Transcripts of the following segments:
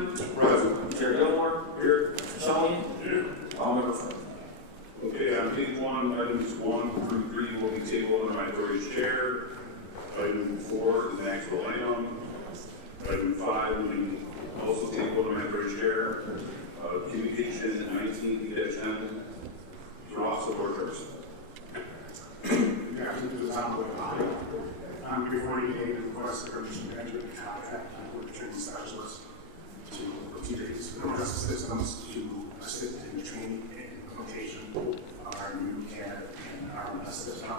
Freeman. Present. Chair Gilmore. Here. Shelley. Here. All members present. Okay, on page 1, items 1 through 3 will be tabled under my authority's chair. Item 4 is an actual item. Item 5 will be also tabled under my authority's chair. Communication 19-10 to Officer Board Person. Yeah, to the town of before you gave the request for permission to enter the contract with the training specialist to teach criminal justice systems to assist in the training and implementation of our new CAD and RMS system.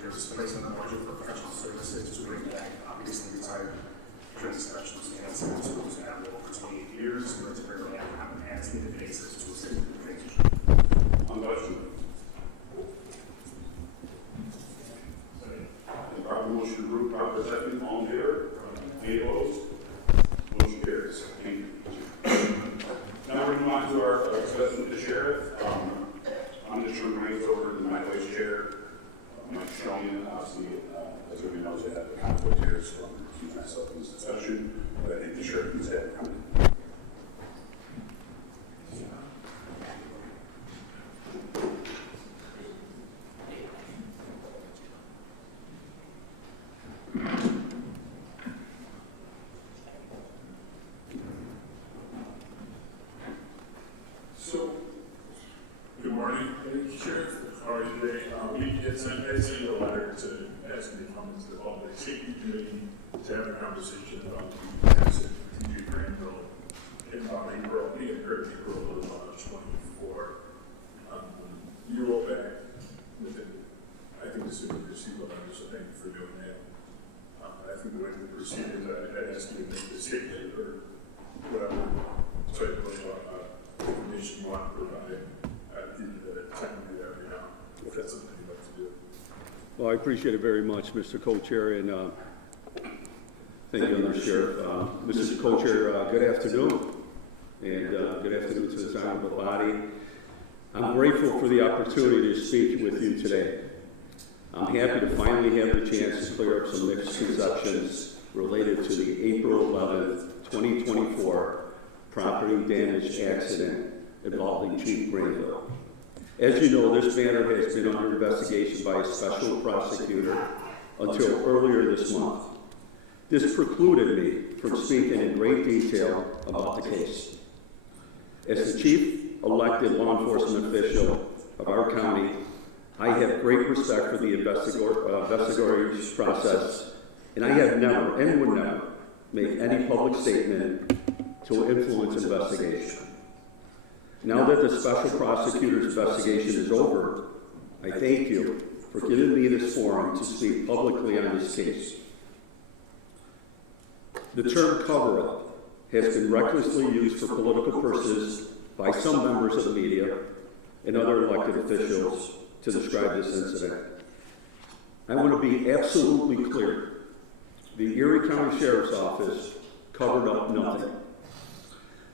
There's a place in the budget for professional services to bring back obviously retired training specialists and civil schools that have been over 28 years in order to bring them back on an as-needed basis to assist in the transition. On question. Proper motion to approve, proper second, all in favor? Any opposed? Motion carries. Thank you. Now we're going to move on to our discussion with the sheriff. I'm just turning reins over to my vice chair, Mike Shelley. Obviously, as everybody knows, I have a conflict here, so I'm going to keep myself in this discussion. But I think the sheriff needs to have a comment. Good morning, Sheriff. How are you today? I sent you a letter to ask me to come into the Public Safety Committee to have a conversation about the accident with DJ Granville in April. We had heard April of 24. You wrote back with it. I think this is a receivable letter, so thank you for doing that. I think the way we proceed is I ask you to make a statement or whatever type of information you want to provide. I'd give you the time to do that right now, if that's something you'd like to do. Well, I appreciate it very much, Mr. Co-Chair, and thank you, Mr. Sheriff. Mrs. Co-Chair, good afternoon, and good afternoon to this honorable body. I'm grateful for the opportunity to speak with you today. I'm happy to finally have the chance to clear up some misconceptions related to the April 11th, 2024 property damage accident involving Chief Granville. As you know, this matter has been under investigation by a special prosecutor until earlier this month. This precluded me from speaking in great detail about the case. As the chief elected law enforcement official of our county, I have great respect for the investigatory process, and I have never and would never make any public statement to influence investigation. Now that the special prosecutor's investigation is over, I thank you for giving me this forum to speak publicly on this case. The term cover-up has been recklessly used for political purposes by some members of the media and other elected officials to describe this incident. I want to be absolutely clear. The Erie County Sheriff's Office covered up nothing.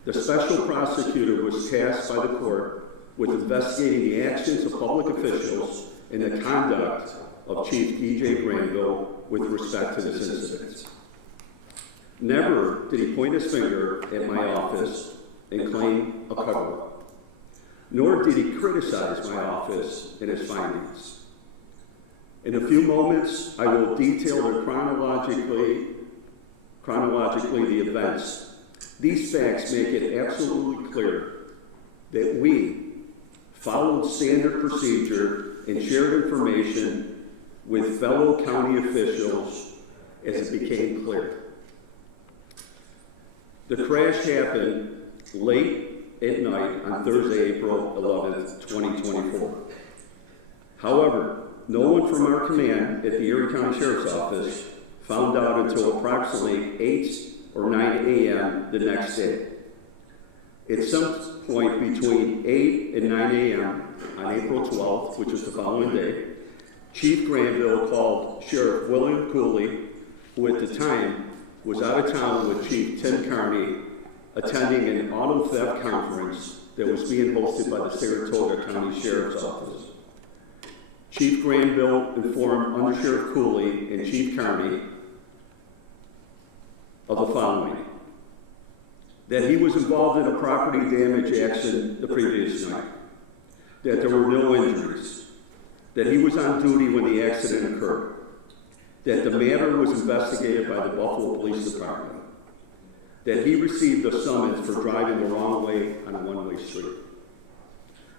The special prosecutor was tasked by the court with investigating the actions of public officials and the conduct of Chief DJ Granville with respect to this incident. Never did he point his finger at my office and claim a cover-up, nor did he criticize my office and its findings. In a few moments, I will detail chronologically the events. These facts make it absolutely clear that we followed standard procedure and shared information with fellow county officials as it became clear. The crash happened late at night on Thursday, April 11th, 2024. However, no one from our command at the Erie County Sheriff's Office found out until approximately 8 or 9 a.m. the next day. At some point between 8 and 9 a.m. on April 12th, which was the following day, Chief Granville called Sheriff William Cooley, who at the time was out of town with Chief Tim Carney, attending an auto theft conference that was being hosted by the Saratoga County Sheriff's Office. Chief Granville informed Under Sheriff Cooley and Chief Carney of the following. that he was involved in a property damage accident the previous night, that there were no injuries, that he was on duty when the accident occurred, that the matter was investigated by the Buffalo Police Department, that he received a summons for driving the wrong way on a one-way street,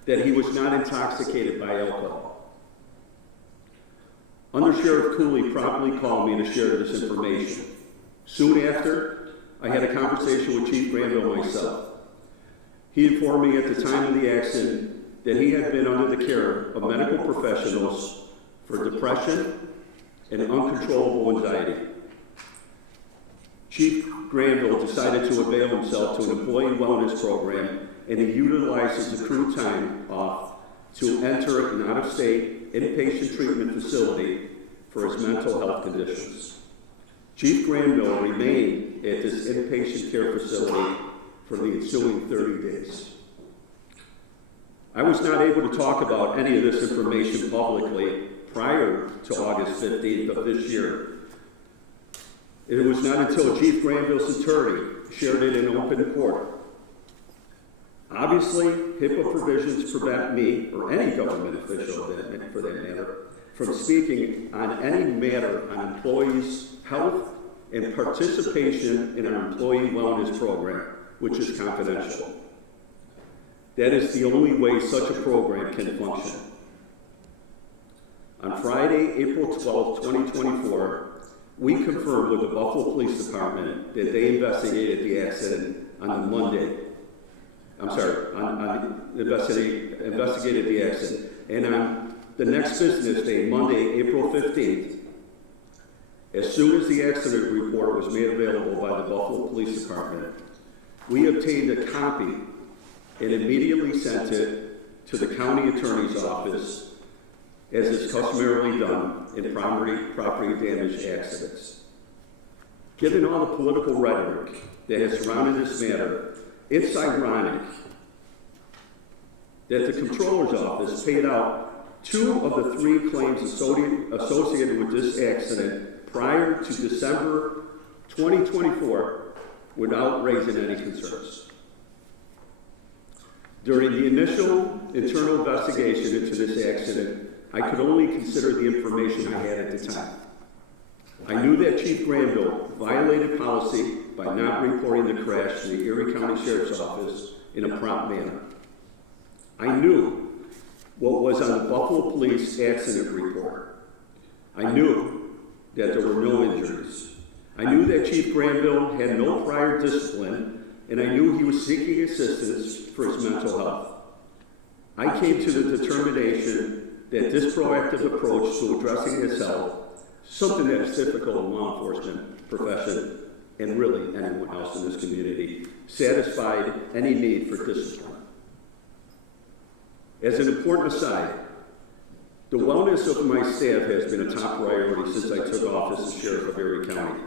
that he was not intoxicated by alcohol. Under Sheriff Cooley promptly called me to share this information. Soon after, I had a conversation with Chief Granville myself. He informed me at the time of the accident that he had been under the care of medical professionals for depression and uncontrollable anxiety. Chief Granville decided to avail himself to an employee wellness program, and he utilized his accrued time off to enter an out-of-state inpatient treatment facility for his mental health conditions. Chief Granville remained at this inpatient care facility for the ensuing 30 days. I was not able to talk about any of this information publicly prior to August 15th of this year. It was not until Chief Granville's attorney shared it in open court. Obviously, HIPAA provisions prevent me, or any government official for that matter, from speaking on any matter on employees' health and participation in our employee wellness program, which is confidential. That is the only way such a program can function. On Friday, April 12, 2024, we confirmed with the Buffalo Police Department that they investigated the accident on Monday. Investigated the accident. And on the next business day, Monday, April 15th, as soon as the accident report was made available by the Buffalo Police Department, we obtained a copy and immediately sent it to the county attorney's office, as is customarily done in property damage accidents. Given all the political rhetoric that has surrounded this matter, it's ironic that the Comptroller's Office paid out 2 of the 3 claims associated with this accident prior to December 2024 without raising any concerns. During the initial internal investigation into this accident, I could only consider the information I had at the time. I knew that Chief Granville violated policy by not reporting the crash to the Erie County Sheriff's Office in a prompt manner. I knew what was on the Buffalo Police accident report. I knew that there were no injuries. I knew that Chief Granville had no prior discipline, and I knew he was seeking assistance for his mental health. I came to the determination that this proactive approach to addressing his health, something that is typical in law enforcement profession, and really anyone else in this community, satisfied any need for discipline. As an important aside, the wellness of my staff has been a top priority since I took office as Sheriff of Erie County.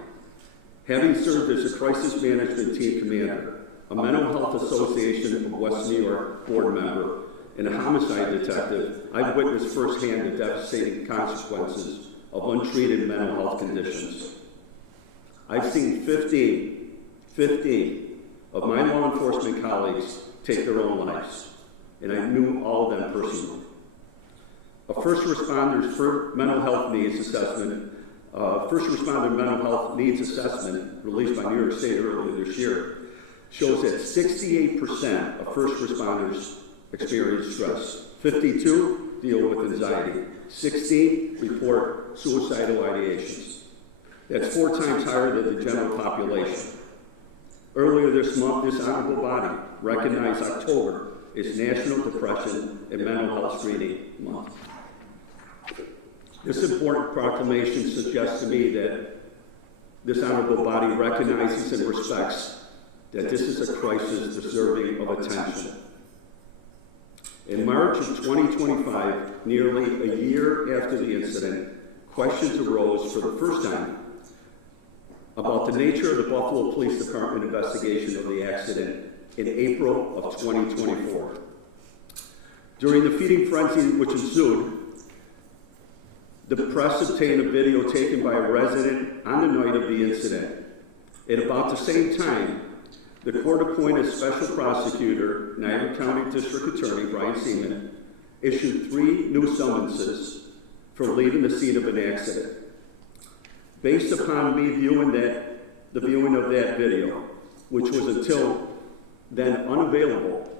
Having served as a crisis management team commander, a mental health association of West New York board member, and a homicide detective, I've witnessed firsthand the devastating consequences of untreated mental health conditions. I've seen 15 of my law enforcement colleagues take their own lives, and I knew all of them personally. A first responder mental health needs assessment released by New York State earlier this year shows that 68% of first responders experience stress, 52 deal with anxiety, 16 report suicidal ideations. That's 4 times higher than the general population. Earlier this month, this honorable body recognized October as National Depression and Mental Health Screening Month. This important proclamation suggests to me that this honorable body recognizes and respects that this is a crisis deserving of attention. In March of 2025, nearly a year after the incident, questions arose for the first time about the nature of the Buffalo Police Department investigation of the accident in April of 2024. During the feeding frenzy which ensued, the press obtained a video taken by a resident on the night of the incident. At about the same time, the court-appointed special prosecutor, Erie County District Attorney Brian Seaman, issued 3 new summonses for leaving the scene of an accident. Based upon me viewing the viewing of that video, which was until then unavailable,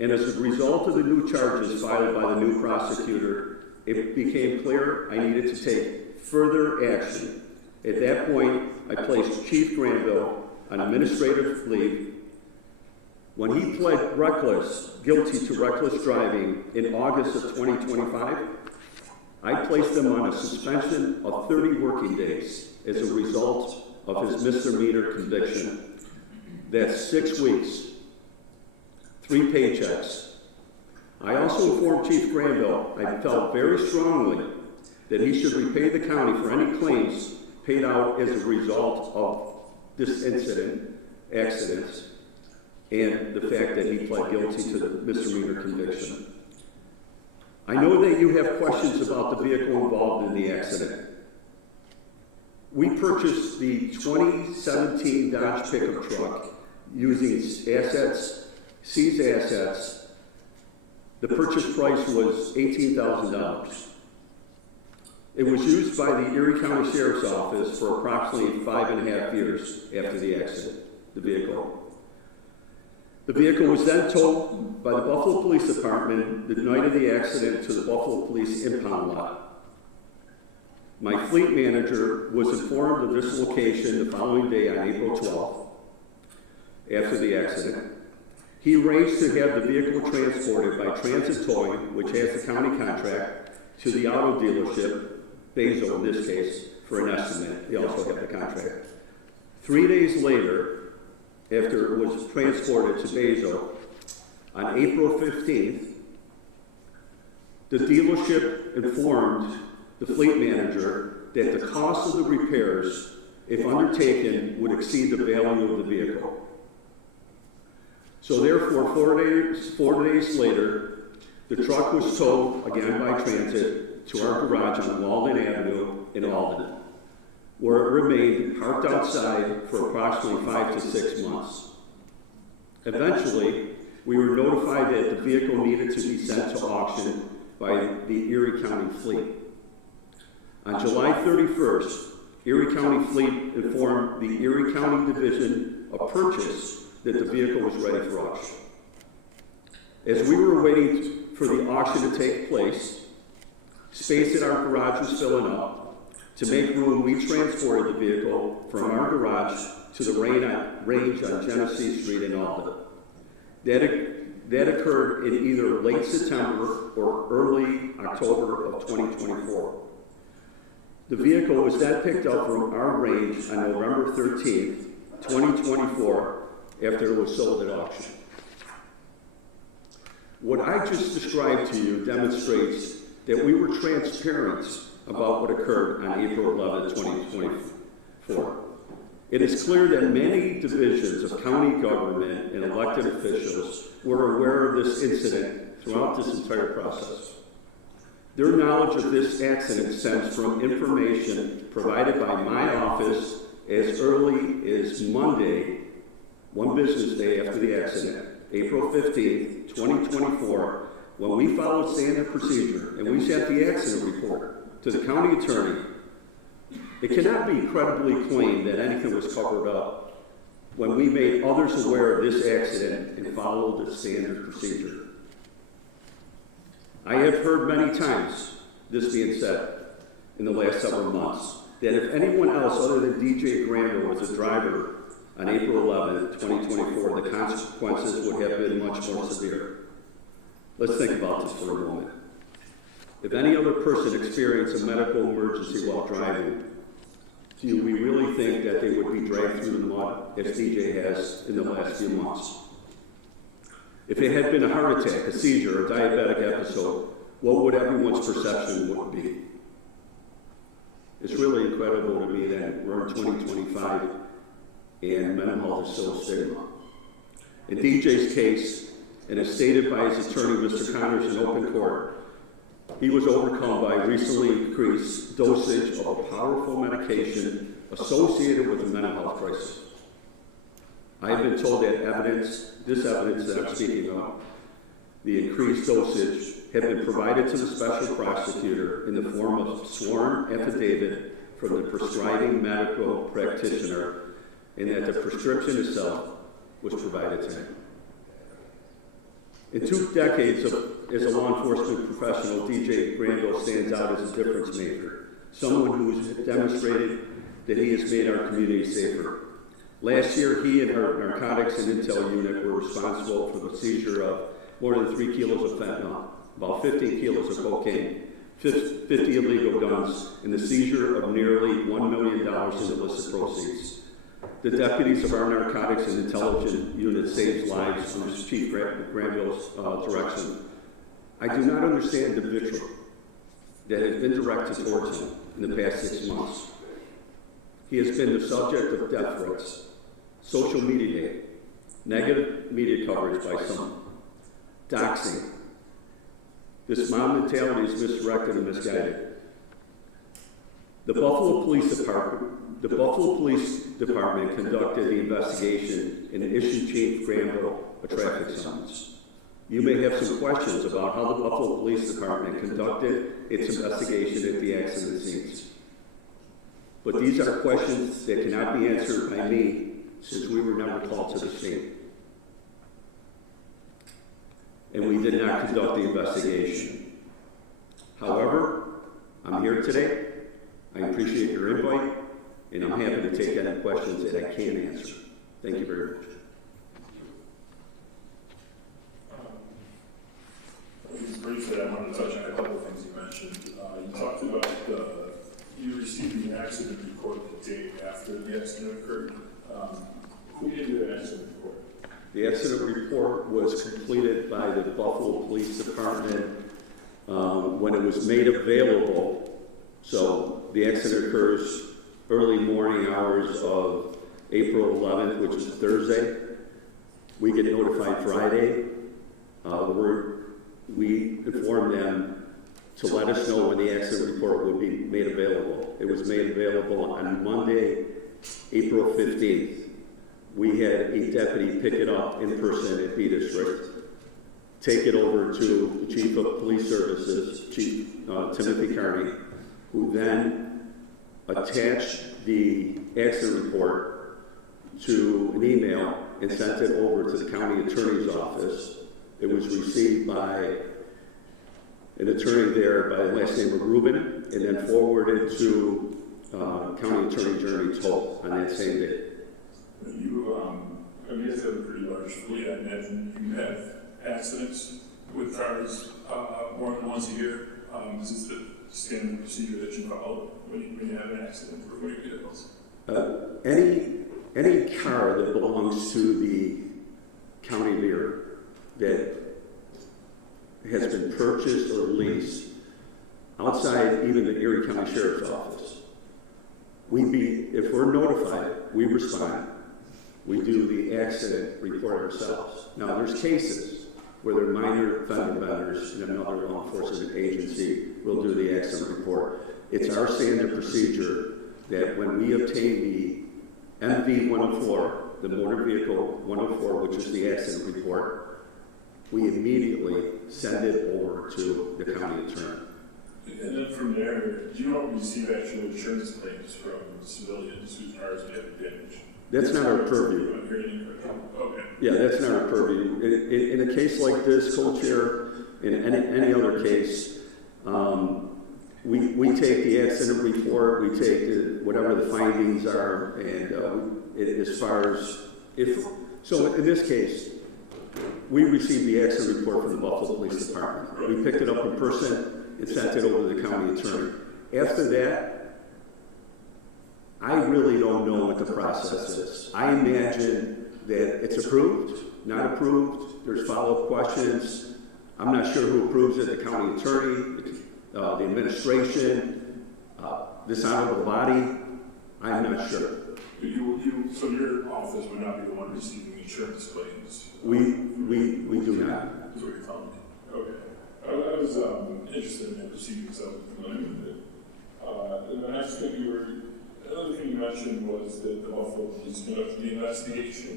and as a result of the new charges filed by the new prosecutor, it became clear I needed to take further action. At that point, I placed Chief Granville on administrative leave. When he pled guilty to reckless driving in August of 2025, I placed him on a suspension of 30 working days as a result of his misdemeanor conviction. That's 6 weeks, 3 paychecks. I also informed Chief Granville I felt very strongly that he should repay the county for any claims paid out as a result of this accident, and the fact that he pled guilty to the misdemeanor conviction. I know that you have questions about the vehicle involved in the accident. We purchased the 2017 Dodge pickup truck using seized assets. The purchase price was $18,000. It was used by the Erie County Sheriff's Office for approximately 5.5 years after the accident, the vehicle. The vehicle was then towed by the Buffalo Police Department the night of the accident to the Buffalo Police impound lot. My fleet manager was informed of this location the following day on April 12th, after the accident. He arranged to have the vehicle transported by Transit Towing, which has the county contract, to the auto dealership, Basil in this case, for an estimate. They also have the contract. 3 days later, after it was transported to Basil, on April 15th, the dealership informed the fleet manager that the cost of the repairs, if undertaken, would exceed the value of the vehicle. So therefore, 4 days later, the truck was towed again by Transit to our garage on Walden Avenue in Alden, where it remained parked outside for approximately 5 to 6 months. Eventually, we were notified that the vehicle needed to be sent to auction by the Erie County Fleet. On July 31st, Erie County Fleet informed the Erie County Division of Purchase that the vehicle was ready for auction. As we were waiting for the auction to take place, space in our garage was filling up. To make room, we transported the vehicle from our garage to the range on Genesee Street in Alden. That occurred in either late September or early October of 2024. The vehicle was then picked up from our range on November 13th, 2024, after it was sold at auction. What I just described to you demonstrates that we were transparent about what occurred on April 11, 2024. It is clear that many divisions of county government and elected officials were aware of this incident throughout this entire process. Their knowledge of this accident stems from information provided by my office as early as Monday, one business day after the accident, April 15th, 2024, when we followed standard procedure and we sent the accident report to the county attorney. It cannot be credibly claimed that anything was covered up when we made others aware of this accident and followed the standard procedure. I have heard many times this being said in the last several months, that if anyone else other than DJ Granville was a driver on April 11, 2024, the consequences would have been much more severe. Let's think about this for a moment. If any other person experienced a medical emergency while driving, do we really think that they would be dragged through the mud as DJ has in the last few months? If it had been a heart attack, a seizure, or diabetic episode, what would everyone's perception would be? It's really incredible to me that we're in 2025 and mental health is so stigma. In DJ's case, and as stated by his attorney, Mr. Connors, in open court, he was overcome by recently increased dosage of a powerful medication associated with a mental health crisis. I have been told that this evidence that I'm speaking of, the increased dosage, have been provided to the special prosecutor in the form of sworn affidavit from the prescribing medical practitioner, and that the prescription itself was provided to him. In 2 decades as a law enforcement professional, DJ Granville stands out as a difference maker, someone who has demonstrated that he has made our community safer. Last year, he and our narcotics and intel unit were responsible for the seizure of more than 3 kilos of fentanyl, about 15 kilos of cocaine, 50 illegal guns, and the seizure of nearly $1 million in illicit proceeds. The deputies of our narcotics and intelligence unit saved lives under Chief Granville's direction. I do not understand the vitriol that has been directed towards him in the past 6 months. He has been the subject of death threats, social media hate, negative media coverage by some, doxing. This mob mentality is misdirected and misguided. The Buffalo Police Department conducted the investigation and issued Chief Granville a traffic summons. You may have some questions about how the Buffalo Police Department conducted its investigation at the accident scenes. But these are questions that cannot be answered by me, since we were never called to the scene. And we did not conduct the investigation. However, I'm here today. I appreciate your invite, and I'm happy to take any questions that I can answer. Thank you very much. Just briefly, I wanted to touch on a couple of things you mentioned. You talked about you received the accident report the day after the accident occurred. Who gave you the accident report? The accident report was completed by the Buffalo Police Department when it was made available. So the accident occurs early morning hours of April 11th, which is Thursday. We get notified Friday. We inform them to let us know when the accident report would be made available. It was made available on Monday, April 15th. We had a deputy pick it up in person at B District, take it over to the Chief of Police Services, Chief Timothy Carney, who then attached the accident report to an email and sent it over to the county attorney's office. It was received by an attorney there by the last name of Rubin, and then forwarded to County Attorney Jeremy Toll on that same day. I guess you have a pretty large fleet. I imagine you have accidents with cars more than once a year. Is this the standard procedure that you follow when you have an accident with your vehicles? Any car that belongs to the county leader that has been purchased or leased outside even the Erie County Sheriff's Office, if we're notified, we respond. We do the accident report ourselves. Now, there's cases where they're minor fender benders and another law enforcement agency will do the accident report. It's our standard procedure that when we obtain the MV 104, the motor vehicle 104, which is the accident report, we immediately send it over to the county attorney. And then from there, do you don't receive actual insurance claims from civilians whose cars get damaged? That's not our purview. Okay. Yeah, that's not our purview. In a case like this, co-chair, in any other case, we take the accident report, we take whatever the findings are, and as far as so in this case, we received the accident report from the Buffalo Police Department. We picked it up in person and sent it over to the county attorney. After that, I really don't know what the process is. I imagine that it's approved, not approved. There's follow-up questions. I'm not sure who approves it, the county attorney, the administration, this honorable body. I'm not sure. So your office would not be the one receiving insurance claims? We do not. That's what you're telling me. Okay. I was interested in the proceedings, so I'm familiar with it. And the next thing another thing you mentioned was that the Buffalo Police conducted the investigation.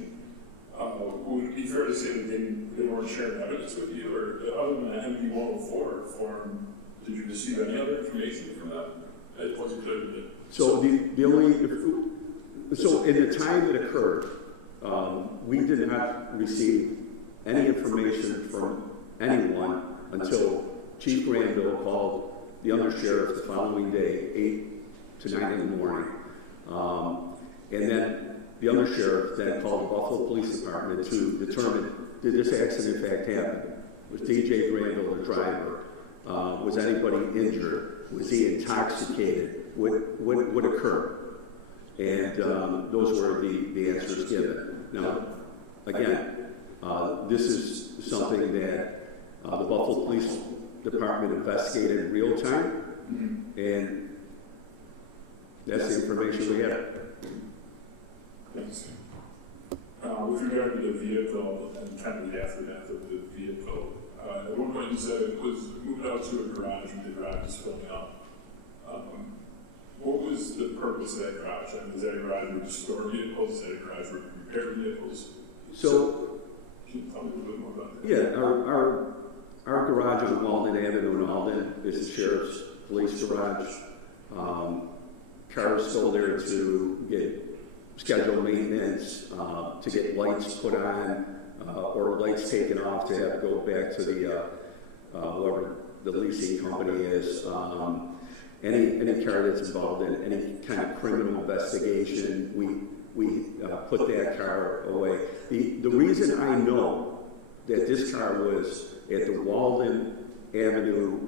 would it be fair to say that they weren't sharing evidence with you, or other than the MD 104 form, did you receive any other information from that? It wasn't clear to me. So the only, so in the time that occurred, we did not receive any information from anyone until Chief Granville called the undersheriff the following day, 8 to 9 in the morning. And then the undersheriff then called the Buffalo Police Department to determine, did this accident in fact happen? Was DJ Granville the driver? Was anybody injured? Was he intoxicated? What occurred? And those were the answers given. Now, again, this is something that the Buffalo Police Department investigated in real time, and that's the information we have. Thanks. With regard to the vehicle and kind of the aftermath of the vehicle, at one point you said it was moved out to a garage and the garage was filling up. What was the purpose of that garage? I mean, is that a garage where you store vehicles? Is that a garage where you repair vehicles? So, Can you tell me a little bit more about that? yeah, our garage on Walden Avenue in Alden is the sheriff's police garage. Cars go there to get scheduled maintenance, to get lights put on, or lights taken off to have to go back to the whoever the leasing company is. Any car that's involved in any kind of criminal investigation, we put that car away. The reason I know that this car was at the Walden Avenue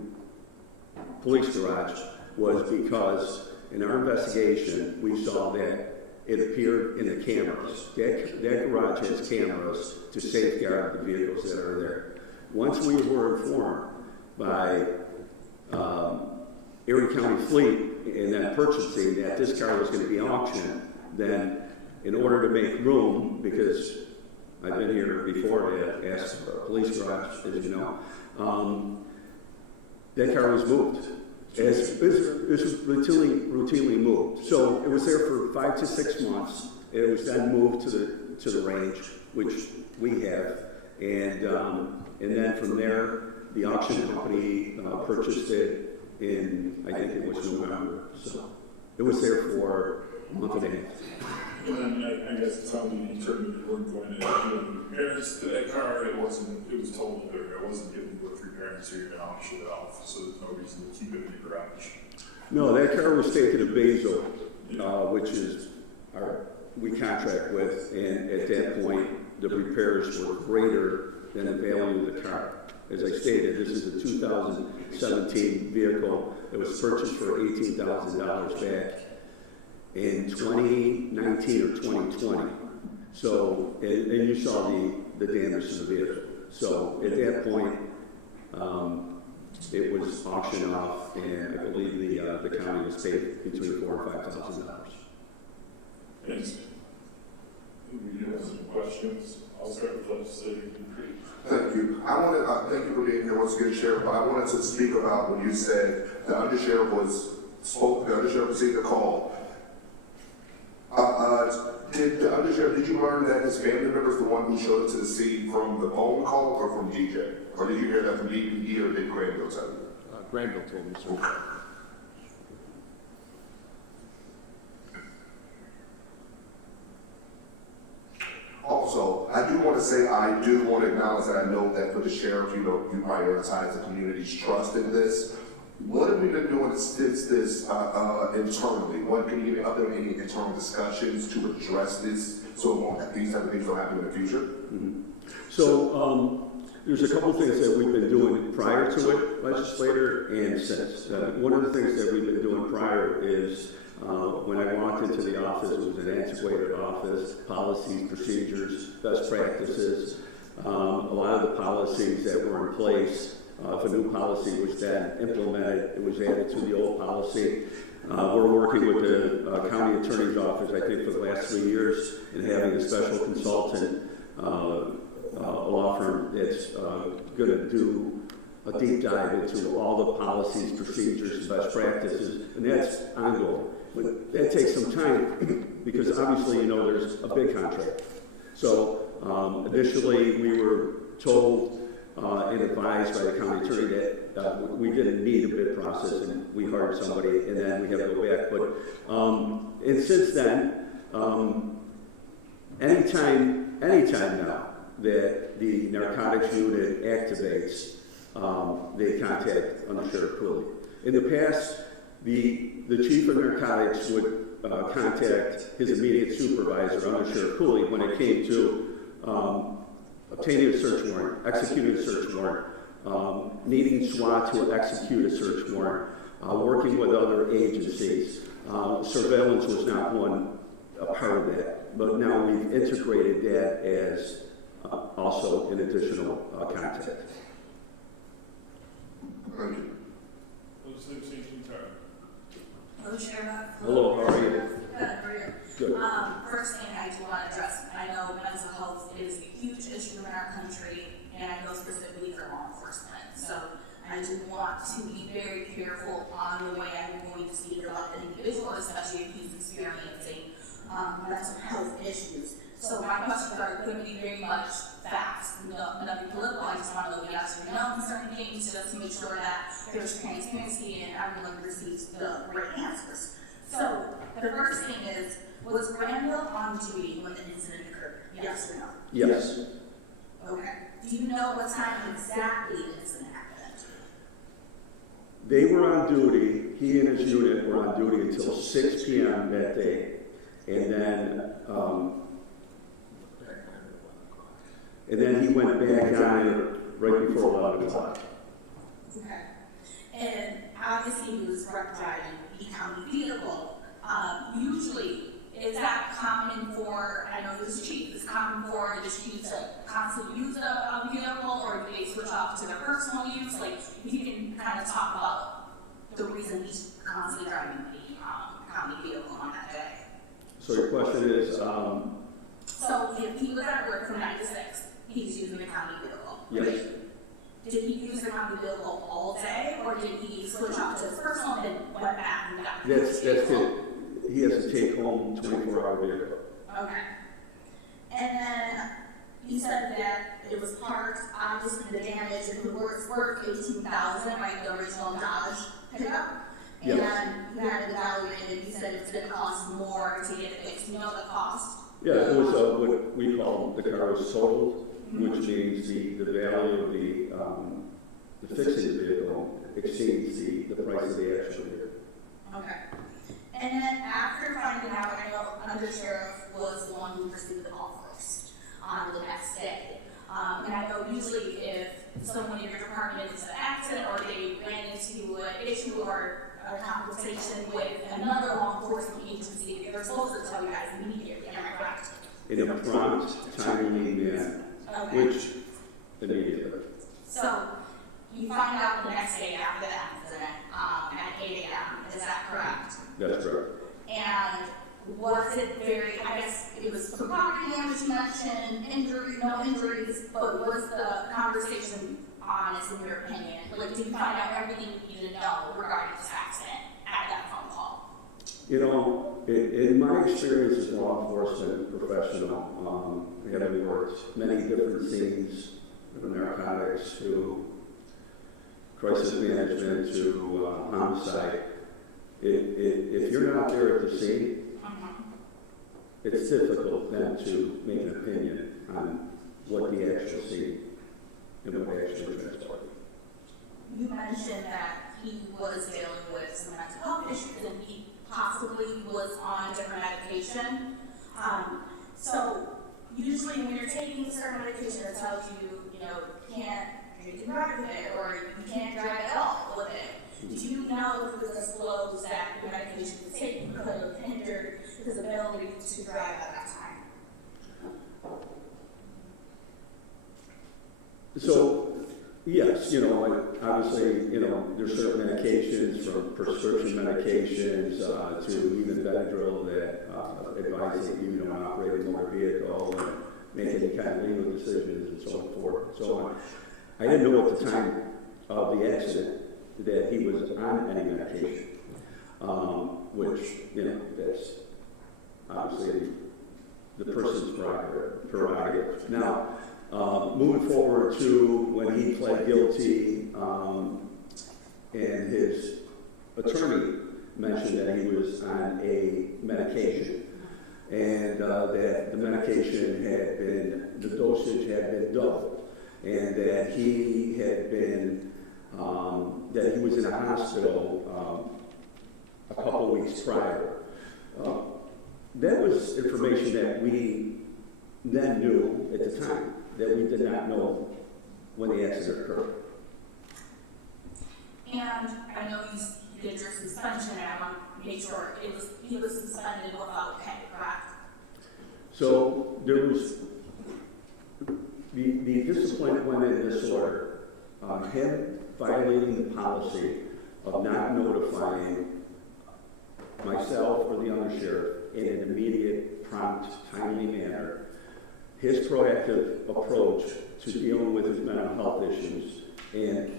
police garage was because in our investigation we saw that it appeared in the cameras. That garage has cameras to safeguard the vehicles that are there. Once we were informed by Erie County Fleet and then purchasing that this car was going to be auctioned, then in order to make room, because I've been here before to ask for a police garage, as you know, that car was moved. It was routinely moved. So it was there for 5 to 6 months. It was then moved to the range, which we have, and then from there, the auction company purchased it in, I think it was November. So it was there for a month and a half. And then I guess it sounds like you determined you weren't going to do repairs to that car. It was totaled, or it wasn't given with repairs, so you're going to auction it off. So there's no reason to keep it in the garage. No, that car was taken to Basil, which is we contract with, and at that point, the repairs were greater than the value of the car. As I stated, this is a 2017 vehicle that was purchased for $18,000 back in 2019 or 2020. So, and you saw the damage to the vehicle. So at that point, it was auctioned off, and I believe the county was paid between $4,000 and $5,000. Thanks. We do have some questions. I'll start with legislator Dupree. Thank you. I wanted, thank you for being here once again, Sheriff, but I wanted to speak about when you said the undersheriff received a call. Did you learn that his family member is the one who showed up to the scene from the phone call or from DJ? Or did you hear that from DPD or did Granville tell you? Granville told me so. Okay. Also, I do want to say, I do want to acknowledge that I know that for the sheriff, you prioritize the community's trust in this. What have we been doing since this internally? What can you give me other any internal discussions to address this so these type of things don't happen in the future? Mm-hmm. So there's a couple things that we've been doing prior to it, legislator, and since. One of the things that we've been doing prior is when I walked into the office, it was an antiquated office, policies, procedures, best practices. A lot of the policies that were in place, if a new policy was then implemented, it was added to the old policy. We're working with the county attorney's office, I think, for the last 3 years, and having a special consultant, a law firm that's going to do a deep dive into all the policies, procedures, and best practices, and that's ongoing. But that takes some time because obviously, there's a big contract. So Initially, we were told and advised by the county attorney that we didn't need a bid process, and we hired somebody, and then we have to go back. But and since then, anytime now that the narcotics unit activates, they contact Under Sheriff Cooley. In the past, the chief of narcotics would contact his immediate supervisor, Under Sheriff Cooley, when it came to obtaining a search warrant, executing a search warrant, needing SWAT to execute a search warrant, working with other agencies. Surveillance was not a part of that, but now we've integrated that as also an additional contact. Thank you. Hello, Sheriff. Hello, how are you? Good, how are you? Good. First thing I do want to address, I know mental health is a huge issue in our country, and I know specifically for law enforcement. So I do want to be very careful on the way I'm going to speak about an individual, especially if he's experiencing mental health issues. So my questions are going to be very much facts. Nothing political. I just want to know yes or no concerning things, just to make sure that there's transparency and everyone receives the right answers. So the first thing is, was Granville on duty when the incident occurred? Yes or no? Yes. Okay. Do you know what time exactly the incident happened? They were on duty, he and his unit were on duty until 6 p.m. that day. And then he went back on right before 11 o'clock. Okay. And obviously he was driving the county vehicle. Usually, is that common for, I know this chief, is common for the chief to constantly use a vehicle, or do they switch off to their personal use? Like, if you can kind of talk about the reason he's constantly driving the county vehicle on that day. So your question is, So if he was at work from 9 to 6, he's using the county vehicle. yes, Did he use the county vehicle all day, or did he switch off to his personal and then went back and got that's his vehicle? it. He has to take home 24-hour vehicle. Okay. And then you said that it was parked, obviously the damage, if it was worth $18,000, like the original Dodge pickup. And Yes. you had it evaluated, you said it's gonna cost more to get it fixed. You know the cost? Yeah, it was what we call the car was totaled, which means the value of the fixing the vehicle exceeds the price of the actual vehicle. Okay. And then after finding out, I know Under Sheriff was the one who received the call first on the next day. And I know usually if someone in your department is in an accident or they ran into an issue or a conversation with another law enforcement agency, they're supposed to tell you guys immediately. Am I correct? In a prompt, timely manner, Okay. which immediately. So you find out the next day after the accident at 8 a.m. Is that correct? That's correct. And was it I guess it was some property damage you mentioned, no injuries, but was the conversation honest in your opinion? Like, did you find out everything you needed to know regarding this accident at that phone call? You know, in my experience as a law enforcement professional, having worked many different scenes, from narcotics to crisis management to homicide, if you're not there at the scene, it's difficult then to make an opinion on what the actual scene and what actually transpired. You mentioned that he was dealing with some mental health issues and he possibly was on a different medication. So usually when you're taking a certain medication, it tells you, you can't drive with it or you can't drive at all with it. Do you know if it was disclosed that the medication he was taking could have hindered his ability to drive at that time? So, yes, obviously, there's certain medications from prescription medications to even Benadryl that advise that you don't operate a motor vehicle and make any kind of legal decisions and so forth and so on. I didn't know at the time of the accident that he was on any medication, which, that's obviously the person's prerogative. Now, moving forward to when he pled guilty, and his attorney mentioned that he was on a medication, and that the medication had been, the dosage had been doubled, and that he had been, that he was in a hospital a couple weeks prior. That was information that we then knew at the time, that we did not know when the accident occurred. And I know you did your suspension, and I want to make sure he was suspended without pay, correct? So there was the discipline went in this order, him violating the policy of not notifying myself or the undersheriff in an immediate, prompt, timely manner, his proactive approach to dealing with his mental health issues, and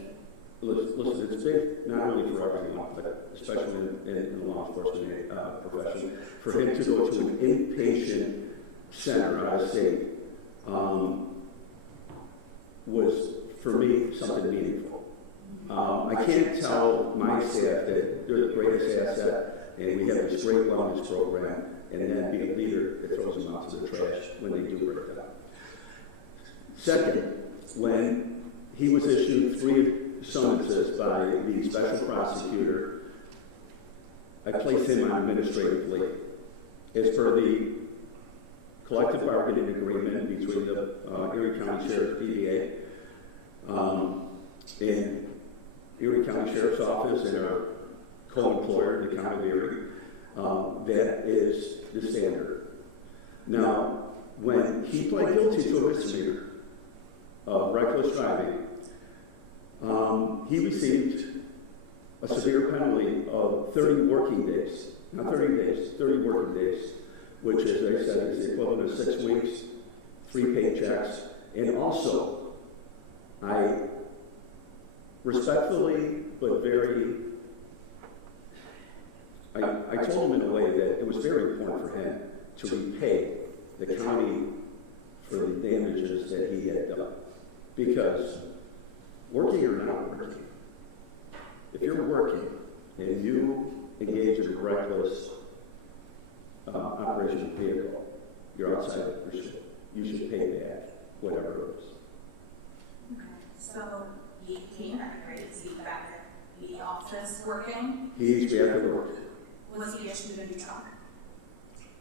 listen, it's big not only for everyone, but especially in the law enforcement profession, for him to go to an inpatient center out of state was, for me, something meaningful. I can't tell my staff that they're the greatest asset, and we have this great wellness program, and then be a leader that throws them out to the trash when they do break down. Second, when he was issued 3 summonses by the special prosecutor, I placed him on administrative leave. As per the collective bargaining agreement between the Erie County Sheriff DVA and Erie County Sheriff's Office and our co-employer, the County of Erie, that is the standard. Now, when he pled guilty to a misdemeanor of reckless driving, he received a severe penalty of 30 working days, not 30 days, 30 working days, which, as I said, is the equivalent of 6 weeks, 3 paychecks, and also, I respectfully, but very, I told him in a way that it was very important for him to repay the county for the damages that he had done. Because working or not working, if you're working and you engage in a reckless operation of vehicle, you're outside of your shift. You should pay back whatever it is. Okay. So he came back, right? Is he back at the office working? He's back at work. Was he issued a new truck?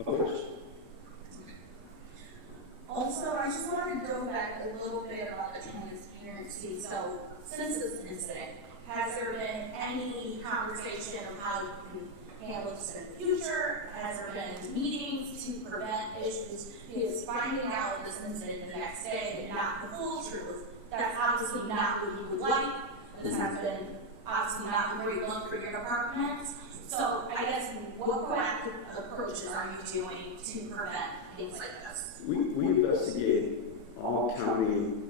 Of course. Also, I just wanted to go back a little bit about the transparency. So, since this incident, has there been any conversation of how you can handle this in the future? Has there been meetings to prevent issues? Because finding out this incident the next day and not the full truth, that's obviously not what you would like. This has been obviously not a great look for your department. So, I guess, what proactive approaches are you doing to prevent things like this? We investigate all county-owned,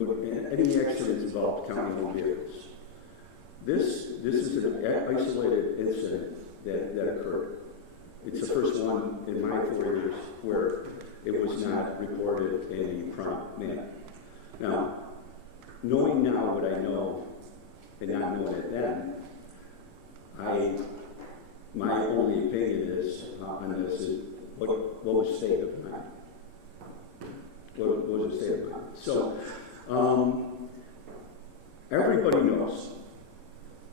any accidents involved county-owned vehicles. This is an isolated incident that occurred. It's the first one in my 4 years where it was not reported in a prompt manner. Now, knowing now what I know and not knowing it then, my only opinion is on this is what was the state of mind? What was the state of mind? So everybody knows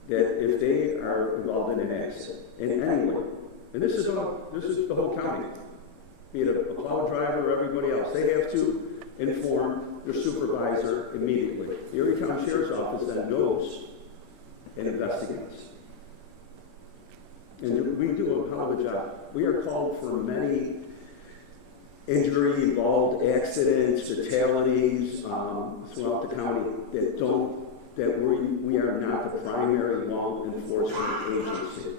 that if they are involved in an accident in any way, and this is the whole county, be it a plow driver or everybody else, they have to inform their supervisor immediately. The Erie County Sheriff's Office then knows and investigates. And we do a hell of a job. We are called for many injury-involved accidents, fatalities throughout the county that we are not the primary law enforcement agency.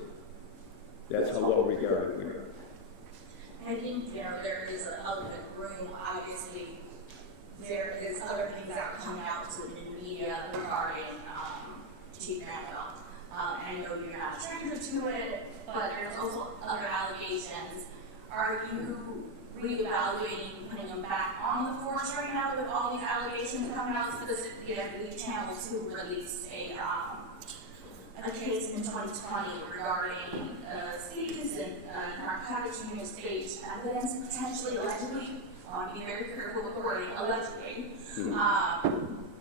That's how well regarded we are. I think, there is an elephant room. Obviously, there is other things that are coming out to the media regarding Chief Granville. I know you're not a stranger to it, but there's also other allegations, are you reevaluating putting him back on the force right now with all these allegations coming out? Specifically, I believe Channel 2 released a case in 2020 regarding stages and narcotics use stage evidence, potentially, allegedly. Be very careful with the wording, allegedly.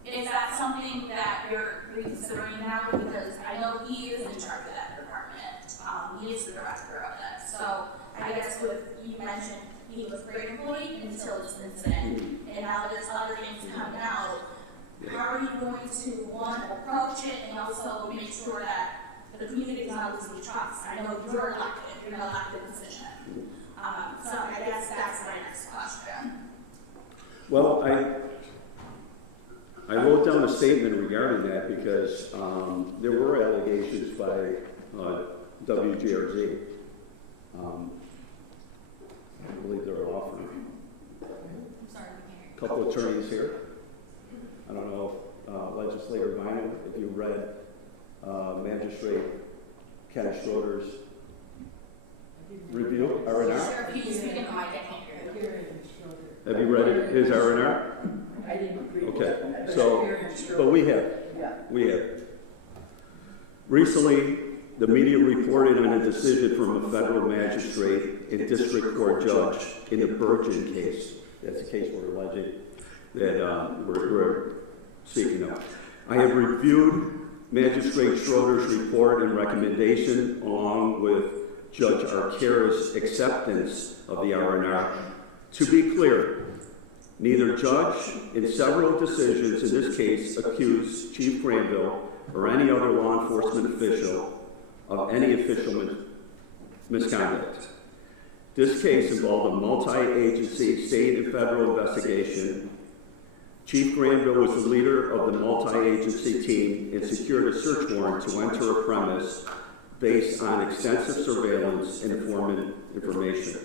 Is that something that you're reconsidering now? Because I know he is in charge of that department. He is the director of that. So I guess with you mentioned he was a great employee until this incident, and now there's other things coming out. How are you going to, one, approach it and also make sure that the community is not losing trust? I know you're elected, you're in an elected position. So I guess that's my next question. Well, I wrote down a statement regarding that because there were allegations by WGRZ. I believe they're a law firm. I'm sorry, A couple attorneys here. I don't know, Legislator Vinyl, if you read Magistrate Ken Schroeder's review, R&R. Sheriff, you can speak in the mic, I can't hear you. Have you read his R&R? I didn't read Okay, it. so, but we have. Recently, the media reported on a decision from a federal magistrate and district court judge in the Burgeon case. That's a case we're alleging that we're seeking out. I have reviewed Magistrate Schroeder's report and recommendation along with Judge Arcara's acceptance of the R&R. To be clear, neither judge in several decisions in this case accused Chief Granville or any other law enforcement official of any official misconduct. This case involved a multi-agency state and federal investigation. Chief Granville was the leader of the multi-agency team and secured a search warrant to enter a premise based on extensive surveillance and informant information.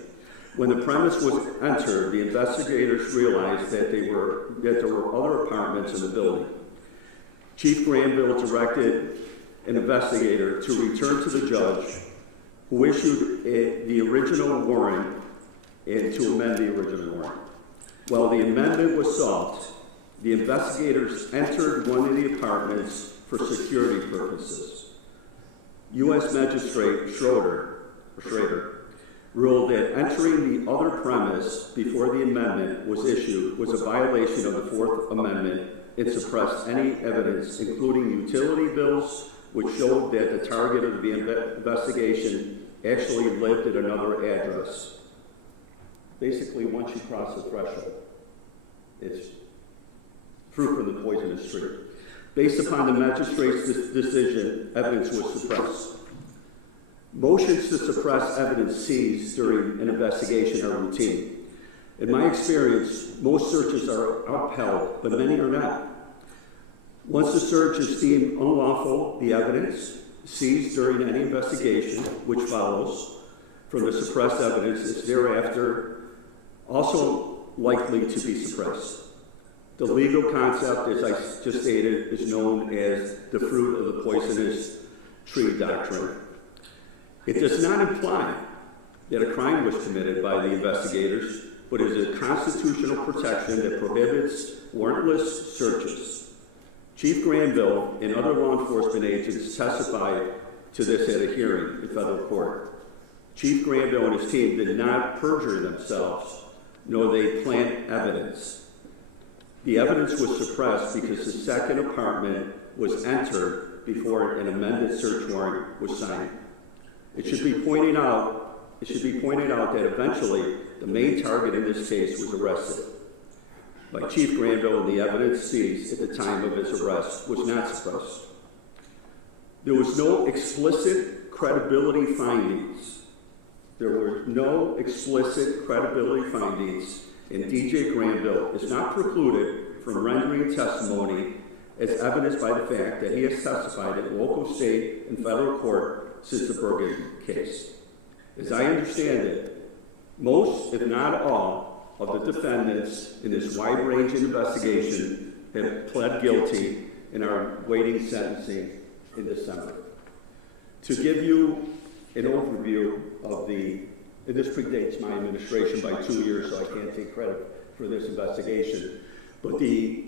When the premise was entered, the investigators realized that there were other apartments in the building. Chief Granville directed an investigator to return to the judge, who issued the original warrant and to amend the original warrant. While the amendment was sought, the investigators entered one of the apartments for security purposes. U.S. Magistrate Schroeder ruled that entering the other premise before the amendment was issued was a violation of the Fourth Amendment and suppressed any evidence, including utility bills, which showed that the target of the investigation actually lived at another address. Basically, once you cross the threshold, it's fruit from the poisonous tree. Based upon the magistrate's decision, evidence was suppressed. Motions to suppress evidence seized during an investigation are routine. In my experience, most searches are upheld, but many are not. Once a search is deemed unlawful, the evidence seized during any investigation, which follows from the suppressed evidence, is thereafter also likely to be suppressed. The legal concept, as I just stated, is known as the fruit of the poisonous tree doctrine. It does not imply that a crime was committed by the investigators, but is a constitutional protection that prohibits warrantless searches. Chief Granville and other law enforcement agents testified to this at a hearing in federal court. Chief Granville and his team did not perjure themselves, nor they plant evidence. The evidence was suppressed because the second apartment was entered before an amended search warrant was signed. It should be pointed out that eventually the main target in this case was arrested by Chief Granville, and the evidence seized at the time of his arrest was not suppressed. There was no explicit credibility findings. And DJ Granville is not precluded from rendering testimony as evidenced by the fact that he has testified at local, state, and federal court since the Bergen case. As I understand it, most, if not all, of the defendants in this wide-ranging investigation have pled guilty and are waiting sentencing in December. To give you an overview of and this predates my administration by 2 years, so I can't take credit for this investigation, but the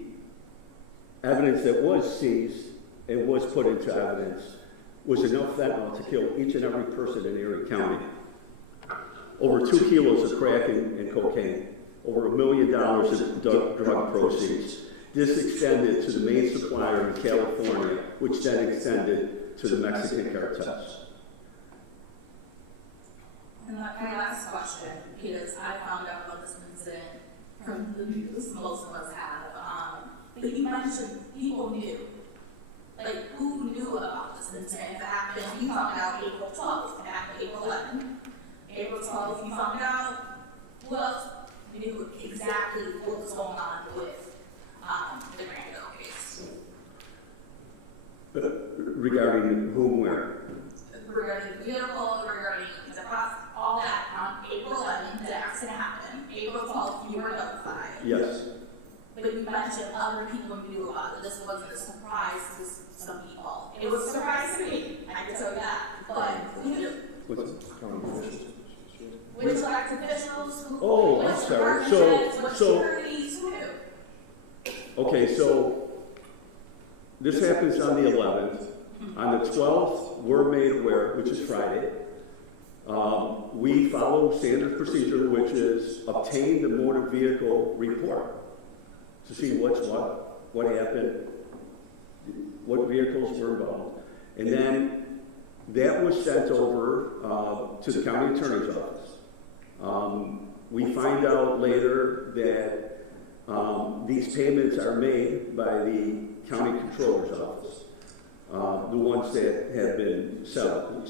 evidence that was seized and was put into evidence was enough fentanyl to kill each and every person in Erie County. Over 2 kilos of crack and cocaine, over $1 million of drug proceeds. This extended to the main supplier in California, which then extended to the Mexican cartels. And my last question, because I found out about this incident from the news, most of us have, but you mentioned people knew. Like, who knew about this incident? If it happened, you found out April 12th, it happened April 11th. April 12th, you found out, who else knew exactly what was going on with the Granville case? Regarding whom, where? Regarding the vehicle, regarding the process, all that on April 11th, the accident happened. April 12th, you were notified. Yes. But you mentioned other people knew about it. This wasn't a surprise to some people. It was a surprise to me, I can tell you that. But who knew? Which elected officials? Oh, I'm which sorry. department heads, which securities, who knew? Okay, so this happens on the 11th. On the 12th, we're made aware, which is Friday. We follow standard procedure, which is obtain the motor vehicle report to see what happened, what vehicles were involved. And then that was sent over to the county attorney's office. We find out later that these payments are made by the county controller's office, the ones that have been settled.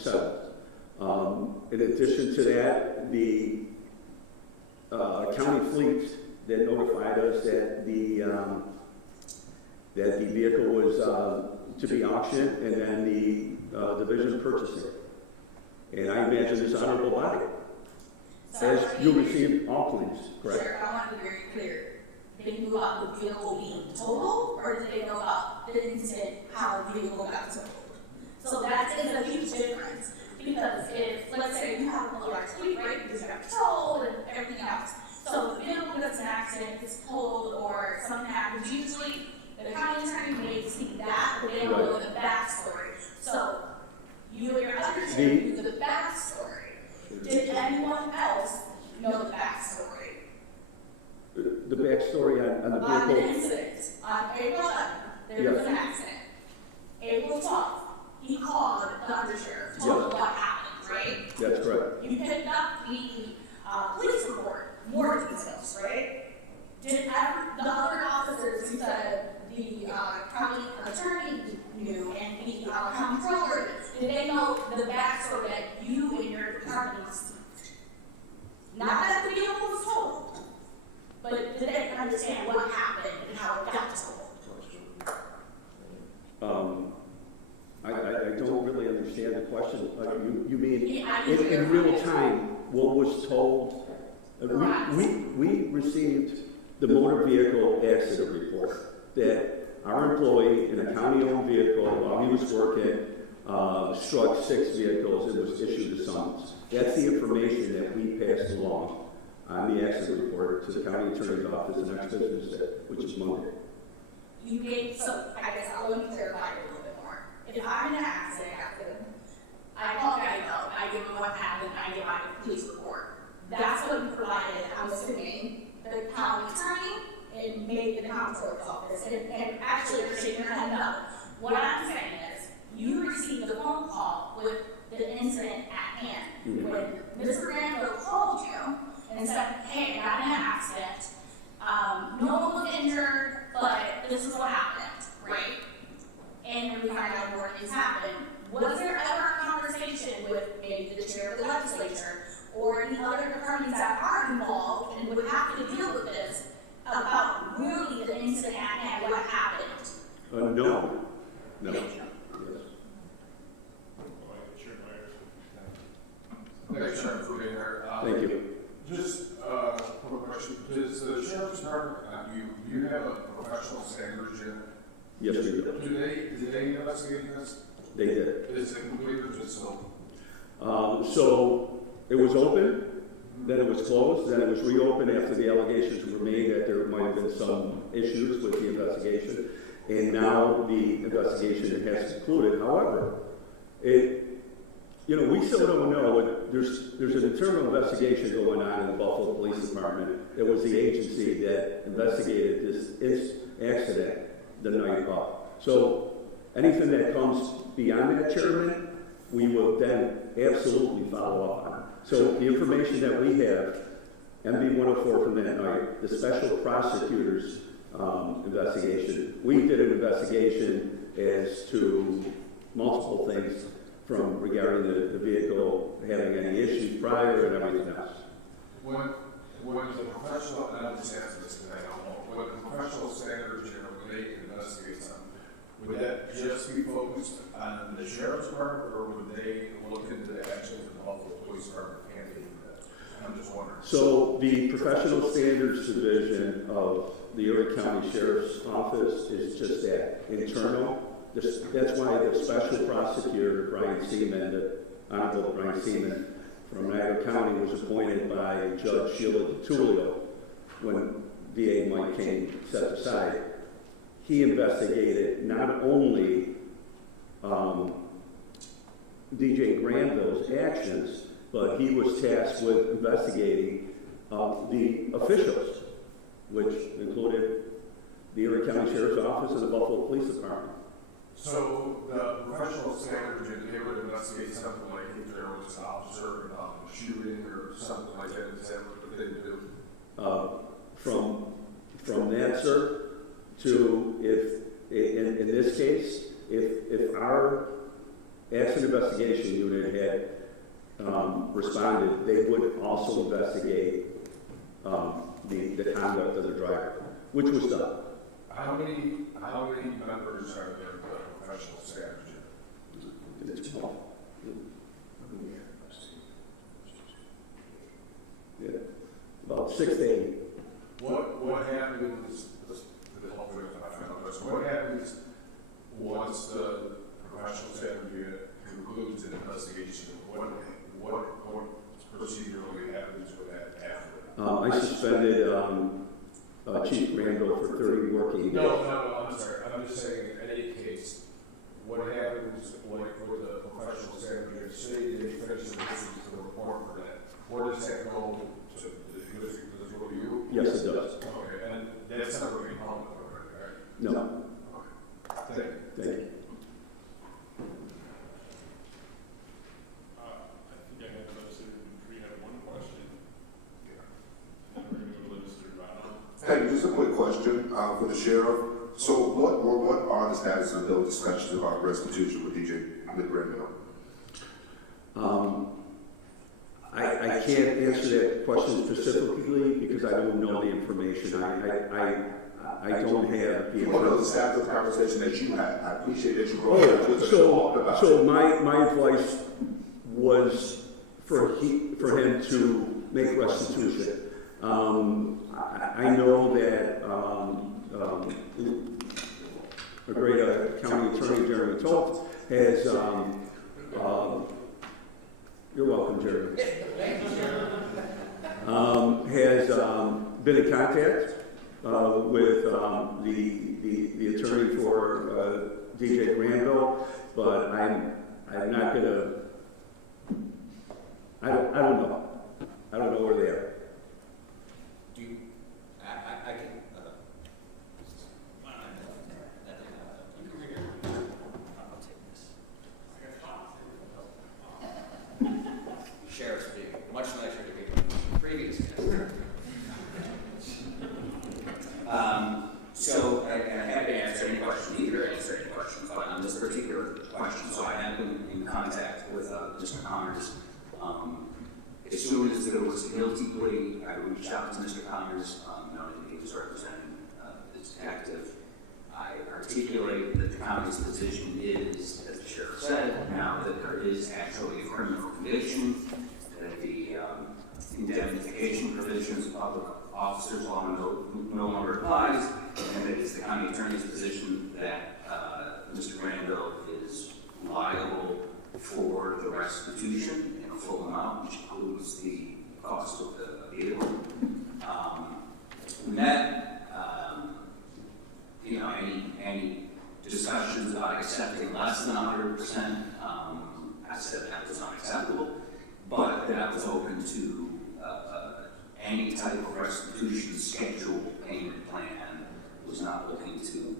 In addition to that, the county fleet that notified us that the vehicle was to be auctioned, and then the division purchased it. And I imagine this honorable body, as you received all claims, correct? Sure, I want to be very clear. They knew about the vehicle being totaled, or did they know about the incident, how the vehicle got totaled? So that is a huge difference. Because if, let's say, you have a large fleet, right, because you have patrol and everything else. So the vehicle gets an accident, gets totaled, or something happens, usually the county attorney may see that, but they don't know the backstory. So you and your understanding knew the backstory. Did anyone else know the backstory? The backstory on the vehicle? On the incident. On April 11th, there was an accident. April 12th, he called the undersheriff, told him what happened, right? That's correct. You picked up the police report, more details, right? Did the other officers who said the county attorney knew and the county controller, did they know the backstory that you and your department received? Not that the vehicle was totaled, but did they understand what happened and how it got totaled? I don't really understand the question. You mean in real time what was told? We received the motor vehicle accident report that our employee in a county-owned vehicle while he was working struck 6 vehicles and was issued a summons. That's the information that we passed along on the accident report to the county attorney's office the next business day, which is Monday. You gave, so I guess I'll let me clarify it a little bit more. If I'm in an accident, I call Geico, I give them what happened, I give my police report. That's what you provided, I'm assuming, the county attorney and maybe the comptroller's office. And actually, you're shaking your head no. What I'm saying is, you received a phone call with the incident at hand. Mm-hmm. When Mr. Granville called you and said, hey, I got in an accident, no one was injured, but this is what happened, right? And we find out more things happened. Was there ever a conversation with maybe the chair of the legislature or the other departments that are involved and would have to deal with this about really the incident at hand, what happened? No. Thank you. Thanks, Sheriff, for being here. Thank you. Just a quick question. Does the Sheriff's Department, you have a professional standards unit? Yes, we do. Did they investigate this? They did. Is it complete or just still? So it was open, then it was closed, then it was reopened after the allegations were made that there might have been some issues with the investigation, and now the investigation has concluded. However, we still don't know. There's an internal investigation going on in the Buffalo Police Department. It was the agency that investigated this accident the night of. So anything that comes beyond that, Chairman, we will then absolutely follow up on. So the information that we have, MB 104 from that night, the special prosecutor's investigation, we did an investigation as to multiple things from regarding the vehicle having any issues prior and everything else. When the professional, and I'm just asking this because I don't know, when the professional standards, when they investigate something, would that just be focused on the sheriff's department, or would they look into the actions of the Buffalo Police Department and do that? I'm just wondering. So the Professional Standards Division of the Erie County Sheriff's Office is just that, internal. That's why the special prosecutor, Brian Seaman, the Honorable Brian Seaman from Erie County, was appointed by Judge Sheila DiTullio when DA Mike King set aside. He investigated not only DJ Granville's actions, but he was tasked with investigating the officials, which included the Erie County Sheriff's Office and the Buffalo Police Department. So the professional standards, they would investigate something like if there was an officer shooting or something like that. Is that what they do? From that, sir, to if in this case, if our accident investigation unit had responded, they would also investigate the conduct of the driver, which was done. How many members are there in the professional standards? It's small. Yeah, about 6 to 8. What happens? What happens once the professional standards unit concludes an investigation? What procedurally happens with that after? I suspended Chief Granville for 30 working days. No, I'm sorry. I'm just saying, in any case, what happens like with the professional standards unit? Say they finish the report for that. Where does that go to? Does it go to you? Yes, it does. Okay, and that's not really public, right? No. Okay. Thank you. Thank you. I think I have listed, we have one question. And then we're going to go to Legislator Bono. Hey, just a quick question for the sheriff. So what are the status of those discussions about restitution with DJ Granville? I can't answer that question specifically because I don't know the information. I don't have the What are the information. status of the conversation that you had? I appreciate that you brought it up. So my advice was for him to make restitution. I know that a great county attorney, Jeremy Tolt, has you're welcome, Jeremy. Has been in contact with the attorney for DJ Granville, but I'm not gonna. I don't know. I don't know where they are. Do you, I can, you can read it. I'll take this. Sheriff's being much nicer to me than previous guests. So I had to answer any questions, either answer any questions, but on this particular question, so I have been in contact with Mr. Connors. As soon as there was a guilty plea, I reached out to Mr. Connors, knowing that he was representing this detective. I articulated that the county's position is, as the sheriff said, now that there is actually a criminal conviction, that the indemnification provisions of public officers law no longer applies, and that it's the county attorney's position that Mr. Granville is liable for the restitution full amount, which includes the cost of the vehicle. We met, you know, any discussions about accepting less than 100%, I said that was unacceptable, but that was open to any type of restitution schedule payment plan. Was not looking to,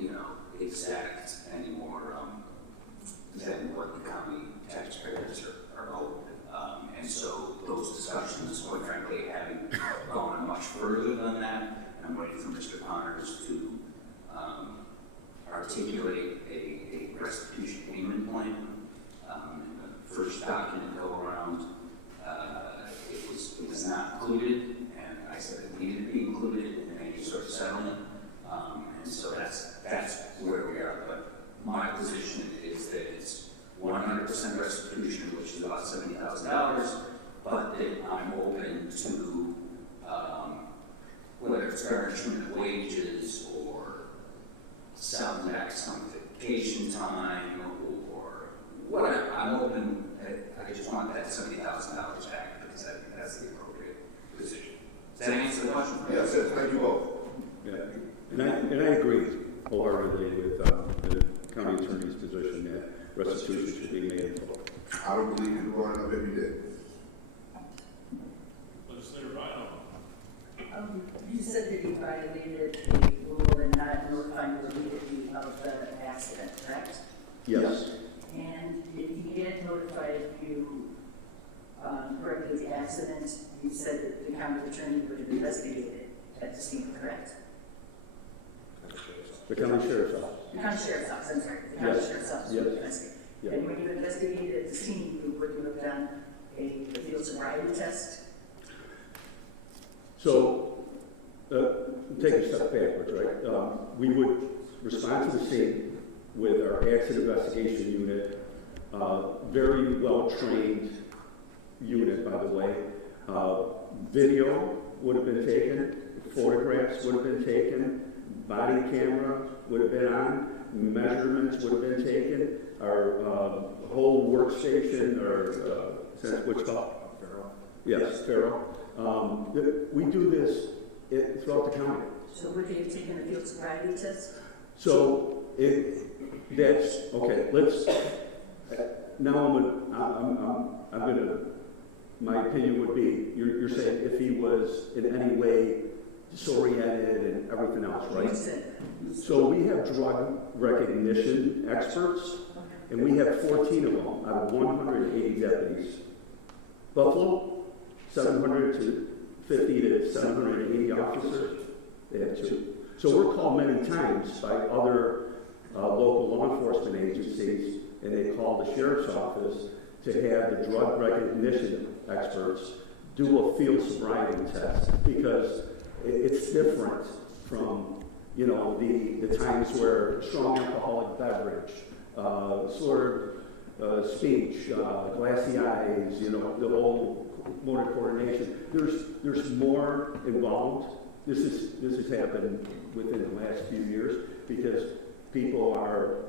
you know, exact any more than what the county taxpayers are owed. And so those discussions, quite frankly, haven't gone much further than that. I'm waiting for Mr. Connors to articulate a restitution payment plan. In the first document go around, it was not included, and I said it needed to be included in any sort of settlement. And so that's where we are. But my position is that it's 100% restitution, which is about $70,000, but that I'm open to whether it's garnishment of wages or selling back some vacation time or whatever. I'm open. I just want that $70,000 back because I think that's the appropriate position. Does that answer the question? Yes, yes, thank you both. Yeah, and I agree wholeheartedly with the county attorney's position that restitution should be made in full. I would believe you brought it up if you did. Legislator Rhino. You said that you violated the rule in not notifying the immediately of the accident, correct? Yes. And if he had notified you correctly the accident, you said that the county attorney would have investigated it at the scene, correct? The county sheriff's office. The county sheriff's office, I'm sorry. The county Yes. sheriff's office Yes. would investigate. Yeah. And when you investigated at the scene, would you have done a field sobriety test? So, take a step backwards, right? We would respond to the scene with our accident investigation unit, very well-trained unit, by the way. Video would have been taken, photographs would have been taken, body camera would have been on, measurements would have been taken, our whole workstation, or what's called? Yes, Farrell. We do this throughout the county. So would they have taken a field sobriety test? So that's okay. Let's now. I'm gonna. My opinion would be you're saying if he was in any way disoriented and everything else, right? So we have drug recognition experts, and we have 14 of them out of 180 deputies. Buffalo, 750 to 780 officers. They have 2. So we're called many times by other local law enforcement agencies, and they call the sheriff's office to have the drug recognition experts do a field sobriety test, because it's different from, you know, the times where strong alcoholic beverage, slurred speech, glassy eyes, you know, the whole motor coordination. There's more involved. This has happened within the last few years because people are,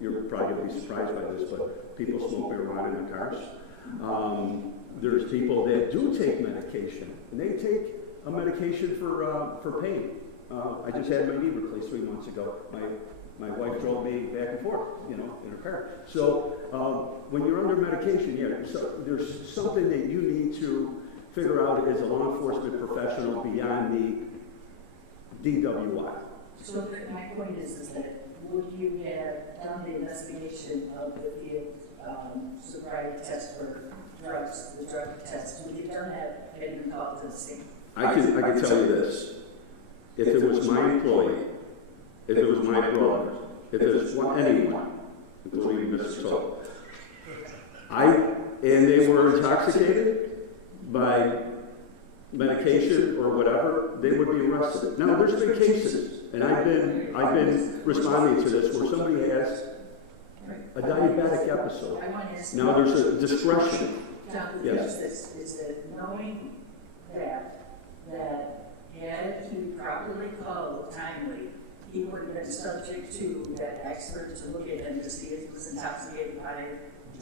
you're probably going to be surprised by this, but people smoke marijuana in their cars. There's people that do take medication, and they take a medication for pain. I just had my knee replaced 3 months ago. My wife drove me back and forth, you know, in her car. So when you're under medication, yeah, so there's something that you need to figure out as a law enforcement professional beyond the DWI. So my point is that would you have done the investigation of the field sobriety test for drugs, the drug test? Would you have done that had you been called to the scene? I can tell you this. If it was my employee, if it was my brother, if it was anyone, including Mr. Toll, and they were intoxicated by medication or whatever, they would be arrested. Now, there's been cases, and I've been responding to this, where somebody has a diabetic episode. Now, there's a discretion. Yes. Is that knowing that had he properly called timely, he would have been subject to that expert to look at him to see if he was intoxicated by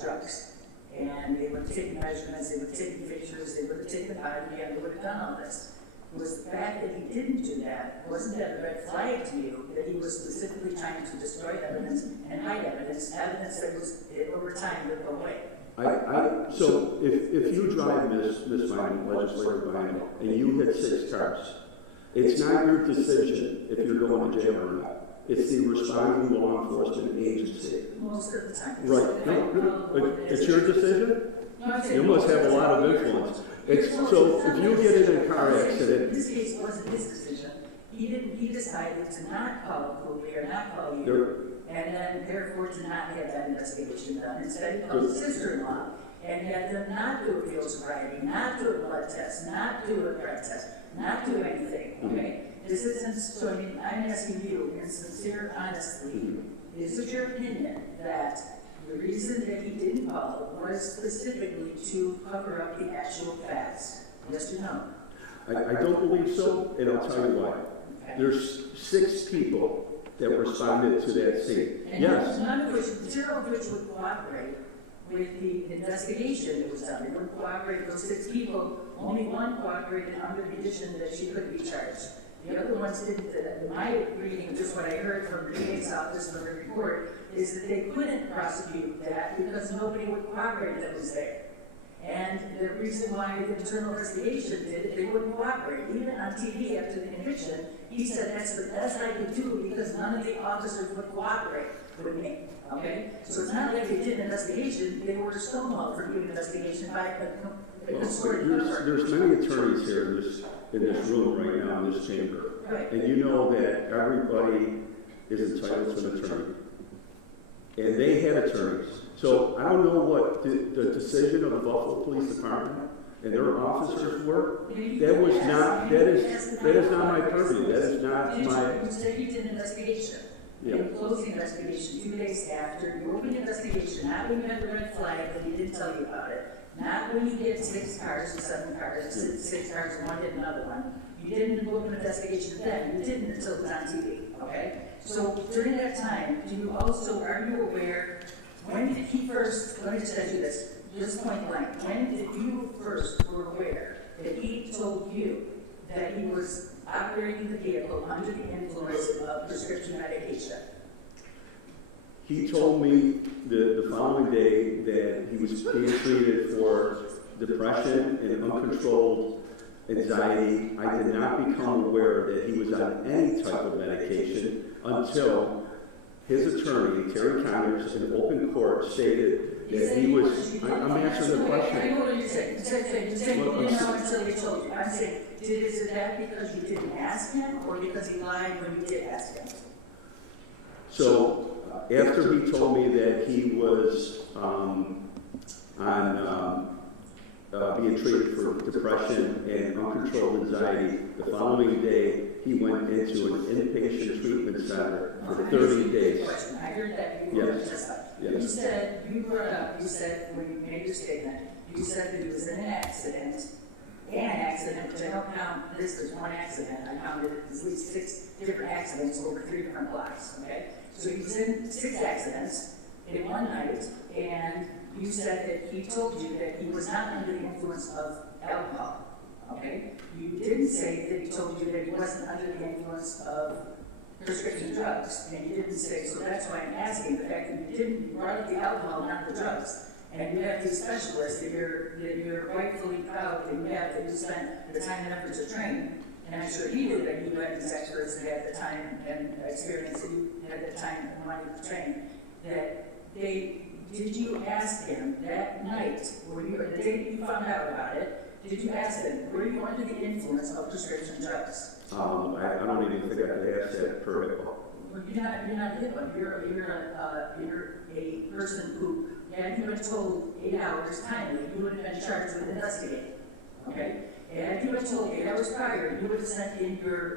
drugs. and they would have taken measurements, they would have taken pictures, they would have taken the body, and they would have done all this. It was the fact that he didn't do that, wasn't that a red flag to you, that he was specifically trying to destroy evidence and hide evidence that was, over time, would go away? So if you drive Miss Vinyl, Legislator Vinyl, and you hit 6 cars, it's not your decision if you're going to jail or not. It's the responding law enforcement agency. Most of the time. Right. No, it's your decision? You must have a lot of influence. So if you get in a car accident. This case wasn't his decision. He decided to not call Cooley or not call you, and then therefore to not have that investigation done. Instead, he called his sister-in-law and had them not do a field sobriety, not do a blood test, not do a drug test, not do anything, okay? This isn't, so I mean, I'm asking you, in sincere honesty, is it your opinion that the reason that he didn't call was specifically to cover up the actual facts? Yes or no? I don't believe so, and I'll tell you why. Okay. There's 6 people that responded to that scene. And Yes. none of which, 0 of which would cooperate with the investigation that was done. They wouldn't cooperate with those 6 people. Only one cooperated under the condition that she couldn't be charged. The other ones didn't. My reading, just what I heard from the DA's office from the report, is that they couldn't prosecute that because nobody would cooperate that was there. And the reason why the internal investigation did it, they wouldn't cooperate. Even on TV after the conviction, he said that's the best I could do because none of the officers would cooperate with me. Okay? So it's not like they did an investigation, they were stonewalled for doing an investigation by a sort of There's many attorneys here in this room right now, in this chamber. Right. And you know that everybody is entitled to an attorney. And they had attorneys. So I don't know what the decision of the Buffalo Police Department and their officers were. That is not my purview. That is not my. You said you did an investigation. Yeah. You closed the investigation 2 days after. You opened the investigation, not when you had the red flag, but he didn't tell you about it. Not when you get 6 cars or 7 cars, 6 cars and one hit another one. You didn't open an investigation then. You didn't until it was on TV. Okay? So during that time, are you aware, when did he first, let me just ask you this, just point blank, when did you first were aware that he told you that he was operating the vehicle under the influence of prescription medication? He told me the following day that he was being treated for depression and uncontrolled anxiety. I did not become aware that he was on any type of medication until his attorney, Terry Connors, in open court stated that he was. I'm answering the question. I know what you're saying. You said you didn't know until he told you. I'm saying, is that because you didn't ask him or because he lied when you did ask him? So after he told me that he was being treated for depression and uncontrolled anxiety, the following day he went into an inpatient treatment center for 30 days. I heard that you Yes. You said, you brought up, you said when you made your statement, you said that he was in an accident, which I don't count this as one accident, I counted at least 6 different accidents over 3 different blocks, okay? So he was in 6 accidents in one night, and you said that he told you that he was not under the influence of alcohol, okay? You didn't say that he told you that he wasn't under the influence of prescription drugs, and you didn't say, so that's why I'm asking, the fact that you brought up the alcohol, not the drugs, and you have these specialists that you're rightfully proud that you have, that you spent the time and effort to train, and I'm sure he knew that you had these experts that had the time and experience that you had the time and money to train, did you ask him that night, or the day you found out about it, did you ask him, were you under the influence of prescription drugs? I don't even think I could ask that per HIPAA. Well, you're not HIPAA. You're a person who, had you been told 8 hours timely, you would have been charged with investigating. Okay? And if you had told 8 hours prior, you would have sent in your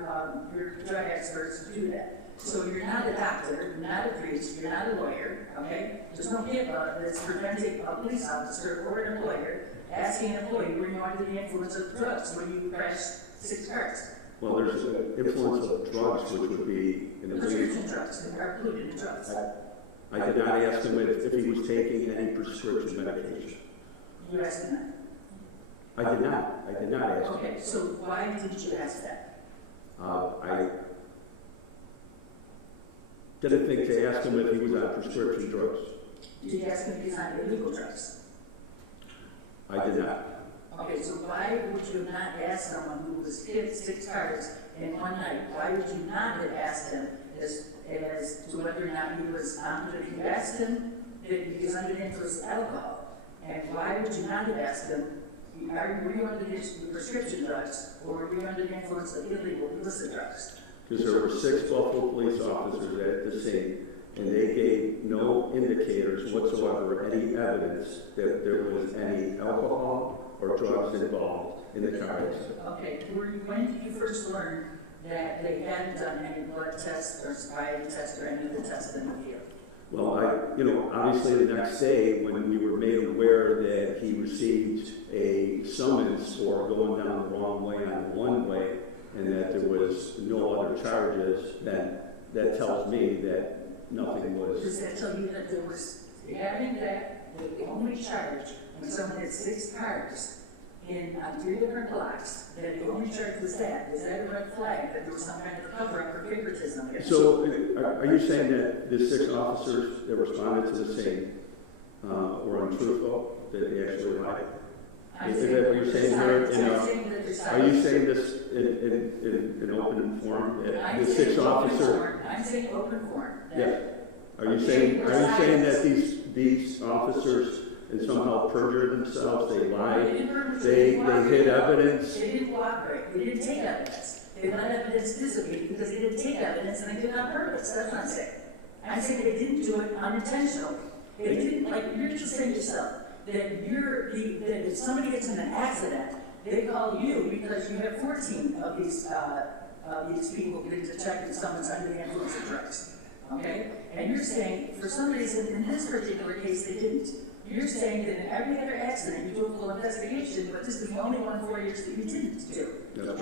drug experts to do that. So you're not a doctor, you're not a priest, you're not a lawyer, okay? There's no HIPAA that's preventing a police officer or an employer asking an employee, were you under the influence of drugs when you crashed 6 cars? Well, there's an influence of drugs, which would be in the prescription drugs, they are included in drugs. I did not ask him if he was taking any prescription medication. You asked him that? I did not ask him. Okay, so why didn't you ask that? I didn't think to ask him if he was on prescription drugs. Did you ask him if he's on illegal drugs? I did not. Okay, so why would you not ask someone who was hit 6 cars in one night? Why would you not have asked him as to whether or not he was under, you asked him if he was under the influence of alcohol? And why would you not have asked him, were you under the prescription drugs or were you under the influence of illegal illicit drugs? Because there were 6 Buffalo police officers at the scene, and they gave no indicators whatsoever, any evidence that there was any alcohol or drugs involved in the car accident. Okay, when did you first learn that they hadn't done any blood tests or sobriety tests or any of the tests in the field? Well, obviously the next day when we were made aware that he received a summons for going down the wrong way on the one-way and that there was no other charges, then that tells me that nothing was. Does that tell you that there was, having that, the only charge when someone had 6 cars on 3 different blocks, that the only charge was that? Is that a red flag that there was some kind of cover-up or favoritism here? So are you saying that the 6 officers that responded to the scene were untruthful, that they actually lied? Is that what you're saying here? Are you saying this in an open forum? The 6 officers? I'm saying open forum. Yeah. Are you saying that these officers and somehow perjured themselves? They lied. They hid evidence. They didn't cooperate. They didn't take evidence. They let evidence dissipate because they didn't take evidence and they did it on purpose. That's what I'm saying. I'm saying they didn't do it unintentionally. They didn't, like you're just saying yourself, that that if somebody gets in an accident, they call you because you have 14 of these people getting detected someone's under the influence of drugs. Okay? And you're saying, for some reason, in this particular case, they didn't. You're saying that in every other accident, you do a full investigation, but this is the only one 4 years that you didn't do.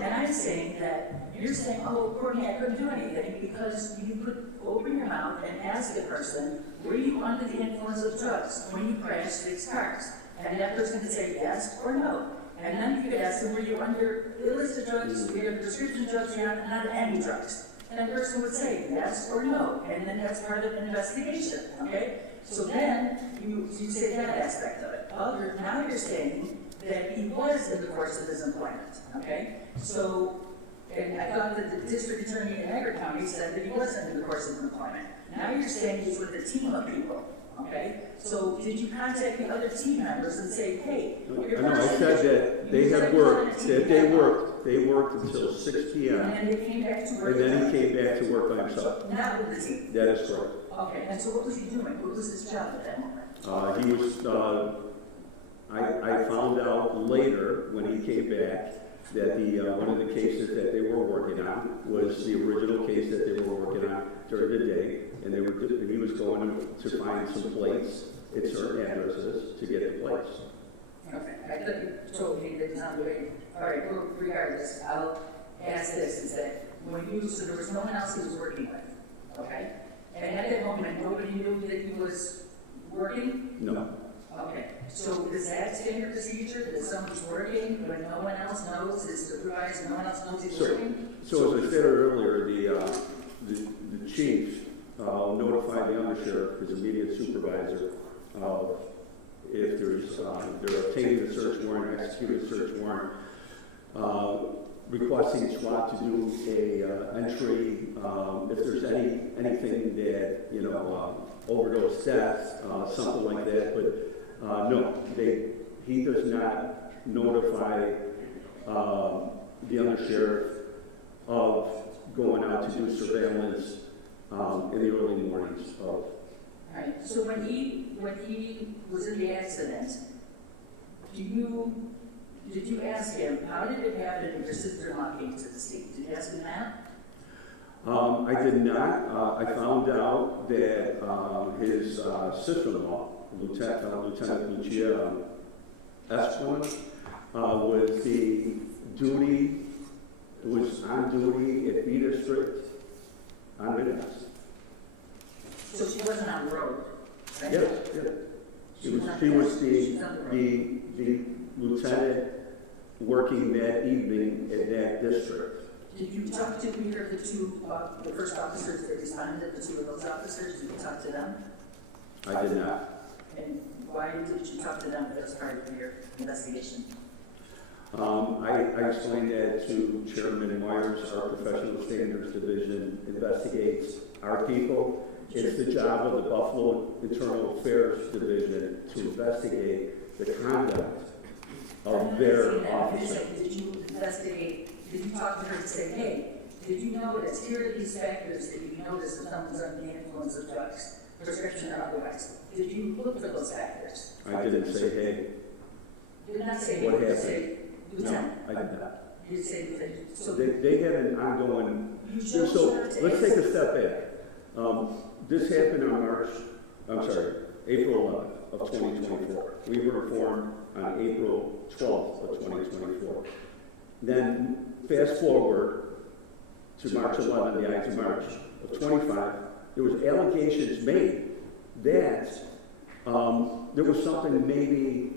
And I'm saying that, you're saying, oh, Courtney, I couldn't do anything because you could open your mouth and ask a person, were you under the influence of drugs when you crashed 6 cars? And that person could say yes or no. And then you could ask them, were you under illicit drugs, were you under prescription drugs, or not any drugs? And that person would say yes or no. And then that's part of an investigation, okay? So then you say that aspect of it. Now you're saying that he was in the course of his employment, okay? So, and I thought that the district attorney in Erie County said that he wasn't in the course of employment. Now you're saying he's with a team of people, okay? So did you contact the other team members and say, hey, you're No, I said that they had worked, they worked until 6 p.m. And then they came back to work. And then he came back to work by himself. Not with the team. That is correct. Okay, and so what was he doing? What was his job at that moment? He was, I found out later when he came back that one of the cases that they were working on was the original case that they were working on during the day, and he was going to find some plates at certain addresses to get the plates. Okay, I thought you told me that it's on the way. All right, well, regardless, I'll ask this, is that so there was no one else he was working with, okay? And at that moment, nobody knew that he was working? No. Okay, so is that standard procedure, that someone's working when no one else knows, his supervisor, no one else knows he's working? So as I said earlier, the chief notified the undersheriff, his immediate supervisor, if they're obtaining a search warrant, executing a search warrant, requesting SWAT to do a entry, if there's anything that, overdose death, something like that, but no, he does not notify the undersheriff of going out to do surveillance in the early mornings of. All right, so when he was in the accident, did you ask him, how did it happen if your sister-in-law came to the scene? Did you ask him that? I did not. I found out that his sister-in-law, Lieutenant Lucia Esplanade, was on duty at B District on midnight. So she wasn't on the road, right? Yeah. She was the lieutenant working that evening at that district. Did you talk to either of the first officers that responded, the two of those officers? Did you talk to them? I did not. And why did you talk to them as part of your investigation? I explained that to Chairman Myers. Our Professional Standards Division investigates our people. It's the job of the Buffalo Internal Affairs Division to investigate the conduct of their officers. Did you investigate, did you talk to her to say, hey, did you notice, here are these factors that you notice that someone's under the influence of drugs, prescription or otherwise? Did you look for those factors? I didn't say, hey. You did not say, What hey, you happened? say, Lieutenant. No, I did not. You say, Lieutenant. So They had an ongoing, you chose so not to let's take answer. a step back. This happened on April 11th of 2024. We were informed on April 12th of 2024. Then fast forward to March 11th, the Ides of March of 25, there was allegations made that there was something maybe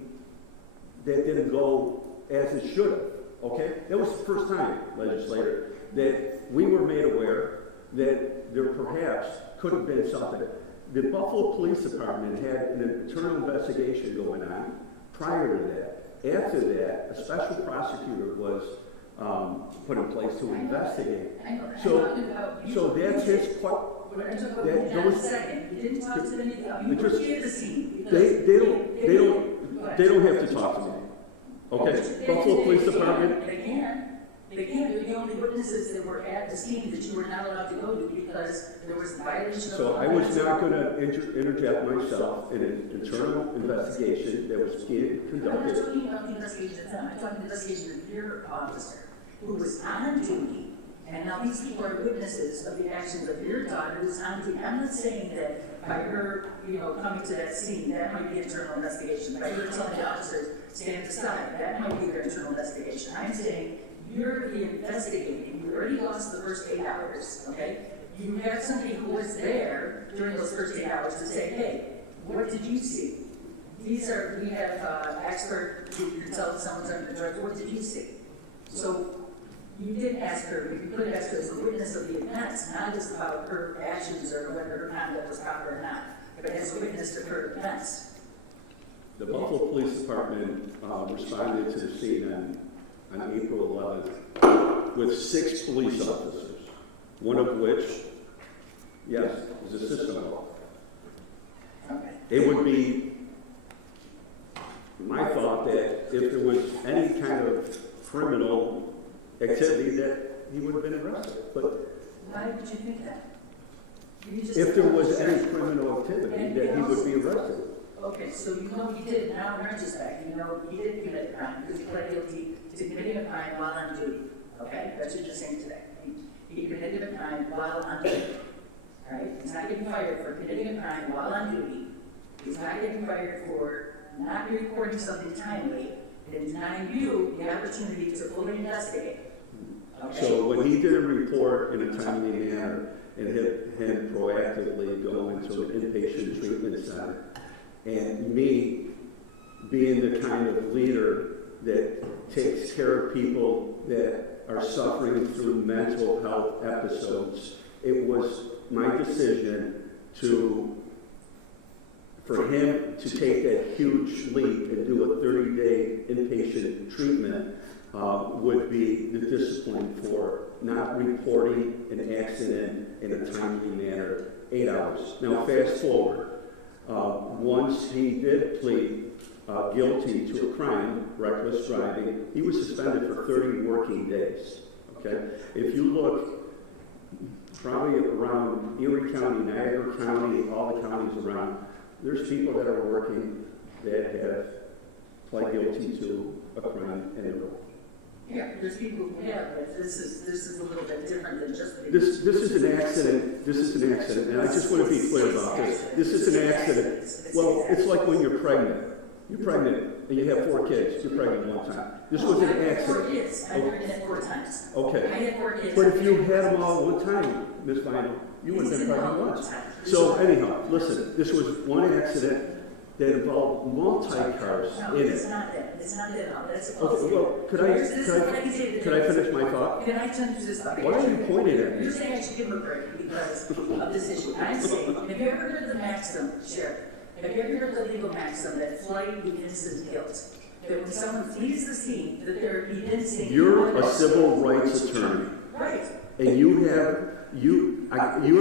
that didn't go as it should have, okay? That was the first time, legislator, that we were made aware that there perhaps could have been something. The Buffalo Police Department had an internal investigation going on prior to that. After that, a special prosecutor was put in place to investigate. So that's his part. You didn't talk to any of them. You were here to see. They don't have to talk to me. Okay? Buffalo Police Department. They can. They're the only witnesses that were at the scene that you were not allowed to go to because there was a violation of So I was not going to interject myself in an internal investigation that was being I'm not conducted. talking about the investigation of them. I'm talking the investigation of your officer who was on duty. And now these people are witnesses of the actions of your daughter who's on duty. I'm not saying that by her, coming to that scene, that might be internal investigation. By her telling the officers, stand aside, that might be their internal investigation. I'm saying you're the investigating. You already lost the first 8 hours, okay? You have somebody who was there during those first 8 hours to say, hey, what did you see? We have expert who can tell if someone's under drugs. What did you see? So you did ask her, you could ask her as a witness of the events, not just about her actions or whether her conduct was proper or not, but as a witness to her events. The Buffalo Police Department responded to the scene on April 11th with 6 police officers, one of which, yes, is a system officer. Okay. It would be my thought that if there was any kind of criminal activity that he would have been arrested. But Why would you think that? if there was any criminal activity, that he would be arrested. Okay, so he did, now in retrospect, he did commit a crime because he pled guilty to committing a crime while on duty. Okay, that's what you're saying today. He committed a crime while on duty. All right, he's not getting fired for committing a crime while on duty. He's not getting fired for not reporting something timely and denying you the opportunity to fully investigate. Okay. So when he did a report in a timely manner and had him proactively go into an inpatient treatment center, and me being the kind of leader that takes care of people that are suffering through mental health episodes, it was my decision for him to take that huge leap and do a 30-day inpatient treatment would be the discipline for not reporting an accident in a timely manner, 8 hours. Now fast forward, once he did plead guilty to a crime, reckless driving, he was suspended for 30 working days, okay? If you look probably around Erie County, Niagara County, all the counties around, there's people that are working that have pled guilty to a crime and enrolled. Yeah, there's people who have, but this is a little bit different than just the... This is an accident. This is an accident, and I just want to be clear about this. This is an accident. Well, it's like when you're pregnant. You're pregnant, and you have 4 kids. You're pregnant one time. This was an accident. 4 kids. I heard it 4 times. Okay. I had 4 kids. But if you had them all one time, Ms. Vinyl, you would have been pregnant once. So anyhow, listen, this was one accident. that involve multi-cars No, in it's it. not that, it's not that, no, that's a Okay, well, could I finish my thought? Can I finish this thought? Why are you pointing at me? You're saying I should give him a break because of this issue. I'm saying, have you ever heard the maxim, Sheriff? Have you ever heard the legal maxim that flight evinces guilt? That when someone flees the scene, that they're evincing. You're a civil rights attorney, Right. and you're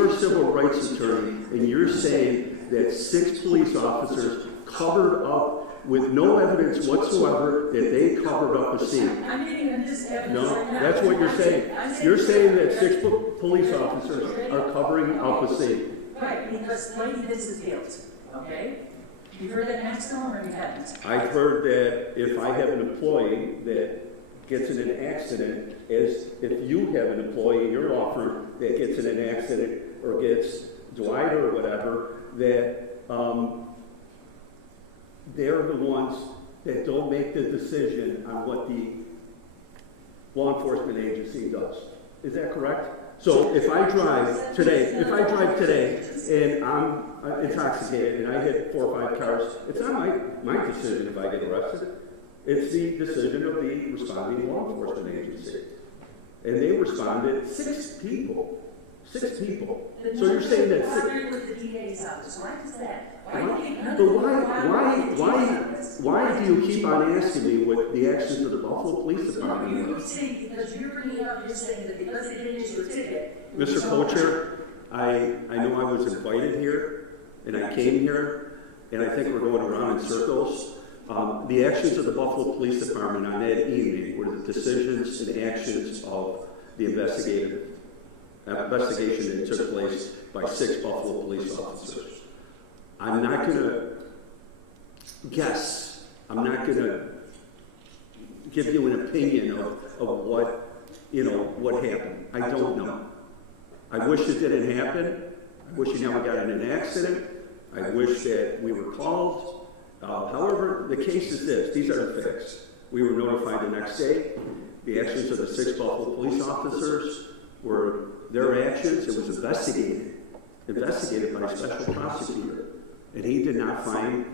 a civil rights attorney, and you're saying that 6 police officers covered up with no evidence whatsoever that they covered up a scene. I'm giving them this evidence No, right now. that's what you're saying. I'm You're saying that 6 police officers are covering up a scene. Right, because flight evinces guilt, okay? You've heard that maxim or you haven't? I've heard that if I have an employee that gets in an accident, as if you have an employee in your law firm that gets in an accident or gets Dwight or whatever, that they're the ones that don't make the decision on what the law enforcement agency does. Is that correct? So if I drive today and I'm intoxicated and I hit 4 or 5 cars, it's not my decision if I get arrested. It's the decision of the responding law enforcement agency. And they responded, 6 people. 6 people. So you're saying that 6... with the DA's office, why is that? Why do you keep on asking me what the actions of the Buffalo Police Department You're saying, because you're bringing up, you're saying that because they didn't issue a ticket. Mr. Co-Chair, I know I was invited here, and I came here, and I think we're going around in circles. The actions of the Buffalo Police Department on that evening were the decisions and actions of the investigation that took place by 6 Buffalo police officers. I'm not going to guess. I'm not going to give you an opinion of what happened. I don't know. I wish it didn't happen. I wish you never got in an accident. I wish that we were called. However, the case is this. These are the facts. We were notified the next day. The actions of the 6 Buffalo police officers were their actions. It was investigated by a special prosecutor. And he did not find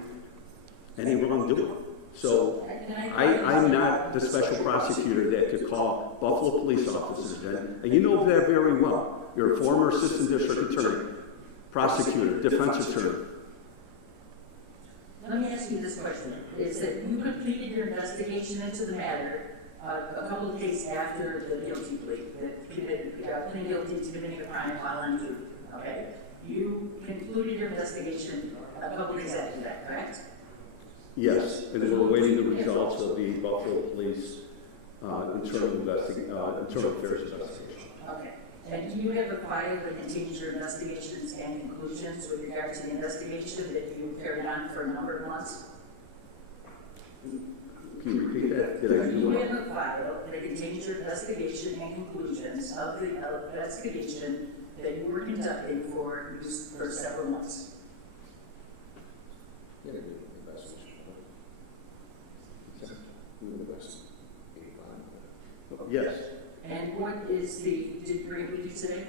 any wrongdoing. So I'm not the special prosecutor that could call Buffalo police officers then. And you know that very well. You're a former assistant district attorney, prosecutor, defense attorney. Let me ask you this question. Is that you completed your investigation into the matter a couple of days after the guilty plea, pleading guilty to committing a crime while on duty, okay? You concluded your investigation a couple days after that, correct? Yes, and we're awaiting the results of the Buffalo Police internal affairs investigation. Okay. And do you ever filed or continued your investigations and conclusions with regard to the investigation that you carried on for a number of months? Can you repeat that? Did I do You it? ever filed or continued your investigation and conclusions of the investigation that you were conducting for several months? Yes, And what is did you bring it with you today?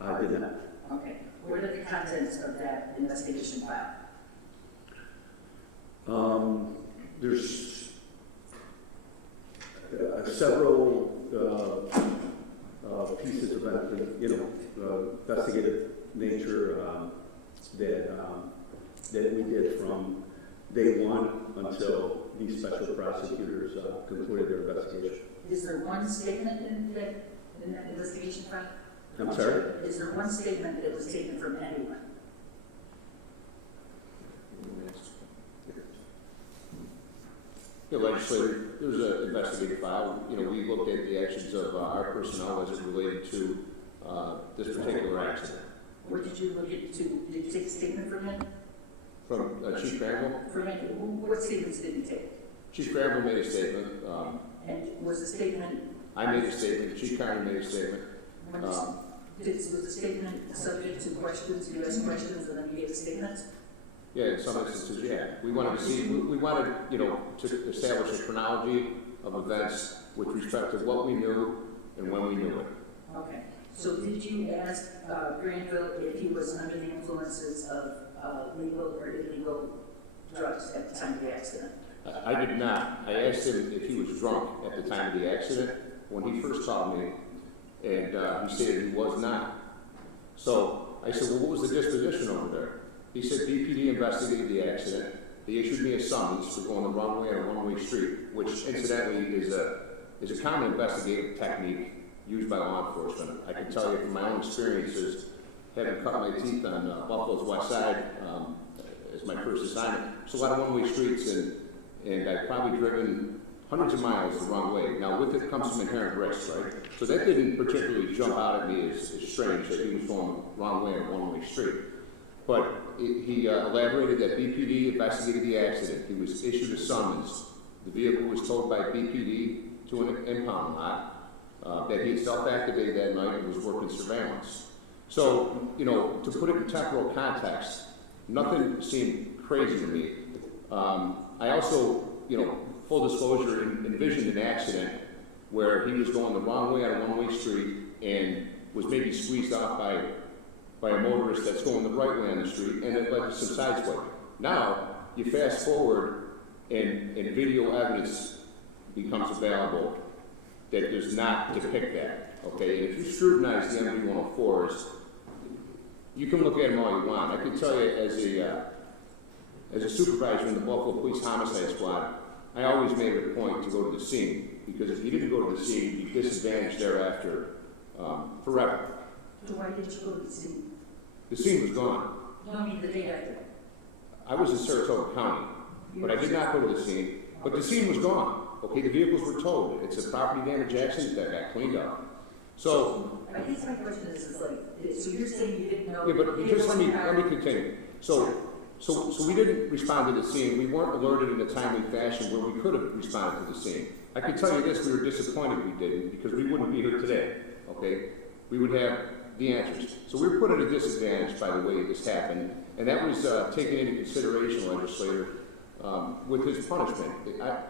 I did not. Okay. What are the contents of that investigation file? There's several pieces of investigative nature that we did from day one until these special prosecutors concluded their investigation. Is there one statement in that investigation file? I'm sorry? Is there one statement that was taken from anyone? The legislator, there's an investigative file. We looked at the actions of our personnel as it related to this particular accident. Where did you look at did you take a statement from him? From Chief Granville? From any, what statements did you take? Chief Granville made a statement. And was the statement? I made a statement. Chief Conner made a statement. Was the statement subject to questions? You asked questions and then you gave a statement? Yeah, in some instances, yeah. We wanted to see, we wanted, to establish a chronology of events with respect to what we knew and when we knew it. Okay. So did you ask Granville if he was under the influences of legal or illegal drugs at the time of the accident? I did not. I asked him if he was drunk at the time of the accident when he first called me, and he stated he was not. So I said, well, what was the disposition over there? He said BPD investigated the accident. They issued me a summons for going the wrong way on a one-way street, which incidentally is a common investigative technique used by law enforcement. I can tell you from my own experiences, having cut my teeth on Buffalo's West Side as my first assignment. It's a lot of one-way streets, and I've probably driven hundreds of miles the wrong way. Now, with it comes some inherent risk, right? So that didn't particularly jump out at me as strange that he was going the wrong way on a one-way street. But he elaborated that BPD investigated the accident. He was issued a summons. The vehicle was towed by BPD to an impound lot, that he had self-activated that night and was working surveillance. So, you know, to put it in temporal context, nothing seemed crazy to me. I also, you know, full disclosure, envisioned an accident where he was going the wrong way on a one-way street and was maybe squeezed off by a motorist that's going the right way on the street, and it led to some sideswiping. Now, you fast forward, and video evidence becomes available that does not depict that, okay? And if you scrutinize the MV-104s, you can look at them all you want. I can tell you, as a supervisor in the Buffalo Police Homicide Squad, I always made it a point to go to the scene, because if you didn't go to the scene, you'd be disadvantaged thereafter forever. So why did you go to the scene? The scene was gone. No, I mean the day after. I was in Saratoga County, but I did not go to the scene. But the scene was gone. Okay, the vehicles were towed. It's a property damage accident that got cleaned up. So I guess my question is like, so you're saying you didn't know? yeah, but just let me continue. So we didn't respond to the scene. We weren't alerted in a timely fashion where we could have responded to the scene. I can tell you this: we were disappointed we didn't, because we wouldn't be here today. Okay, we would have the answers. So we were put at a disadvantage by the way this happened, and that was taken into consideration, legislator, with his punishment.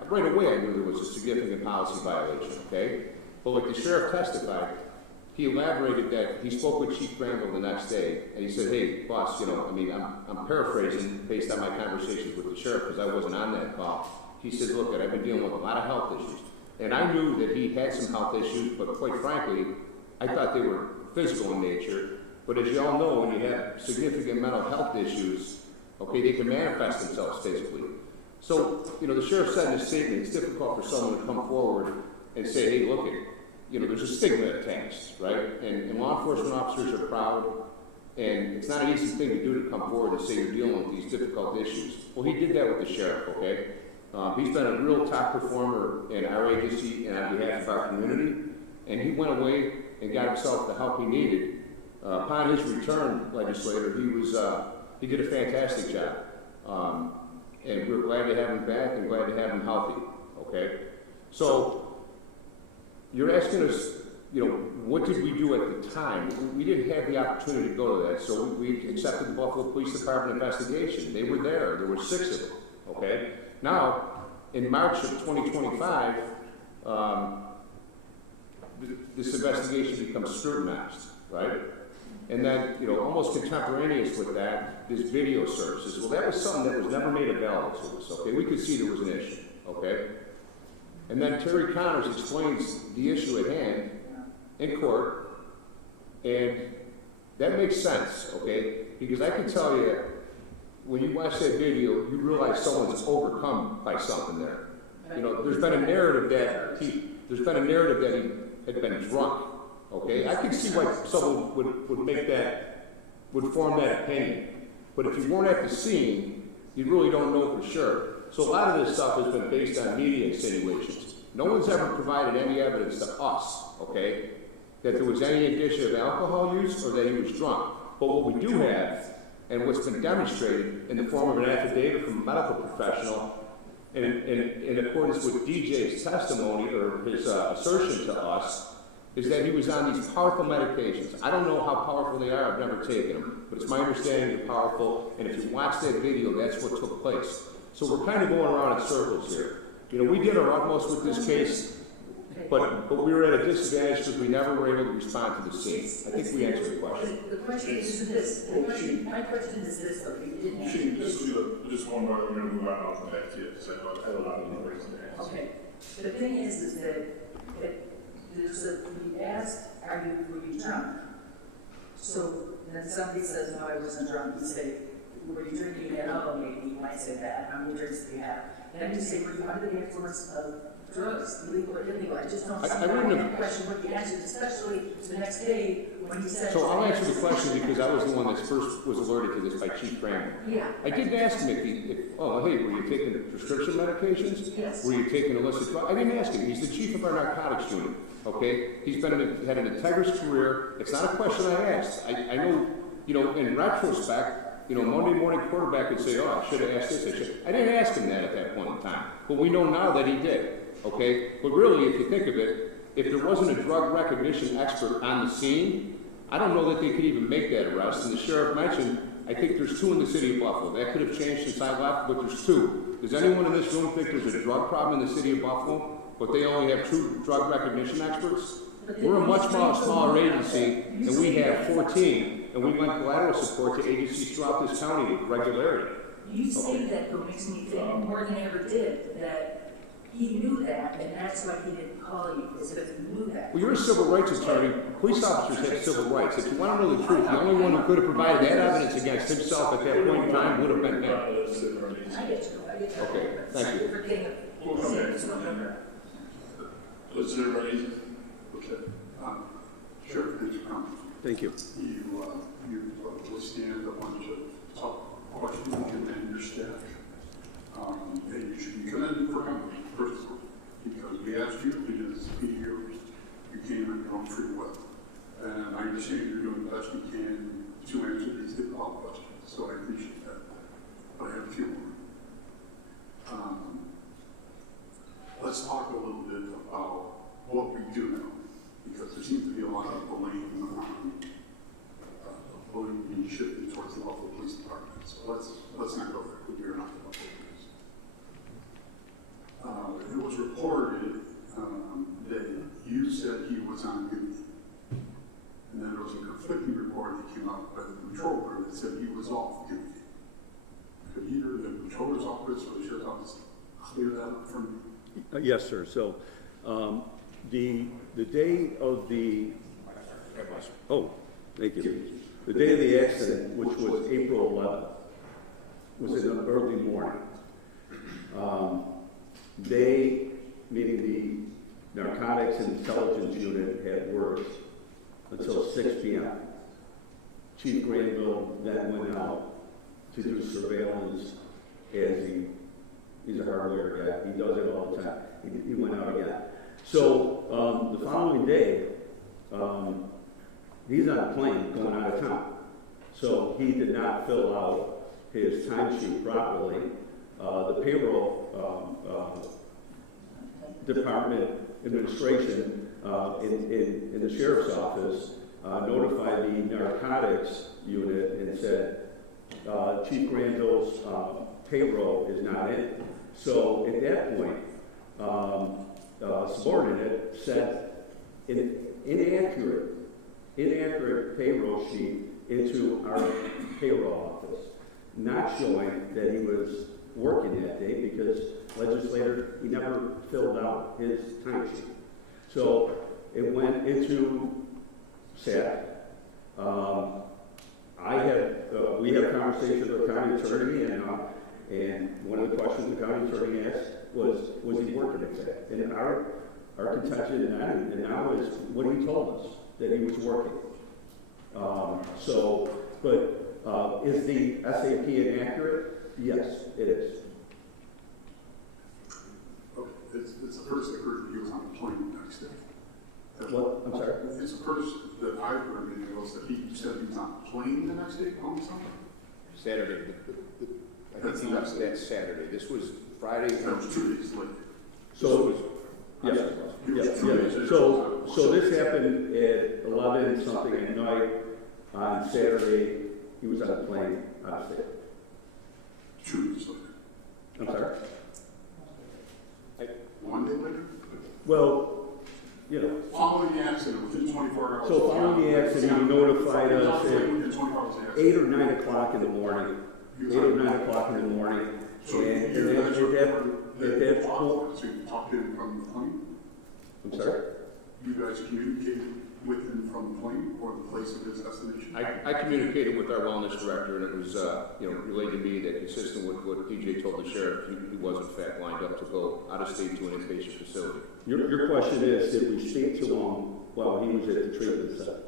Right away I knew there was a significant policy violation, okay? But like the sheriff testified, he elaborated that he spoke with Chief Granville the next day, and he said, hey, boss, you know, I mean, I'm paraphrasing based on my conversations with the sheriff, because I wasn't on that call. He said, look, I've been dealing with a lot of health issues. And I knew that he had some health issues, but quite frankly, I thought they were physical in nature. But as you all know, when you have significant mental health issues, okay, they can manifest themselves physically. So, you know, the sheriff said in his statement, it's difficult for someone to come forward and say, hey, look, you know, there's a stigma attached, right? And law enforcement officers are proud, and it's not an easy thing to do to come forward and say you're dealing with these difficult issues. Well, he did that with the sheriff, okay? He's been a real top performer in our agency and on behalf of our community, and he went away and got himself the help he needed. Upon his return, legislator, he did a fantastic job. And we're glad to have him back and glad to have him healthy, okay? So, you're asking us, you know, what did we do at the time? We didn't have the opportunity to go to that, so we accepted the Buffalo Police Department investigation. They were there. There were 6 of them, okay? Now, in March of 2025, this investigation becomes scrutinized, right? And then, you know, almost contemporaneous with that, this video services. Well, that was something that was never made available to us, okay? We could see there was an issue, okay? And then Terry Connors explains the issue at hand in court, and that makes sense, okay? Because I can tell you, when you watch that video, you realize someone's overcome by something there. You know, there's been a narrative that he had been drunk. Okay, I can see why someone would form that opinion. But if you weren't at the scene, you really don't know for sure. So a lot of this stuff has been based on media insinuations. No one's ever provided any evidence to us, okay, that there was any indicia of alcohol use or that he was drunk. But what we do have, and what's been demonstrated in the form of an affidavit from a medical professional, in accordance with DJ's testimony or his assertion to us, is that he was on these powerful medications. I don't know how powerful they are, I've never taken them, but it's my understanding they're powerful, and if you watch that video, that's what took place. So we're kind of going around in circles here. You know, we did our utmost with this case. but we were at a disadvantage because we never were able to respond to the scene. I think we answered the question. The question is this, my question is this, though, you didn't answer. Just one more, we're gonna move on off of that too, so I had a lot of numbers in there. Okay, the thing is that there's we asked, were you drunk? So then somebody says, no, I wasn't drunk. You say, were you drinking at all? Maybe you might say that. How many drinks do you have? Then you say, were you under the influence of drugs, illegal or illegal? I just don't see that question what you answered, especially the next day when he said. So I'll answer the question because I was the one that first was alerted to this by Chief Granville. Yeah. I didn't ask him if hey, were you taking prescription medications? Yes. Were you taking illicit drugs? I didn't ask him. He's the chief of our narcotics unit. Okay, he's had an integrous career. It's not a question I asked. I know, in retrospect, Monday morning quarterback would say, oh, I should have asked this. I didn't ask him that at that point in time. But we know now that he did. Okay, but really, if you think of it, if there wasn't a drug recognition expert on the scene, I don't know that they could even make that arrest. And the sheriff mentioned, I think there's 2 in the city of Buffalo. That could have changed since I left, but there's 2. Does anyone in this room think there's a drug problem in the city of Buffalo? But they only have 2 drug recognition experts? We're a much smaller agency, and we have 14, and we lend collateral support to agencies throughout this county with regularity. You say that, though, makes me think more than I ever did, that he knew that, and that's why he didn't call you, because if he knew that. Well, you're a civil rights attorney. Police officers have civil rights. If you want to know the truth, the only one who could have provided that evidence against himself at that point in time would have been him. I get you. Okay, thank you. We'll come back. Let's do it right. Okay. Sheriff, thanks for coming. Thank you. You withstand a bunch of tough questions and then your staff. And you should be commended for coming, first of all, because we asked you to be here. You came on your own free will. And I understand you're doing the best you can to answer these difficult questions, so I appreciate that. But I have a few more. Let's talk a little bit about what we do now, because there seems to be a lot of blame being shifted towards the local police department. So let's not go there, because we're not the local police. It was reported that you said he was on duty, and then there was a conflicting report that came out by the controller that said he was off duty. Could either the controller's office or the sheriff's office clear that up for me? Yes, sir. So, the day of the, thank you. The day of the accident, which was April 11th, was in the early morning. They, meaning the Narcotics and Intelligence Unit, had worked until 6 p.m. Chief Granville then went out to do surveillance as he's a hard lawyer guy. He does it all the time. He went out again. So the following day, he's on a plane going out of town. So he did not fill out his timesheet properly. The payroll department administration in the sheriff's office notified the narcotics unit and said, Chief Granville's payroll is not in. So at that point, subordinate sent an inaccurate payroll sheet into our payroll office, not showing that he was working that day because legislator, he never filled out his timesheet. So it went into SAT. We had a conversation with the county attorney, and one of the questions the county attorney asked was he working at SAT? And our contention and now is what he told us, that he was working. Is the SAP inaccurate? Yes, it is. Okay, it's the first I heard that he was on the plane the next day. What? I'm sorry? It's the first that I heard that he said he was on the plane the next day going somewhere. Saturday. I think he left that Saturday. This was Friday. That was 2 days later. So, yes. So this happened at 11 something at night on Saturday. He was on the plane out of state. 2 days later. I'm sorry? 1 day later? Well, you know. Following the accident, within 24 hours. So following the accident, you notified us Within at 24 hours of the accident. 8 or 9 o'clock in the morning. 8 or 9 o'clock in the morning. So And you then guys at that point, so you talked to him from the plane? I'm sorry? You guys communicated with him from the plane or the place of his destination? I communicated with our wellness director, and it was, relayed to me that consistent with what DJ told the sheriff, he was in fact lined up to go out of state to an inpatient facility. Your question is, did we speak to him while he was at the treatment center?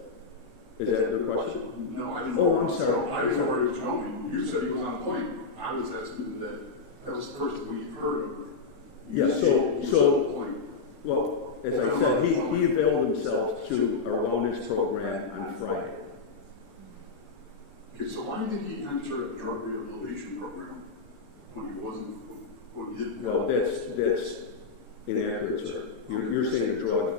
Is that your question? No, I didn't. Oh, I'm sorry. I didn't know where he was going. You said he was on a plane. I was asking that was the first we've heard of. You Yeah, said he was on a plane. Well, as I said, he availed himself to our wellness program on Friday. Okay, so why did he enter a drug rehabilitation program when he wasn't, when he didn't? Well, that's inaccurate, sir. You're saying a drug.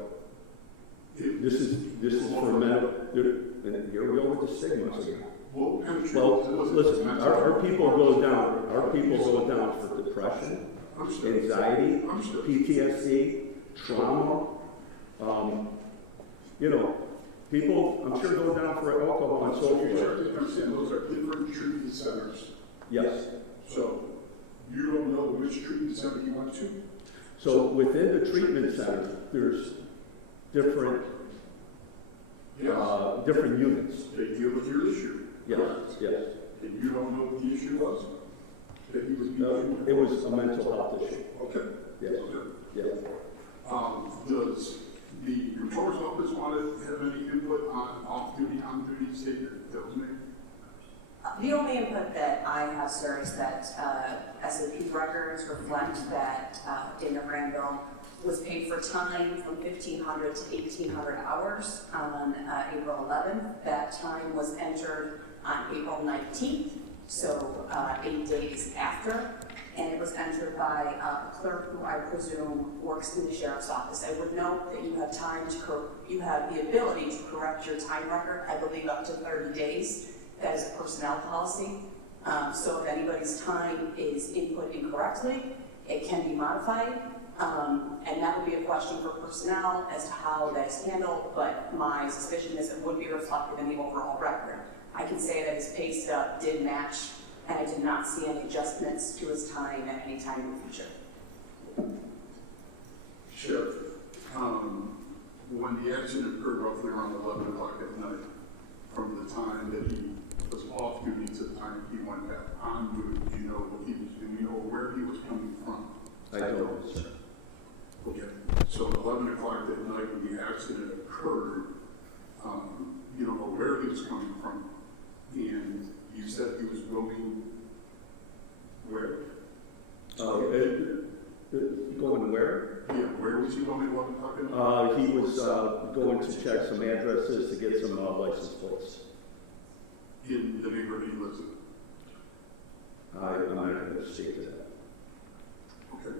This is for medical, and here we go with the stigmas again. What kind of Well, treatment was it? listen, our people go down for depression, anxiety, PTSD, trauma. People, I'm sure, go down for alcohol and so So you forth. have to understand, those are different treatment centers. Yes. So you don't know which treatment center he went to? So within the treatment center, there's different Yes. different units. They deal with your issue. Yes, yes. And you don't know what the issue was? That he was being treated? It was a mental health issue. Okay. Yes, Okay. yes. Does the controller's office want to have any input on off-duty, on-duty statement that was made? The only input that I have, sir, is that SAP records reflect that Daniel Granville was paid for time from 1,500 to 1,800 hours on April 11th. That time was entered on April 19th, so 8 days after, and it was entered by a clerk who I presume works in the sheriff's office. I would note that you have you have the ability to correct your time record, I believe up to 30 days. That is a personnel policy. So if anybody's time is input incorrectly, it can be modified. And that would be a question for personnel as to how that is handled, but my suspicion is it would be reflected in the overall record. I can say that his pay stub did match, and I did not see any adjustments to his time at any time in the future. Sheriff, when the accident occurred roughly around 11 o'clock at night, from the time that he was off duty to the time he went back on duty, do you know what he was doing, you know where he was coming from? I don't, sir. Okay, so at 11 o'clock at night when the accident occurred, you don't know where he was coming from, and you said he was going where? Going where? Yeah, where was he going at 11 o'clock at night? He was going to check some addresses to get some license plates. In the neighborhood he lives in? I'm not going to speak to that. Okay.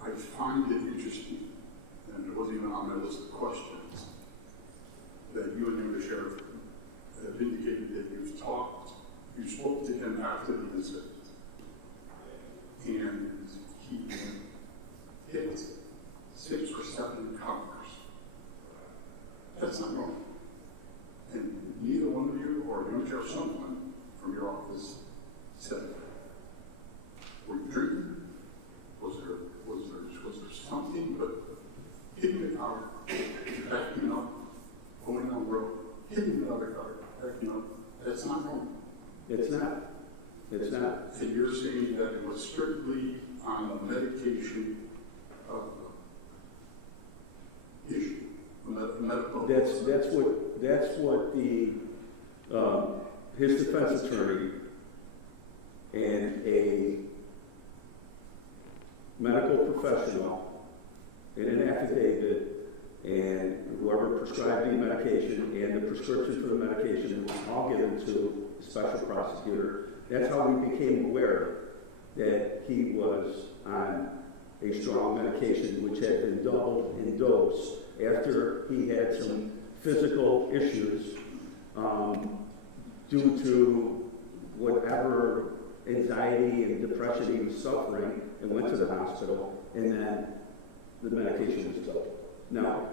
I find it interesting, and it wasn't even on my list of questions, that you and the sheriff have indicated that you spoke to him after the incident, and he hit 6 or 7 cars. That's not wrong. And neither one of you or you or someone from your office said, were you drinking? Was there something but hitting the car, backing up, going down the road, hitting the other car, backing up? That's not wrong. It's not. It's not. And you're saying that it was strictly on a medication issue, medical. That's what the his defense attorney and a medical professional in an affidavit, and whoever prescribed the medication and the prescription for the medication was all given to the special prosecutor. That's how we became aware that he was on a strong medication which had been doubled in dose after he had some physical issues due to whatever anxiety and depression he was suffering and went to the hospital, and then the medication was killed. Now,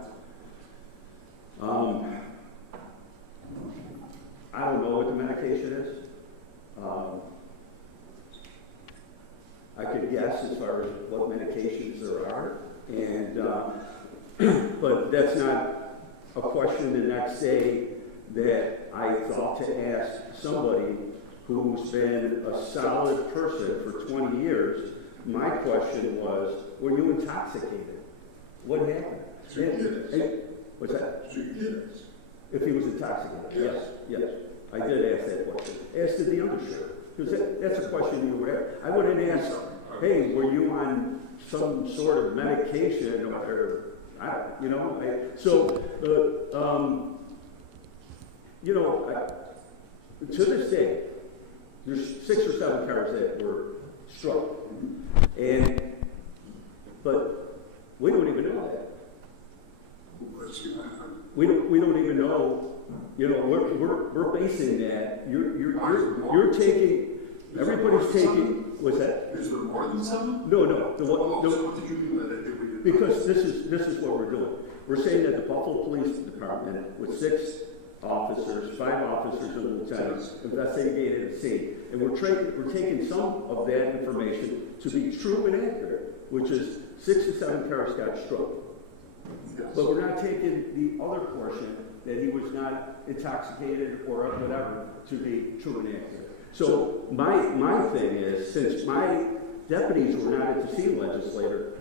I don't know what the medication is. I could guess as far as what medications there are, and but that's not a question the next day that I thought to ask somebody who's been a solid person for 20 years. My question was, were you intoxicated? What happened? So you did it. What's that? So you did it. If he was intoxicated? Yes. I did ask that question. Asked the undersheriff, because that's a question you would ask. I wouldn't ask, hey, were you on some sort of medication or to this day, there's 6 or 7 cars that were struck, but we don't even know that. We don't even know. We're basing that. You're taking. Everybody's taking. What's that? Is there more than 7? No. So what did you mean by that? Because this is what we're doing. We're saying that the Buffalo Police Department, with 6 officers, 5 officers and lieutenants, investigated a scene, and we're taking some of that information to be true and accurate, which is 6 to 7 cars got struck. Yes. But we're not taking the other portion that he was not intoxicated or whatever to be true and accurate. So my thing is, since my deputies were not at the scene, legislator,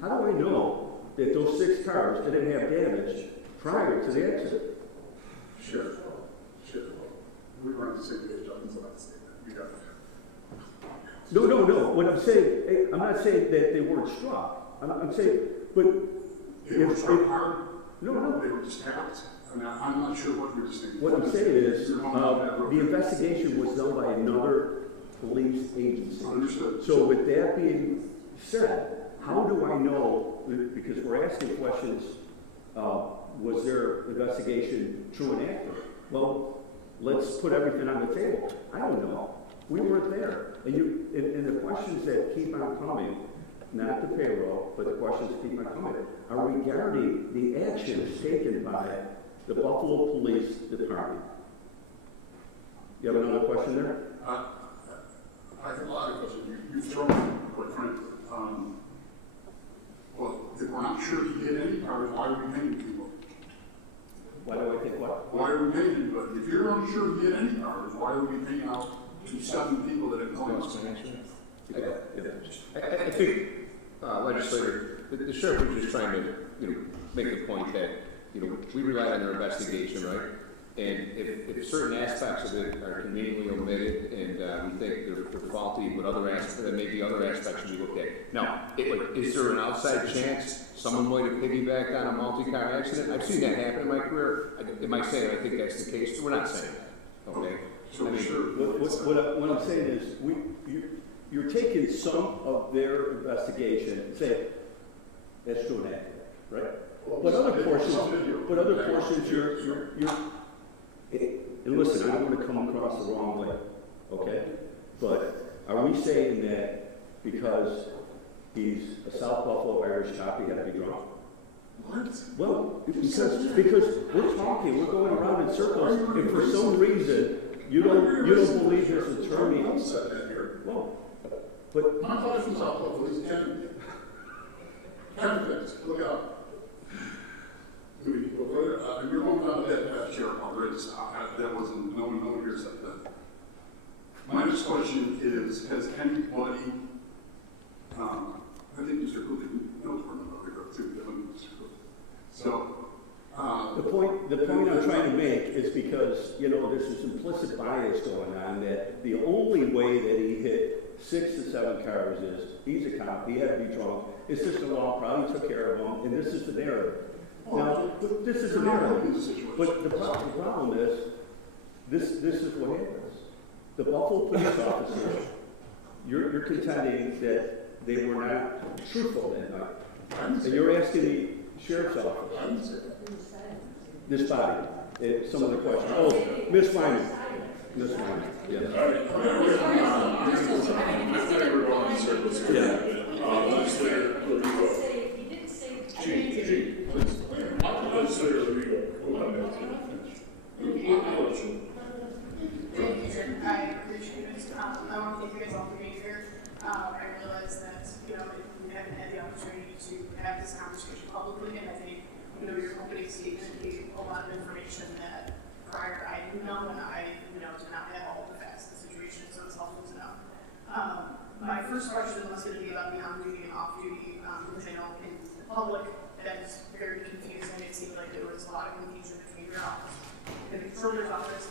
how do I know that those 6 cars didn't have damage prior to the accident? Sure. We were on the same page. I was about to say that. You got it. No. What I'm saying, I'm not saying that they weren't struck. I'm saying, but They were struck hard? No. They were just tapped? I mean, I'm not sure what you're saying. What I'm saying is, the investigation was done by another police agency. Understood. So with that being said, how do I know, because we're asking questions, was their investigation true and accurate? Well, let's put everything on the table. I don't know. We weren't there. And the questions that keep on coming, not the payroll, but the questions that keep on coming, are regarding the actions taken by the Buffalo Police Department. You have another question there? I have a lot of questions. You've thrown, quite frankly. Well, if we're not sure he hit any cars, why are we paying people? Why do I think what? Why are we paying anybody? If you're unsure he hit any cars, why are we paying out to 7 people that have claims? I think, legislator, the sheriff was just trying to, make the point that, we rely on their investigation, right? And if certain aspects of it are conveniently omitted and we think they're faulty, but other aspects, there may be other aspects to be looked at. Now, is there an outside chance someone might have piggybacked on a multi-car accident? I've seen that happen in my career. Am I saying I think that's the case? We're not saying that, okay? So I mean, sure. What I'm saying is, you're taking some of their investigation and saying, that's true and accurate, right? But other portions, you're and listen, I don't want to come across the wrong way, okay? But are we saying that because he's a South Buffalo Irish cop, he had to be drunk? What? Well, because we're talking, we're going around in circles, and for some reason, you don't believe his attorney. I said that here. Well, but My father's from South Buffalo. He's a Kennedy. Look out. You're going down to that path, Sheriff. That wasn't, no one here said that. My next question is, has anybody, I think Mr. Cooley knows where I'm going to go too. So, the point I'm trying to make is because, there's this implicit bias going on that the only way that he hit 6 to 7 cars is, he's a cop, he had to be drunk, his sister-in-law probably took care of him, and this is the narrative. Now, this is the narrative. But the problem is, this is what happens. The Buffalo police officers, you're contending that they were not truthful that night. And you're asking the sheriff's office, this body, some of the questions. Oh, Ms. Feynman. That's fine, yeah. All right, I feel like we're going in circles here. Legislator Rodrigo. G, please. Legislator Rodrigo, go ahead. Thank you, Chair. I appreciate it. I want to thank you guys all for being here. I realize that, we haven't had the opportunity to have this conversation publicly, and I think, your opening statement gave a lot of information that prior I didn't know, and I, did not have all the facts of the situation, so it's helpful to know. My first question was going to be about the on-duty and off-duty, which I know in the public that is very confusing. It seemed like there was a lot of confusion between your office and the controller's office.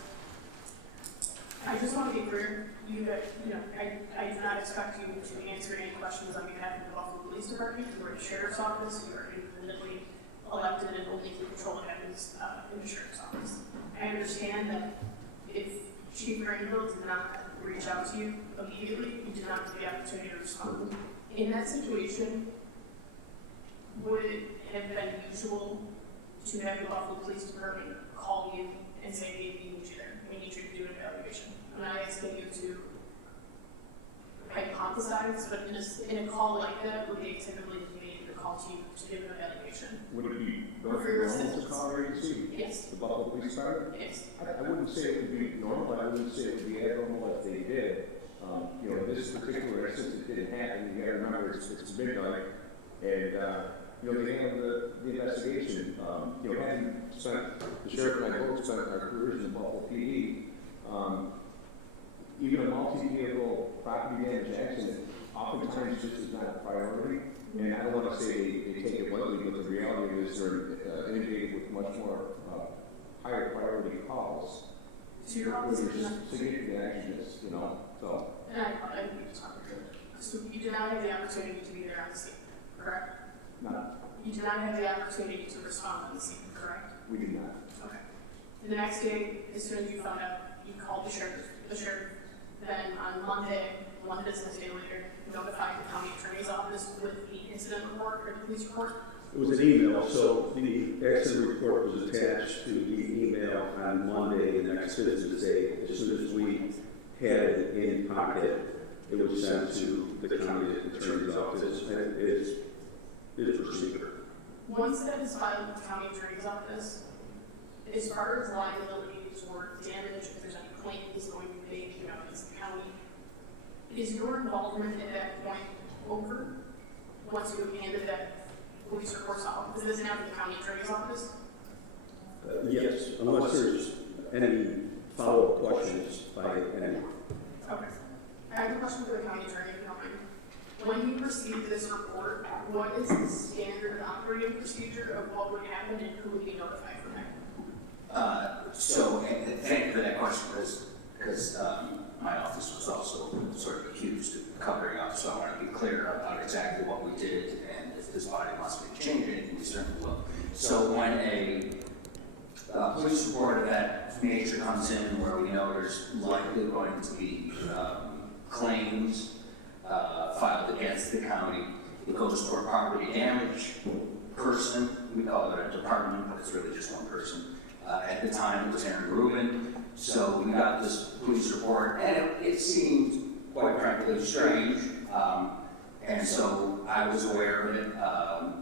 I just want to be clear, I do not expect you to answer any questions on behalf of the Buffalo Police Department. You are the Sheriff's Office. You are independently elected and only control happens in the Sheriff's Office. I understand that if Chief Granville did not reach out to you immediately, you did not get the opportunity to respond. In that situation, would it have been usual to have the Buffalo Police Department call you and say, hey, we need you there, we need you to do an evaluation? I'm not asking you to hypothesize, but in a call like that, would they typically make the call to you to give an evaluation? Would it be normal to call our agency? Yes. The Buffalo Police Department? Yes. I wouldn't say it would be normal, but I wouldn't say it would be abnormal if they did. This particular instance, it didn't happen. You gotta remember, it's midnight, and, they handled the investigation. Having spent, the sheriff and I both spent our careers in the Buffalo PD, even a multi-vehicle property damage accident oftentimes just is not a priority. And I don't want to say they take it lightly, but the reality is they're inundated with much more higher priority calls. So your office There's did not. significant actions, so. And I so you did not have the opportunity to be there on the scene, correct? No, You did not have the opportunity to respond on the scene, correct? we do not. Okay. The next day, as soon as you found out, you called the sheriff. Then on Monday, one business day later, notified the county attorney's office with the incident report or the police report. It was an email, so the accident report was attached to the email on Monday, the next business day. As soon as we had it in pocket, it was sent to the county attorney's office, and it is procedure. Once that is filed with the county attorney's office, as far as liabilities or damage, if there's any claims going to be made, against the county, is your involvement at that point over once you have handed that police report off? Because it isn't out of the county attorney's office? Yes, unless there's any follow-up questions by anyone. Okay. I have a question for the county attorney, if you don't mind. When you received this report, what is the standard operating procedure of what would happen and who would be notified from that? And thank you for that question, because my office was also sort of accused of covering up, so I want to be clear about exactly what we did, and if this body wants me to change anything, we certainly will. So when a police report of that nature comes in, where we know there's likely going to be claims filed against the county, it goes to our property damage person. We call it a department, but it's really just one person. At the time, it was Aaron Rubin. So we got this police report, and it seemed, quite frankly, strange. And so I was aware of it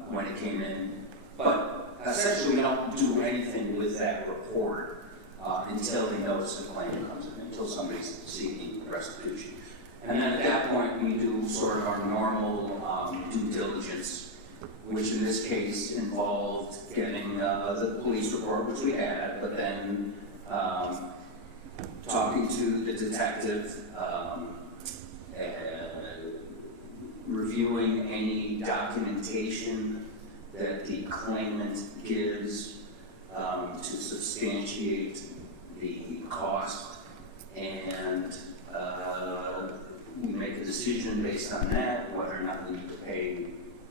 when it came in. But essentially, we don't do anything with that report until they notice the claim comes in, until somebody's seeking restitution. And then at that point, we do sort of our normal due diligence, which in this case involved getting the police report, which we had, but then talking to the detective, reviewing any documentation that the claimant gives to substantiate the cost, and we make a decision based on that, whether or not we need to pay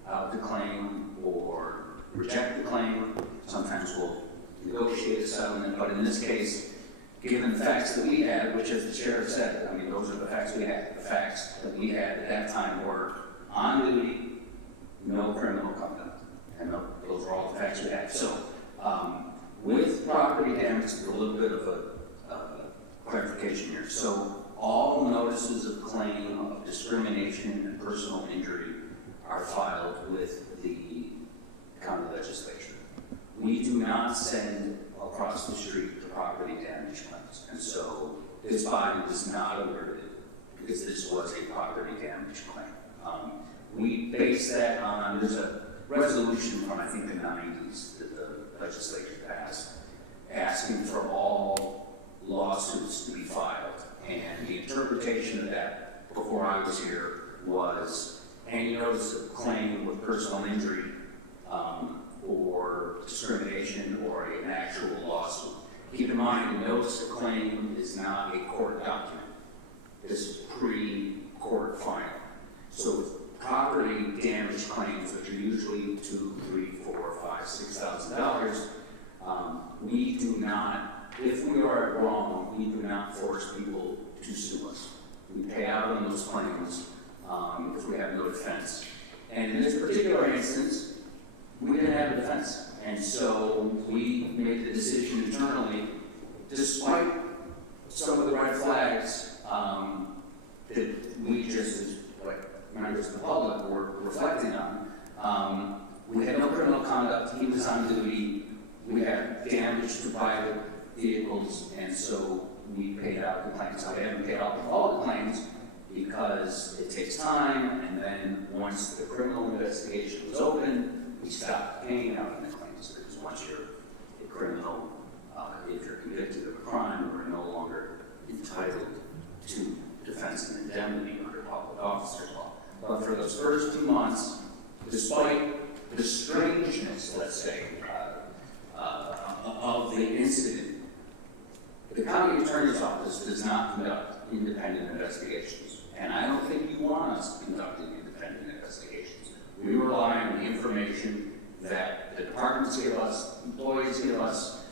out the claim or reject the claim. Sometimes we'll negotiate a settlement, but in this case, given the facts that we had, which as the sheriff said, I mean, those are the facts we had. The facts that we had at that time were on duty, no criminal conduct, and those are all the facts we had. So with property damage, it's a little bit of a clarification here. So all notices of claim of discrimination and personal injury are filed with the county legislature. We do not send across the street the property damage claims. And so this body was not alerted because this was a property damage claim. We base that on, there's a resolution from I think the 90s that the legislature passed asking for all lawsuits to be filed. And the interpretation of that before I was here was any notice of claim with personal injury or discrimination or an actual lawsuit. Keep in mind, the notice of claim is not a court document. This is pre-court filing. So property damage claims, which are usually $2,000, $3,000, $4,000, $5,000, $6,000, we do not, if we are wrong, we do not force people to sue us. We pay out on those claims if we have no defense. And in this particular instance, we didn't have a defense. And so we made the decision internally, despite some of the red flags that we just, as members of the public, were reflecting on. We had no criminal conduct. He was on duty. We had damage to private vehicles, and so we paid out the claims. So we haven't paid out all the claims because it takes time, and then once the criminal investigation was open, we stopped paying out the claims. Because once you're a criminal, if you're convicted of a crime, we're no longer entitled to defense and indemnity under public officer's law. But for those first 2 months, despite the strangeness, let's say, of the incident, the county attorney's office does not conduct independent investigations. And I don't think you want us conducting independent investigations. We rely on the information that the departments give us, employees give us,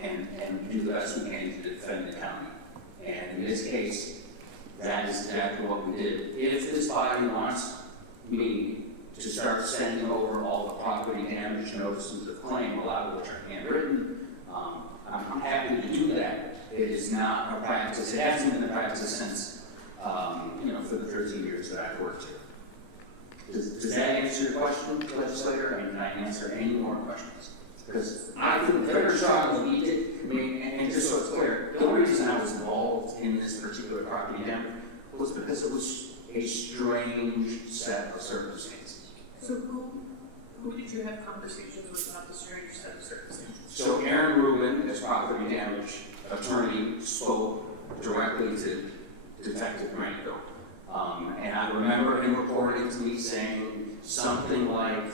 and do the best we can to defend the county. And in this case, that is exactly what we did. If this body wants me to start sending over all the property damage notices of claim, a lot of which are handwritten, I'm happy to do that. It is not a practice. It hasn't been a practice since, for the 13 years that I've worked here. Does that answer your question, legislator? I mean, can I answer any more questions? Because I feel very strongly we did. I mean, and just so it's clear, the only reason I was involved in this particular property damage was because it was a strange set of circumstances. So who did you have conversations with about the strange set of circumstances? So Aaron Rubin, as property damage attorney, spoke directly to Detective Granville. And I remember him reporting to me saying something like,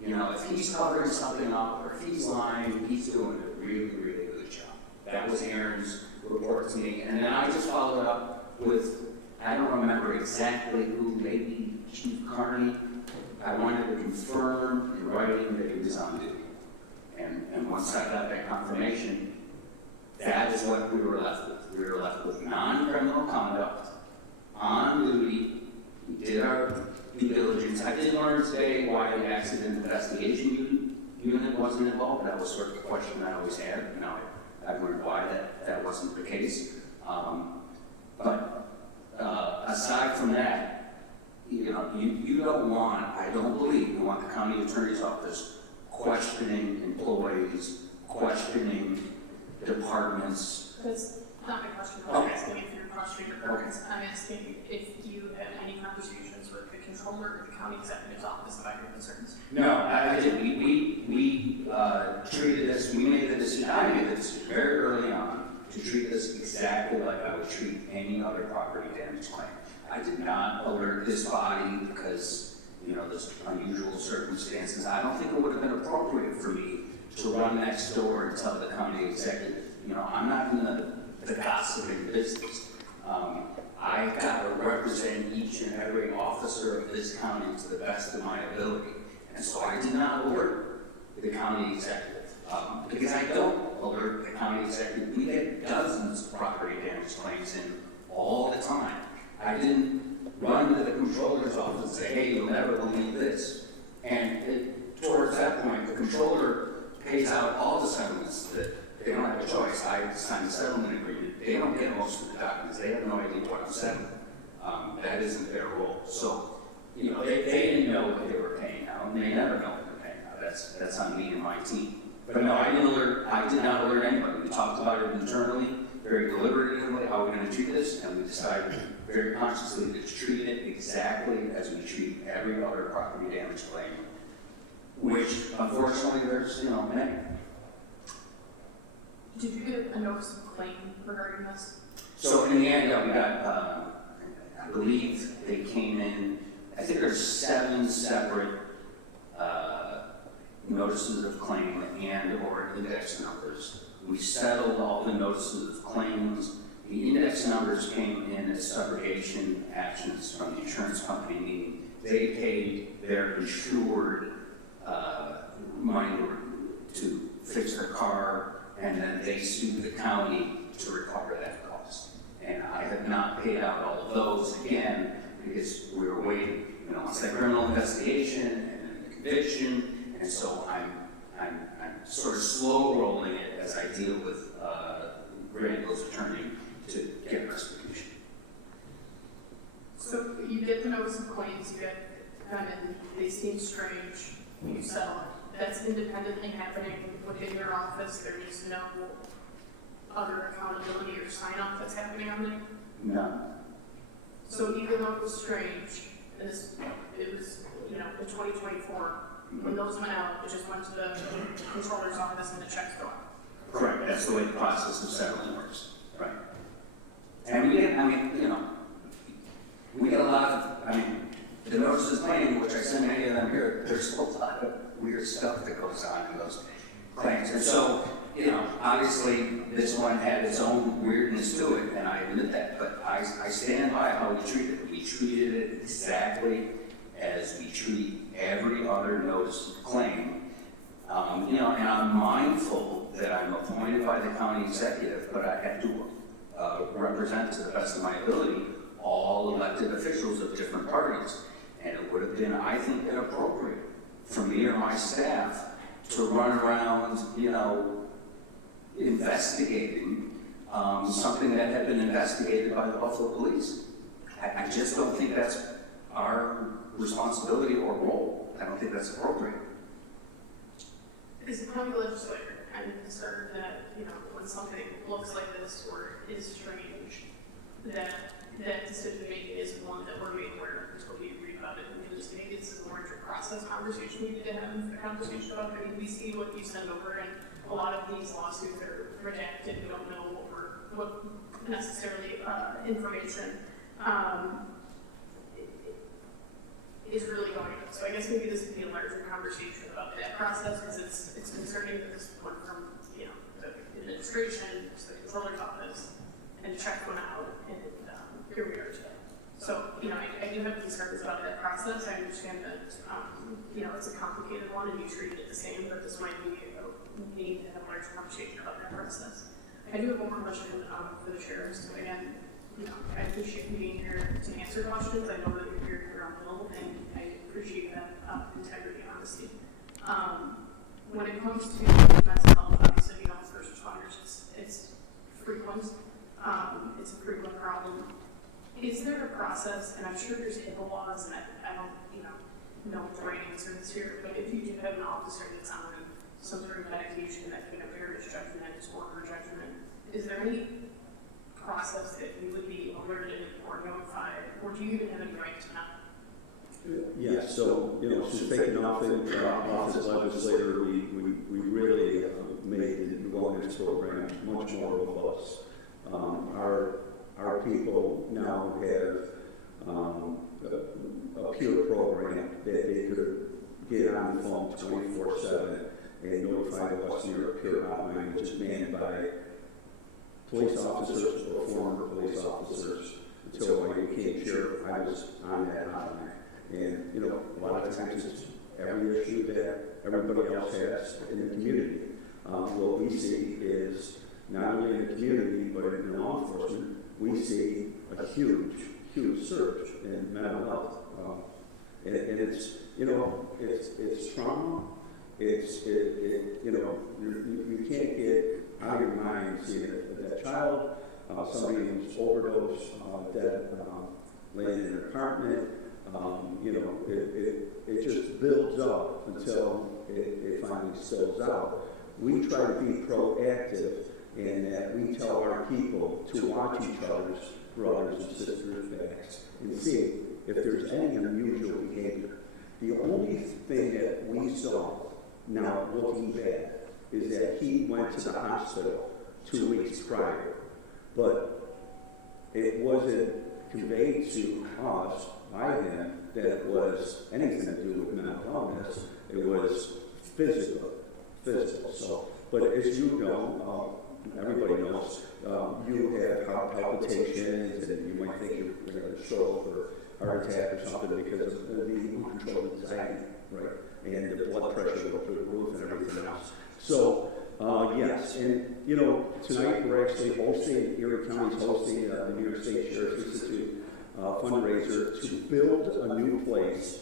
if he's covering something up or if he's lying, he's doing a really, really good job. That was Aaron's report to me. And then I just followed up with, I don't remember exactly who, maybe Chief Carney. I wanted to confirm in writing that he was on duty. And once I got that confirmation, that is what we were left with. We were left with non-criminal conduct, on duty. We did our due diligence. I did learn today why the accident investigation unit wasn't involved. That was sort of the question I always had. Now I've learned why that wasn't the case. But aside from that, you don't want, I don't believe you want the county attorney's office questioning employees, questioning departments. That's not my question. I'm not asking if you're questioning departments. I'm asking if you had any conversations with the controller or the county executive's office about your concerns. No, I didn't. We treated this, we made the decision, I made the decision very early on to treat this exactly like I would treat any other property damage claim. I did not alert this body because, there's unusual circumstances. I don't think it would have been appropriate for me to run next door and tell the county executive, I'm not in the gossiping business. I've got to represent each and every officer of this county to the best of my ability. And so I did not alert the county executive. Because I don't alert the county executive. We get dozens of property damage claims in all the time. I didn't run to the controller's office and say, hey, you'll never believe this. And towards that point, the controller pays out all the settlements that They don't have a choice. I signed a settlement agreement. They don't get most of the documents. They have no idea what I'm settling. That isn't their role. So, you know, they didn't know what they were paying out, and they never know what they're paying out. That's on me and my team. But no, I did not alert anybody. We talked about it internally, very deliberatively, how we're going to treat this, and we decided very consciously to treat it exactly as we treat every other property damage claim, which unfortunately there's, you know, many. Did you get a notice of claim regarding this? So in the end, we got, I believe they came in, I think there's 7 separate notices of claim and or index numbers. We settled all the notices of claims. The index numbers came in as subrogation actions from the insurance company, meaning they paid their insured money to fix their car, and then they sued the county to recover that cost. And I have not paid out all of those again because we were waiting. You know, it's that criminal investigation and then the conviction, and so I'm sort of slow rolling it as I deal with Granville's attorney to get restitution. So you get the notice of claims, you get them, and they seem strange. You settle it. That's independently happening within your office. There is no other accountability or sign off that's happening on it. No. So even though it was strange, and it was, you know, in 2024, when those went out, it just went to the controller's office and the checks go out. Correct. That's the way the process of settling works. Right. And we get, I mean, you know, we get a lot of, I mean, the notices of claim, which I send many of them here, there's a lot of weird stuff that goes on in those claims. And so, you know, obviously this one had its own weirdness to it, and I admit that, but I stand by how we treated it. We treated it exactly as we treat every other notice of claim. You know, and I'm mindful that I'm appointed by the county executive, but I have to represent to the best of my ability all elected officials of different parties. And it would have been, I think, inappropriate for me or my staff to run around, you know, investigating something that had been investigated by the Buffalo Police. I just don't think that's our responsibility or role. I don't think that's appropriate. As a county legislator, I'm concerned that, you know, when something looks like this or is strange, that decision making isn't one that we're made aware of until we read about it. And just maybe it's a larger process conversation we need to have a conversation about. I mean, we see what you send over, and a lot of these lawsuits are redacted. We don't know what necessarily information is really going on. So I guess maybe this could be a larger conversation about that process, because it's concerning that this went from, you know, the administration to the controller's office, and check went out, and here we are today. So, you know, I do have concerns about that process. I understand that, you know, it's a complicated one, and you treat it the same, but this might be we need to have a larger conversation about that process. I do have one more question for the sheriff. So again, you know, I appreciate you being here to answer questions. I know that you're here around the level, and I appreciate that integrity and honesty. When it comes to mental health, obviously, you know, first responders, it's frequent. It's a frequent problem. Is there a process, and I'm sure there's HIPAA laws, and I don't, you know the right answer is here, but if you do have an officer that's on some sort of medication that can impair his judgment or her judgment, is there any process that you would be alerted or notified, or do you even have any right to know? Yes, so, you know, since taking off as legislator, we really made the governance program much more robust. Our people now have a peer program that they could get on the phone 24/7 and notify the Western Europe peer hotline, which is manned by police officers or former police officers. Until I became sheriff, I was on that hotline. And, you know, a lot of times it's every issue that everybody else has in the community. What we see is not only in the community, but in law enforcement, we see a huge surge in mental health. And it's, you know, it's trauma. You know, you can't get out of your mind seeing that child, somebody who's overdosed, dead, laying in an apartment. You know, it just builds up until it finally spills out. We try to be proactive in that we tell our people to watch each other's brothers and sisters' backs and see if there's any unusual behavior. The only thing that we saw, now looking back, is that he went to the hospital 2 weeks prior, but it wasn't conveyed to us by him that it was anything to do with mental illness. It was physical. So, but as you know, everybody knows, you have heart palpitations, and you might think you're going to stroke or heart attack or something because of the uncontrolled anxiety, right? And the blood pressure go through the roof and everything else. So, yes, and you know, tonight we're actually hosting, Erie County's hosting the New York State Sheriff's Institute fundraiser to build a new place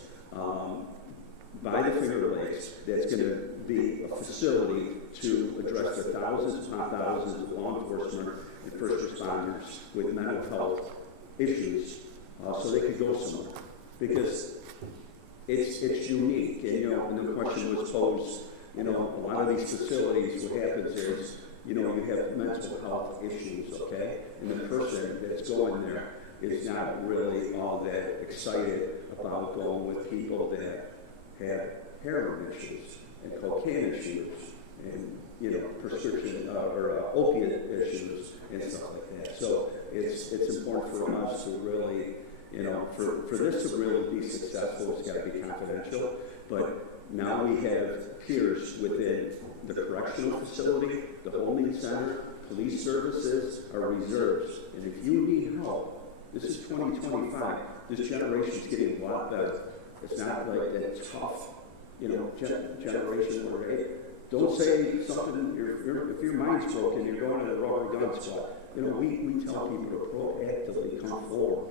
by the Finger Lakes that's going to be a facility to address the thousands upon thousands of law enforcement and first responders with mental health issues, so they could go somewhere. Because it's unique, and you know, and the question was posed, you know, a lot of these facilities, what happens is, you know, you have mental health issues, okay? And the person that's going there is not really all that excited about going with people that have heroin issues and cocaine issues and, you know, prescription or opiate issues and stuff like that. So it's important for us to really, you know, for this to really be successful, it's got to be confidential. But now we have peers within the correctional facility, the holding center, police services, our reserves. And if you need help, this is 2025. This generation's getting a lot better. It's not like that tough, you know, generation where, hey, don't say something, if your mind's broken, you're going to the rubber gun squad. You know, we tell people to proactively come forward.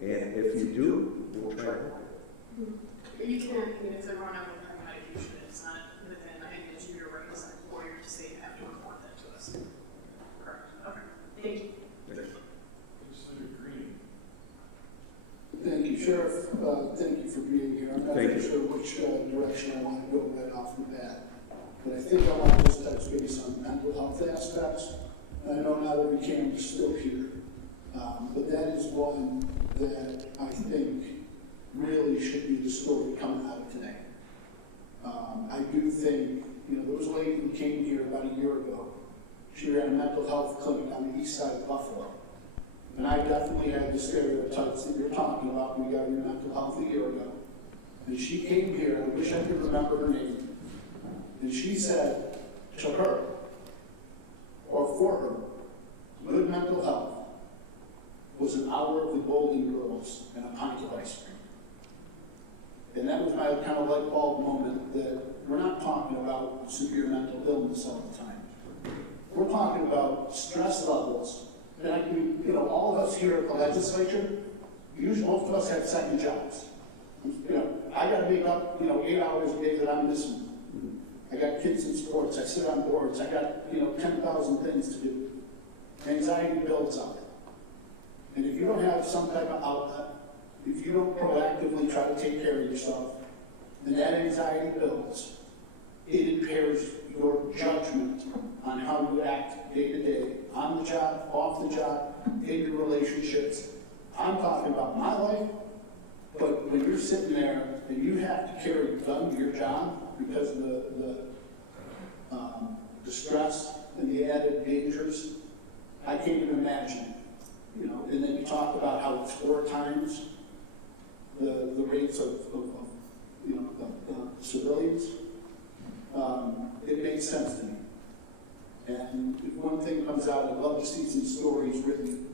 And if you do, we'll try to help. But you can't, if they're running out of medication, it's not within any of your rights as an employer to say you have to report that to us. Correct. Okay. Thank you. Thank you, Sheriff. Thank you for being here. I'm not really sure which direction I want to go right off the bat, but I think I want to just touch base on mental health aspects. I know not every camera's still here, but that is one that I think really should be the story coming out of today. I do think, you know, there was a lady who came here about a year ago. She ran a mental health clinic on the east side of Buffalo. And I definitely had the stereotypes that you're talking about regarding mental health a year ago. And she came here, I wish I could remember her name, and she said to her, or for her, good mental health was an hour of the Golden Girls and a pint of ice cream. And that was my kind of light bulb moment that we're not talking about severe mental illness all the time. We're talking about stress levels. And I can, you know, all of us here at the legislature, usually most of us have second jobs. You know, I got to make up, you know, 8 hours a day that I'm missing. I got kids in sports, I sit on boards, I got, you know, 10,000 things to do. Anxiety builds up. And if you don't have some type of outlet, if you don't proactively try to take care of yourself, then that anxiety builds. It impairs your judgment on how you act day to day, on the job, off the job, in your relationships. I'm talking about my life, but when you're sitting there and you have to carry a gun to your job because of the stress and the added dangers, I can't even imagine. You know, and then you talk about how it's 4 times the rates of you know, the civilians. It makes sense to me. And if one thing comes out, I'd love to see some stories written.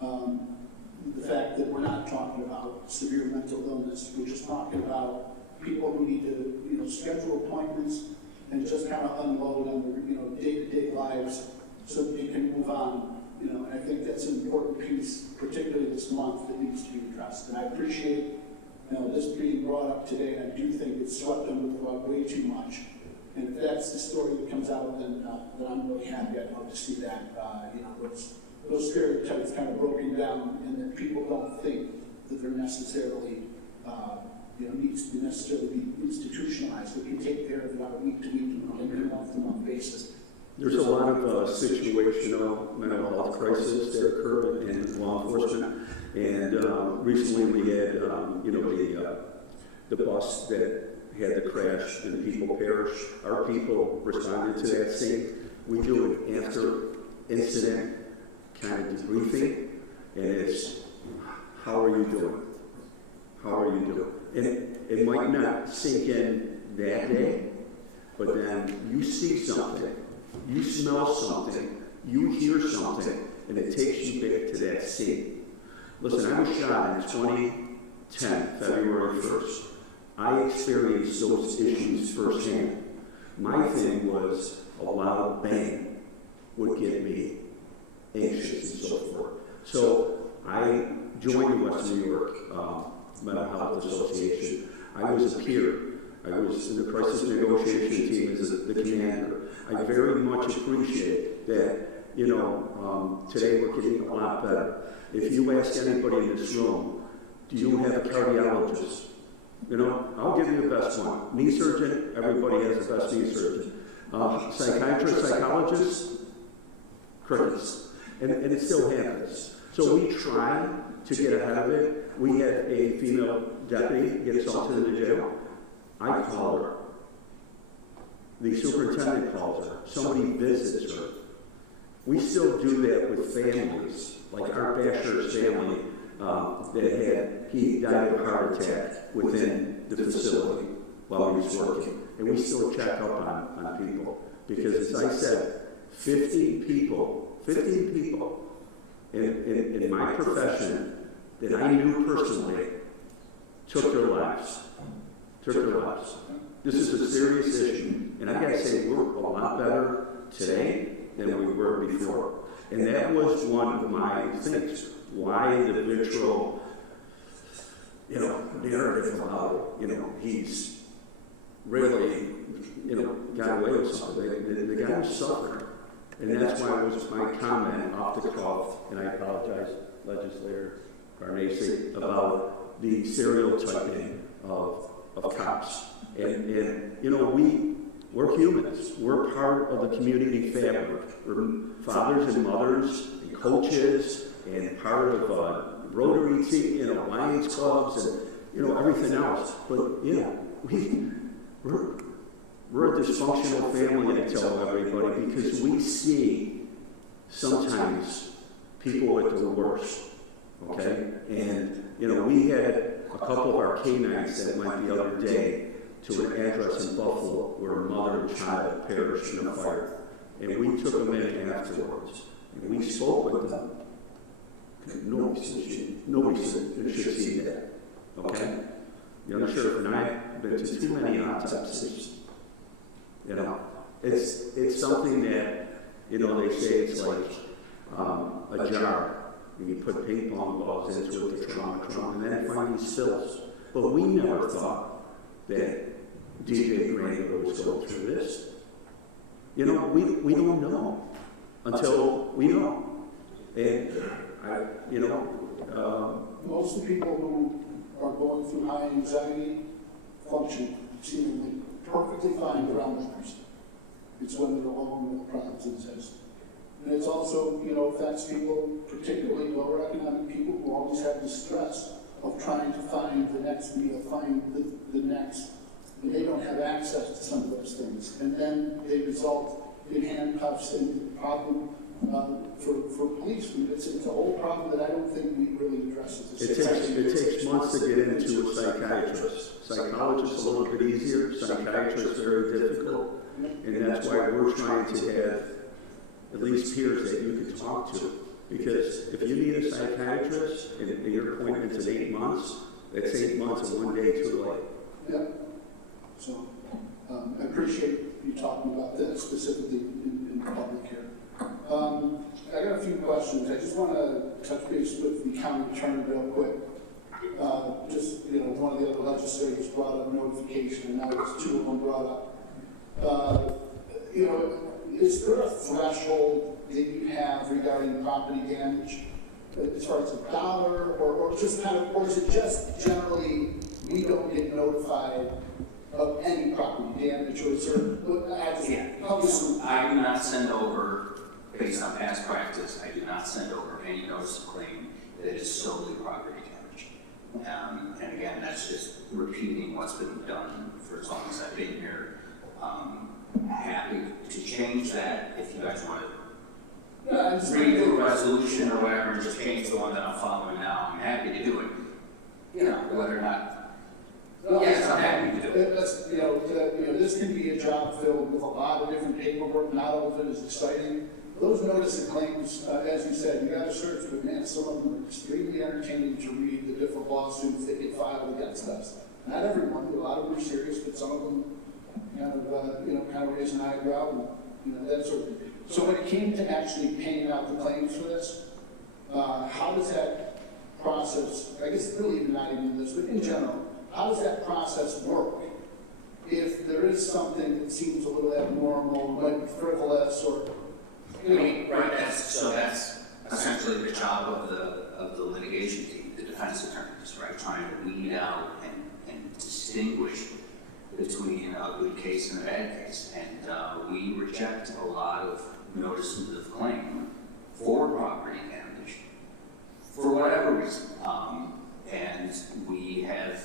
The fact that we're not talking about severe mental illness, we're just talking about people who need to, you know, schedule appointments and just kind of unload on their, you know, day-to-day lives so that they can move on. You know, and I think that's an important piece, particularly this month, that needs to be addressed. And I appreciate, you know, this being brought up today, and I do think it's swept under the rug way too much. And if that's the story that comes out, then I'm really happy. I'd love to see that, those stereotypes kind of broken down, and that people don't think that they're necessarily, needs to necessarily be institutionalized. We can take care of it on a week-to-week and month-to-month basis. There's a lot of situational mental health crises that occur in law enforcement, and recently we had, the bus that had the crash and people perished. Our people responded to that scene. We do an after-incident kind of debriefing, and it's, how are you doing? How are you doing? And it might not sink in that day, but then you see something, you smell something, you hear something, and it takes you back to that scene. Listen, I was shot in 2010, February 1st. I experienced those issues firsthand. My thing was a loud bang would get me anxious and so forth. So I joined the Western New York Mental Health Association. I was a peer. I was in the crisis negotiation team as the commander. I very much appreciate that, today we're getting a lot better. If you ask anybody in this room, do you have a cardiologist? I'll give you the best one. Knee surgeon, everybody has the best knee surgeon. Psychiatrist, psychologist, crickets. And it still happens. So we try to get ahead of it. We had a female deputy get assaulted in the jail. I call her. The superintendent calls her. Somebody visits her. We still do that with families, like our Basher's family he died of a heart attack within the facility while he was working. And we still check up on people. Because as I said, 15 people in my profession that I knew personally took their lives. This is a serious issue. And I gotta say, we're a lot better today than we were before. And that was one of my things. Why the vitriol, narrative about, he's really, got away with something. The guy was suffering. And that's why it was my comment off the cuff, and I apologize, Legislator Garcia, about the stereotyping of cops. And we're humans. We're part of the community fabric. We're fathers and mothers and coaches and part of Rotary team, Lions clubs and, everything else. But, we're a dysfunctional family, I tell everybody, because we see sometimes people at their worst, okay? And, we had a couple of our canines that went the other day to an address in Buffalo where a mother and child perished in a fire. And we took them in afterwards, and we spoke with them. Nobody should see that, okay? Sheriff and I have been to too many autopsies. It's something that, they say it's like a jar. You put ping pong balls into it, the trauma, and then it finally spills. But we never thought that DJ Granville was going through this. We don't know until we know. And most of the people who are going through high anxiety function seemingly perfectly fine around others. It's when they're alone when the problems exist. And it's also, affects people, particularly lower economic people, who always have the stress of trying to find the next meal, find the next, and they don't have access to some of those things. And then they result in handcuffs and problem for police. It's a whole problem that I don't think we really address at this stage. It takes months to get into a psychiatrist. Psychologist a little bit easier, psychiatrist very difficult. And that's why we're trying to have at least peers that you can talk to. Because if you need a psychiatrist and your appointment's in 8 months, that's 8 months and 1 day too late. Yeah. So I appreciate you talking about that specifically in public here. I got a few questions. I just want to touch base with the county attorney real quick. One of the other legislators brought up notification, and now there's two of them brought up. You know, is there a threshold that you have regarding property damage? As far as a dollar, or just kind of, or is it just generally we don't get notified of any property damage, or is there? I do not send over, based on past practice, I do not send over any notice of claim that is solely property damage. And again, that's just repeating what's been done for as long as I've been here. Happy to change that if you guys want to read the resolution or whatever and just change the one that I'm following now. I'm happy to do it. You know, whether or not. Yes, I'm happy to do it. That's, you know, this can be a job filled with a lot of different paperwork. Not all of it is exciting. Those notice of claims, as you said, you got to search, but man, some of them are extremely entertaining to read the different lawsuits that get filed against us. Not everyone, a lot of them are serious, but some of them kind of raise an eyebrow and, you know, that sort of thing. So when it came to actually paying out the claims for this, how does that process, I guess really not even this, but in general, how does that process work? If there is something that seems a little abnormal, like frivolous, or, you know. Right, that's essentially the job of the litigation team, the defense attorneys, right? Trying to weed out and distinguish between a good case and a bad case. And we reject a lot of notices of claim for property damage for whatever reason. And we have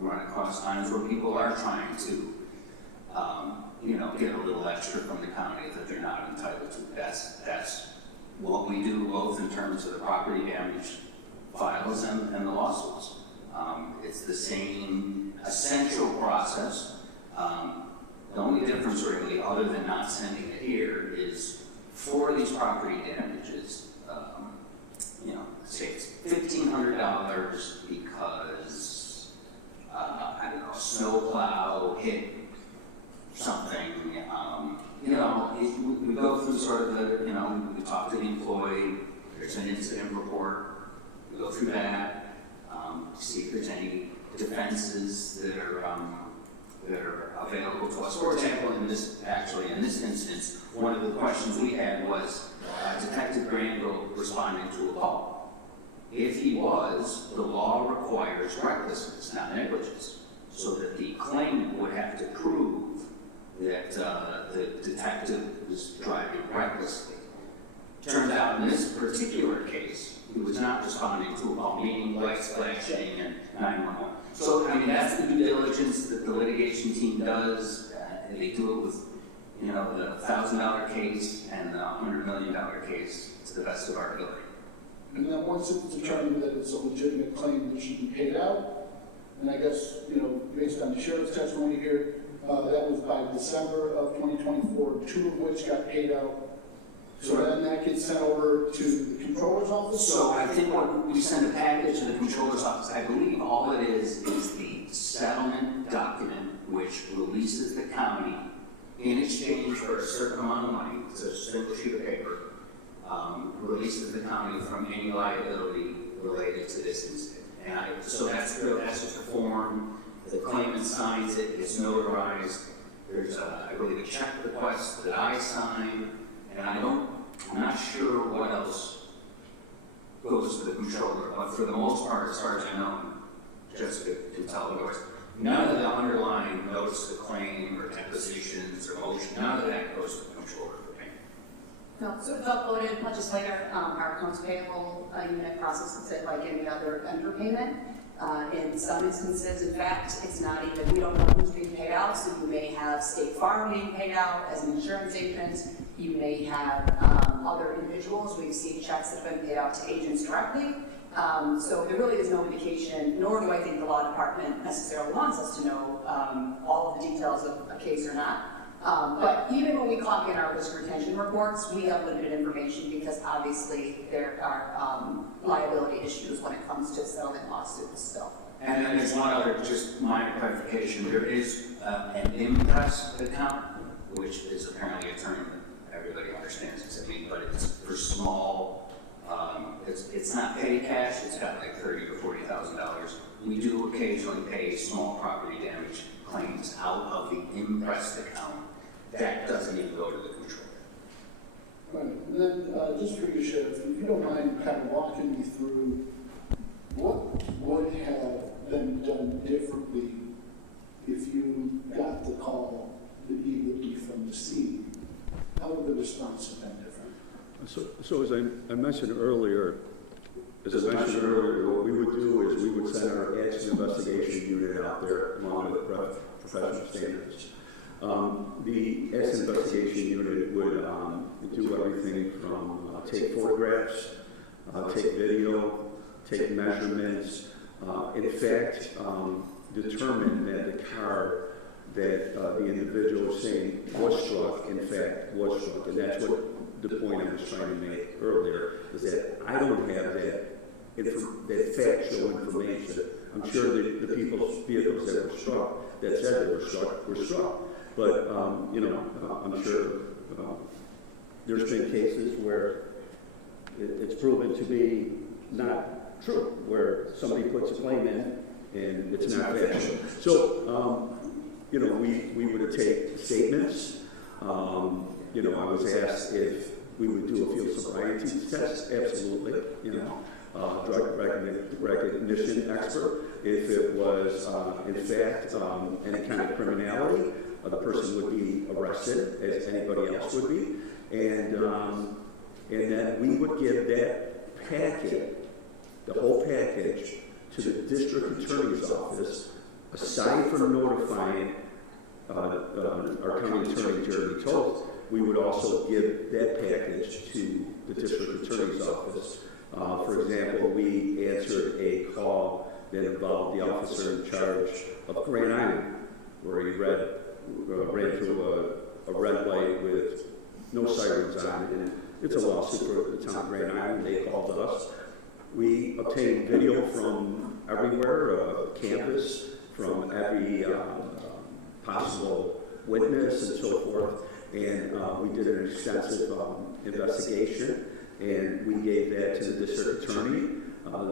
run across times where people are trying to, get a little extra from the county that they're not entitled to. That's what we do, both in terms of the property damage files and the lawsuits. It's the same essential process. The only difference really, other than not sending it here, is for these property damages, say it's $1,500 because, a snowplow hit something, we go through sort of the, we talk to the employee, there's an incident report, we go through that, see if there's any defenses that are available to us. For example, in this instance, one of the questions we had was Detective Granville responding to a call. If he was, the law requires recklessness, not negligence, so that the claimant would have to prove that the detective was driving recklessly. Turns out in this particular case, he was not responding to a call, meaning lights flashing and 911. So, that's the due diligence that the litigation team does. And they do it with, the $1,000 case and the $100 million case to the best of our ability. And then once it's determined that it's a legitimate claim that should be paid out, and I guess, based on the sheriff's testimony here, that was by December of 2024, 2 of which got paid out. So then that gets sent over to the controller's office? So I think when we send a package to the controller's office, I believe all it is the settlement document which releases the county in exchange for a certain amount of money, it's a single sheet of paper, releases the county from any liability related to this incident. And so that's just a form, the claimant signs it, it's notarized, there's I believe a check request that I sign, and I'm not sure what else goes to the controller, but for the most part, as far as I know, Jessica can tell otherwise, none of the underlying notice of claim or depositions or motion, none of that goes to the controller for payment. No, so it's uploaded much just later. Our accounts payable unit processes it like any other vendor payment. In some instances, in fact, it's not even, we don't know who's being paid out, so you may have State Farm being paid out as an insurance agent. You may have other individuals. We've seen checks that have been paid out to agents directly. So there really is no indication, nor do I think the law department necessarily wants us to know all of the details of a case or not. But even when we clock in our risk retention reports, we have limited information because obviously there are liability issues when it comes to settling lawsuits. So. And then there's one other just minor clarification. There is an impress account, which is apparently a term that everybody understands except me, but it's for small. It's not petty cash. It's got like $30,000 or $40,000. We do occasionally pay small property damage claims out of the impressed account. to go to the control. Right, and then, just for you, Sheriff, if you don't mind kind of walking me through what would have been done differently if you got the call that he would be from the scene? How would the response have been different? So as I mentioned earlier, what we would do is we would send our accident investigation unit out there along with professional standards. The accident investigation unit would do everything from take photographs, take video, take measurements, in fact, determine that the car that the individual was saying was struck, in fact, was struck. And that's what the point I was trying to make earlier, is that I don't have that factual information. I'm sure that the people's vehicles that were struck, that said they were struck. But, I'm sure there's been cases where it's proven to be not true, where somebody puts a claim in and it's not factual. So, we would take statements. I was asked if we would do a field sobriety test. Absolutely. Drug recognition expert. If it was, in fact, any kind of criminality, the person would be arrested as anybody else would be. And then we would give that packet, the whole package, to the district attorney's office, aside from notifying our county attorney, Jeremy Toth. We would also give that package to the district attorney's office. For example, we answered a call that involved the officer in charge of Grand Island, where he ran through a red light with no sirens on it, and it's a lawsuit for the town of Grand Island. They called us. We obtained video from everywhere, campus, from every possible witness and so forth, and we did an extensive investigation, and we gave that to the district attorney.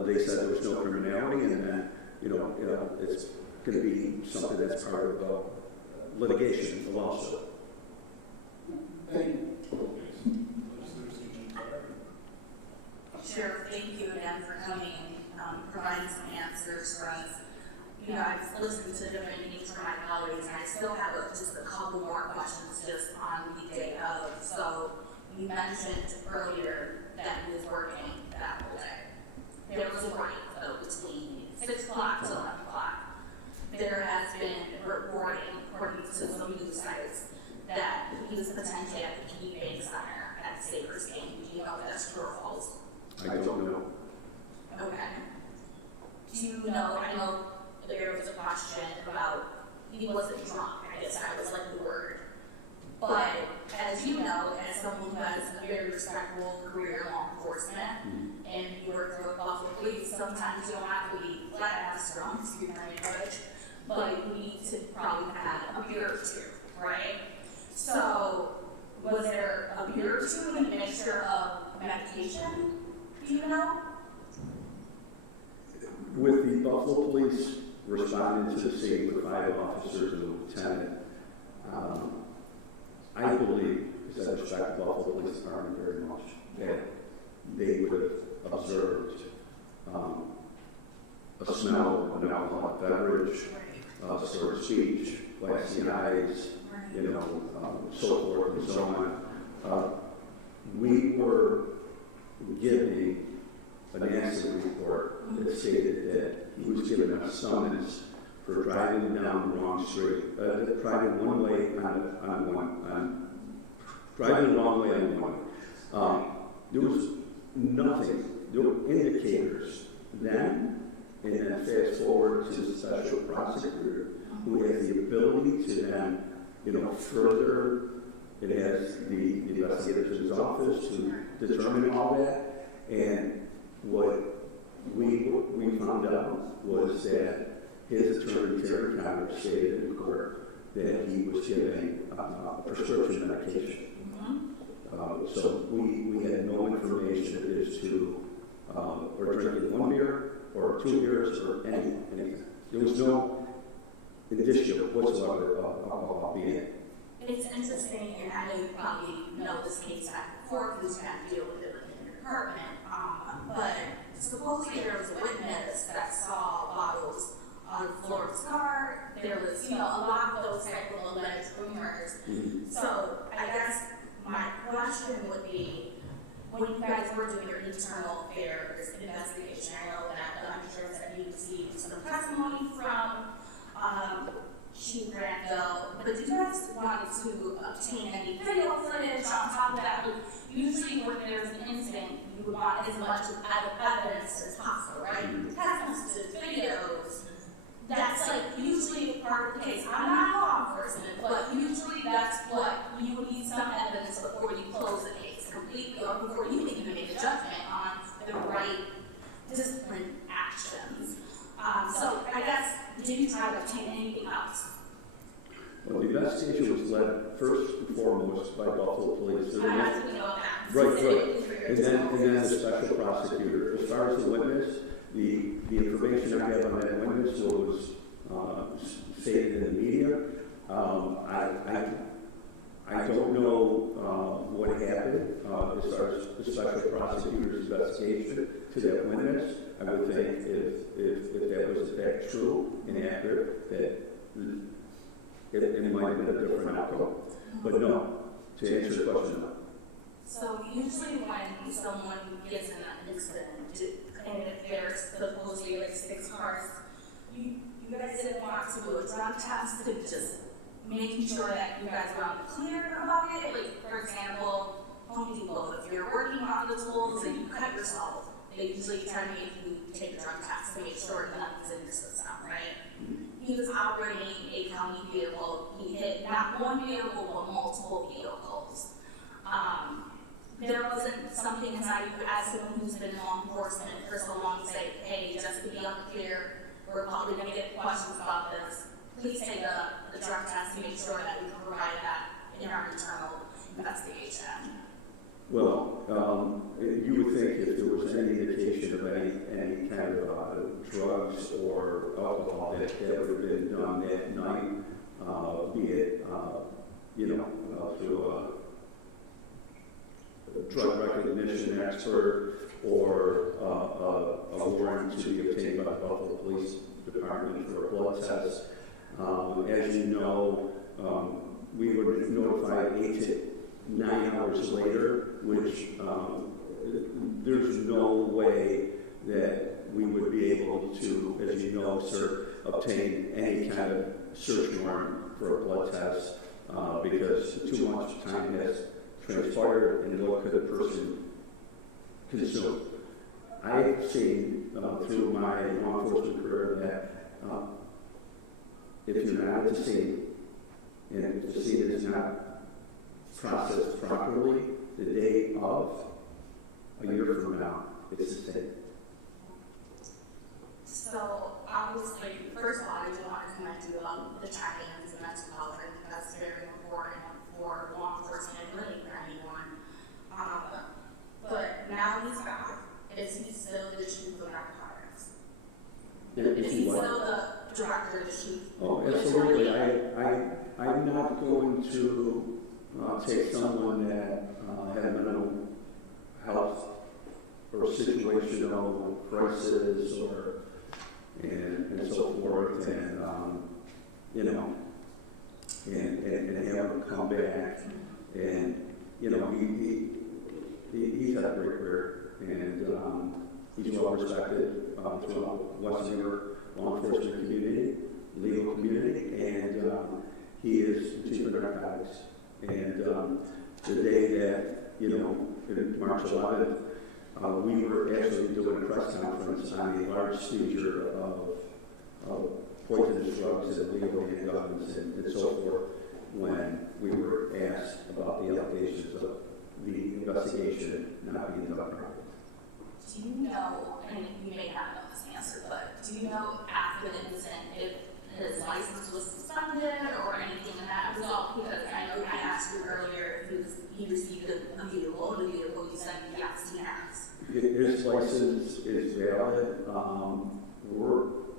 They said there was no criminality, and then it's going to be something that's part of litigation, a lawsuit. Thank you. Sheriff, thank you again for coming and providing some answers for us. I've listened to different meetings from my colleagues, and I still have just a couple more questions just on the day of. So you mentioned earlier that he was working that whole day. There was a break, though, between 6 o'clock to 11 o'clock. There has been reporting, according to some news sites, that he was potentially at the Key Bank Center at the Sabres game. Do you know if that's true or false? I don't know. Okay. Do you know, I know there was a question about he wasn't drunk, I guess that was like the word. But as you know, as someone who has a very respectable career in law enforcement, and you work for the Buffalo Police, sometimes you don't have to be flat-ass drunk, excuse my language, but you need to probably have a beer or two, right? So, was there a beer or two and a mixture of medication? Do you know? With the Buffalo Police responding to the scene with 5 officers and a lieutenant, I believe, because I respect the Buffalo Police Department very much, that they would have observed a smell of an alcoholic beverage, slurred speech, glassy eyes, so forth and so on. We were giving an accident report that stated that he was given a summons for driving down the wrong street, driving one way driving the wrong way on one. There was nothing. There were indicators then, and then fast forward to the special prosecutor, who has the ability to then, further. It has the investigator's office to determine all that, and what we found out was that his attorney, Terry Connor, stated in court that he was giving prescription medication. So we had no information as to or drinking 1 beer or 2 beers or anything. There was no indicia whatsoever of alcohol being in. it's interesting, and I know you probably know this case back and forth, because you have to deal with it within your department, but supposedly there was a witness that saw bottles on the floor of his car. There was, a lot of those type of alleged rumors. So I guess my question would be, when you guys were doing your internal affairs investigation, I know that I'm sure that you received some testimony from Chief Granville, but did you guys want to obtain any video footage on top of that? Usually when there's an incident, you would want as much evidence as possible, right? Text messages, videos, that's like usually part of the case. I'm not law enforcement, but usually that's what you would need some evidence before you close the case completely, or before you can even make a judgment on the right discipline actions. So I guess, did you try to obtain anything else? Well, the investigation was led first and foremost by Buffalo Police. I have to know that. Right. And then the special prosecutor. As far as the witness, the information I have on that witness was stated in the media. I don't know what happened as far as the special prosecutor's investigation to that witness. I would think if that was in fact true and accurate, that it might have been a different outcome. But no, to answer your question, no. So usually when someone gets in an incident, and if there's supposedly like 6 cars, you guys didn't want to do a drug test to just making sure that you guys were on the clear about it. Like, for example, Home Depot, if you're working on the tools and you cut yourself, they usually try to make you take a drug test to make sure nothing's in your system, right? He was operating a county vehicle. He hit not one vehicle, but multiple vehicles. There wasn't something inside you as someone who's been in law enforcement for so long say, hey, just to be on the clear, we're probably going to get questions about this. Please take the drug test to make sure that we can provide that in our internal investigation. Well, you would think if there was any indication of any kind of drugs or alcohol that would have been done that night, be it through a drug recognition expert or a warrant to be obtained by the Buffalo Police Department for a blood test. As you know, we were notified 8 to 9 hours later, which there's no way that we would be able to, as you know, sir, obtain any kind of search warrant for a blood test because too much time has transpired and what could a person consume. I've seen through my law enforcement career that if you're not at the scene and if the scene is not processed properly the day of, a year from now, it's the same. So, obviously, first of all, I do want to commend you on the check-ins and mental health. I think that's very important for law enforcement and really for anyone. But now he's back. Is he still the chief of narcotics? Is he still the director of the chief? Oh, absolutely. I'm not going to take someone that had mental health or situational crisis and so forth, and have him come back, and he's had a great career, and he's well respected throughout Western New York law enforcement community, legal community, and he is the chief of narcotics. And the day that, March 11th, we were actually doing a press conference on the large seizure of poisonous drugs and illegal handguns and so forth when we were asked about the allegations of the investigation not being done properly. Do you know, and you may not know this answer, but do you know after the incident if his license was suspended or anything in that result? Because I know I asked you earlier if he received a vehicle, you said yes, he has. His license is valid.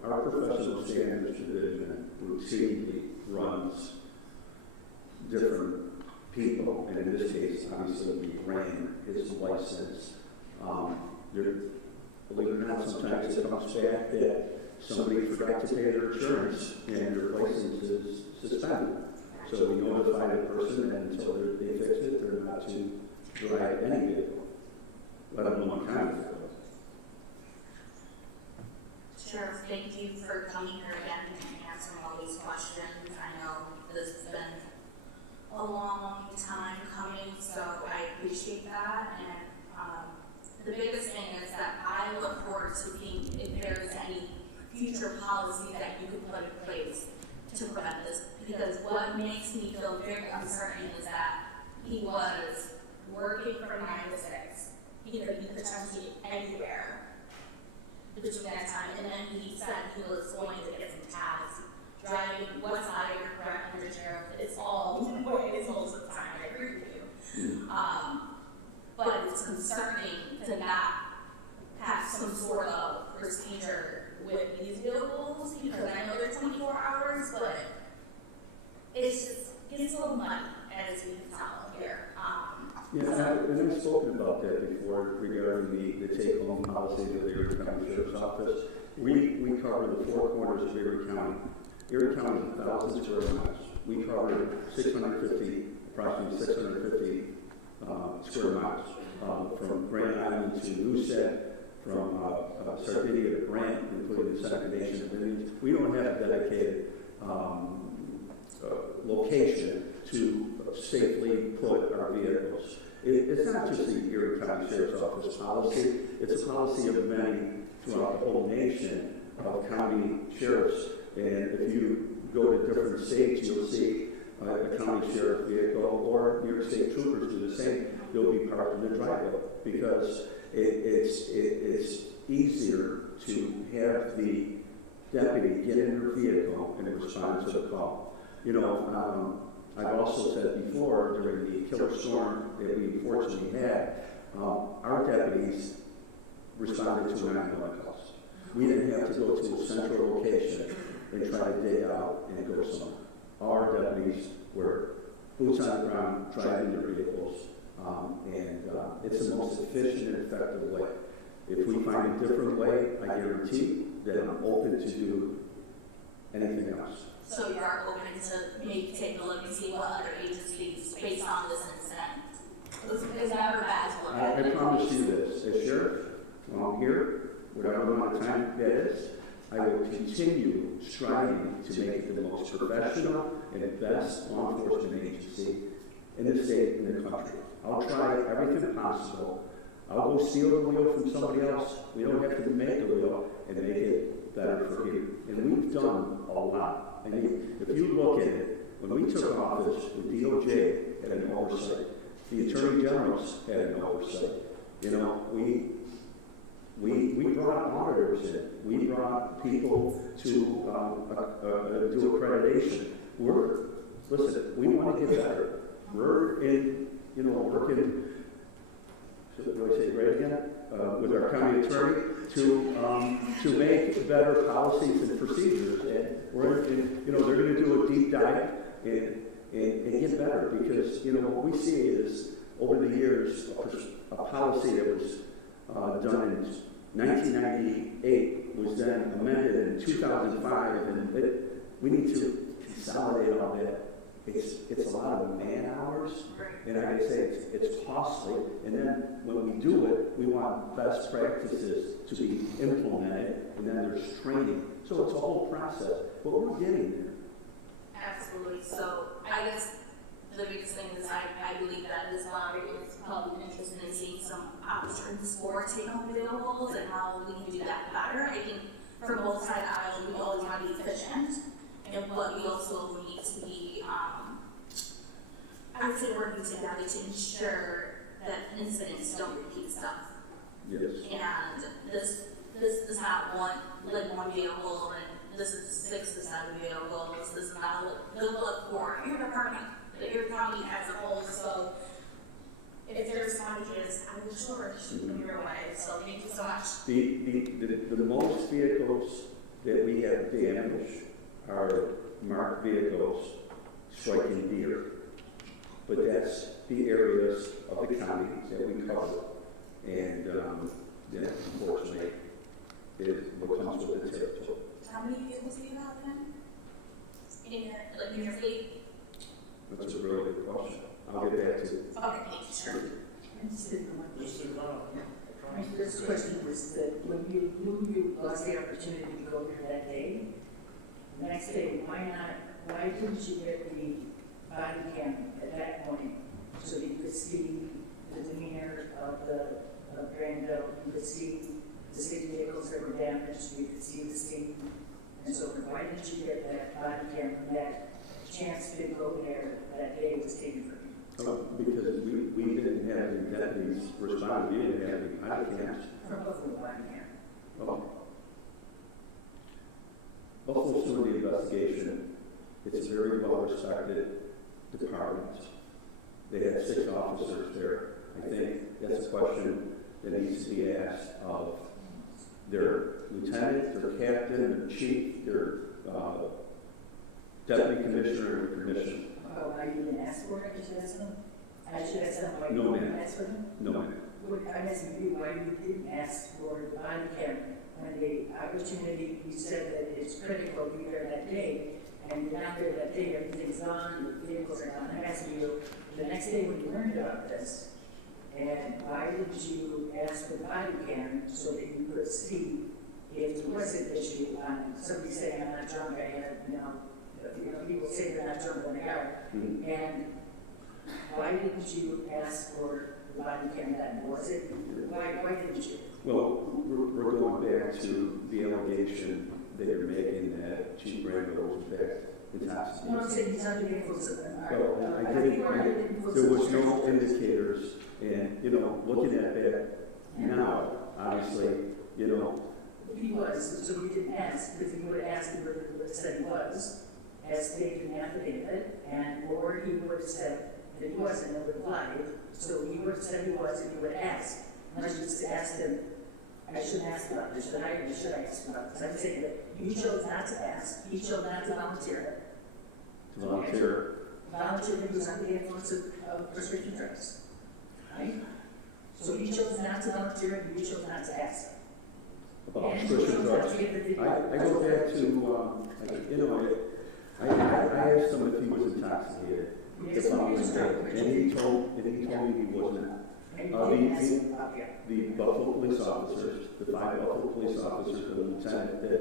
Our professional standards division routinely runs different people, and in this case, obviously, we ran his license. Believe it or not, sometimes it comes back that somebody forgot to pay their insurance and their license is suspended. So we notify the person, and until they fix it, they're not to drive any vehicle, let alone kind of vehicle. Sheriff, thank you for coming here again and answering all these questions. I know this has been a long time coming, so I appreciate that. And the biggest thing is that I look forward to seeing if there's any future policy that you could put in place to prevent this. Because what makes me feel very uncertain is that he was working from 9 to 6. He could be potentially anywhere between that time, and then he said he was going to get some tabs. Driving west side, you're correct, Mr. Sheriff, it's all ways most of the time, I agree with you. But it's concerning to not have some sort of procedure with these vehicles, because I know they're 24 hours, but it's just, gets a little muddy, as we can tell here. And I've spoken about that before regarding the take-home policy of the Erie County Sheriff's Office. We cover the 4 corners of Erie County. Erie County is 1,000 square miles. We cover approximately 650 square miles, from Grand Island to Moosehead, from Sardinia to Grant, including the Second Nation of Indians. We don't have a dedicated location to safely put our vehicles. It's not just the Erie County Sheriff's Office policy, it's a policy of many throughout the whole nation of county sheriffs. And if you go to different states, you'll see a county sheriff vehicle, or New York State troopers do the same. They'll be parked in the driveway because it's easier to have the deputy get in their vehicle and respond to the call. I've also said before, during the killer storm that we unfortunately had, our deputies responded to 911 calls. We didn't have to go to a central location and try to dig out and go somewhere. Our deputies were boots on the ground, driving their vehicles, and it's the most efficient and effective way. If we find a different way, I guarantee that I'm open to do anything else. So you are open to maybe take a look and see what other agencies, based on this incident, is never bad to look at. I promise you this, as sheriff, while I'm here, whatever amount of time that is, I will continue striving to make it the most professional and best law enforcement agency in the state and the country. I'll try everything possible. I'll go steal the wheel from somebody else. We don't have to make the wheel and make it better for you. And we've done a lot. I mean, if you look at it, when we took office, the DOJ had an oversight. The Attorney Generals had an oversight. We brought auditors in. We brought people to do accreditation. We want to get better. We're working, do I say it right again? With our county attorney to make better policies and procedures. And they're going to do a deep dive and get better, because what we see is over the years a policy that was done in 1998 was then amended in 2005, and we need to consolidate all that. It's a lot of man hours, and like I say, it's costly. And then when we do it, we want best practices to be implemented, and then there's training. So it's a whole process, but we're getting there. Absolutely. So I guess the biggest thing is I believe that this lottery is probably interested in seeing some options for take-home vehicles and how we can do that better. I think for both sides of the aisle, we always want to be efficient, and what we also need to be, I would say, working together to ensure that incidents don't repeat stuff. Yes. And this is not one vehicle, and this is 6 to 7 vehicles. This is not a look for your department, your county as a whole. So if there's challenges, I will sure shoot them your way. So thank you so much. The most vehicles that we have damaged are marked vehicles striking deer. but that's the areas of the county that we cover. And, yeah, unfortunately, is what comes with the territory. How many vehicles do you have then? In your fleet? That's a really good question. I'll get back to you. Okay, sure. My first question was that when you lost the opportunity to go there that day, the next day, why didn't you get the body cam at that point so that you could see the demeanor of Granville, you could see the city vehicles that were damaged, you could see the scene, and so why didn't you get that body cam when that chance to go there that day was taken from you? Because we didn't have the deputies respond, we didn't have the body cams. From Buffalo body cam. Oh. Buffalo's doing the investigation. It's a very well-respected department. They had 6 officers there. I think that's a question that needs to be asked of their lieutenant, their captain, their chief, their deputy commissioner, and commissioner. Oh, why you didn't ask for it? I should ask them. I should ask them why No, you didn't ma'am. ask for them. No, ma'am. I'm asking you why you didn't ask for the body cam when the opportunity, you said that it's critical to be there that day, and you're not there that day, everything's gone, the vehicles are gone. I'm asking you, the next day when you learned about this, and why didn't you ask for the body cam so that you could see if there was an issue on somebody saying, I'm not drunk, I had, people say they're not drunk when they are. Mm-hmm. And why didn't you ask for the body cam then? Was it, why didn't you? Well, we're going back to the allegation that you're making that Chief Granville was in fact intoxicated. No, I'm saying he's under the influence of them. Well, there was no indicators, and, looking at that now, obviously, He was, so you didn't ask, because you would have asked him whether it said he was, as stated in the affidavit, or he would have said that he wasn't, and would have lied. So he would have said he was, and you would ask. Unless you just asked him, I shouldn't ask about this, should I ask about this? I'm saying that you chose not to ask, he chose not to volunteer. To volunteer. Volunteer when he was under the influence of prescription drugs. Right? So he chose not to volunteer, and you chose not to ask. About prescription drugs. I go back to, I asked him if he was intoxicated. Yes, And he told me he wasn't. The Buffalo police officers, the 5 Buffalo police officers, and the lieutenant that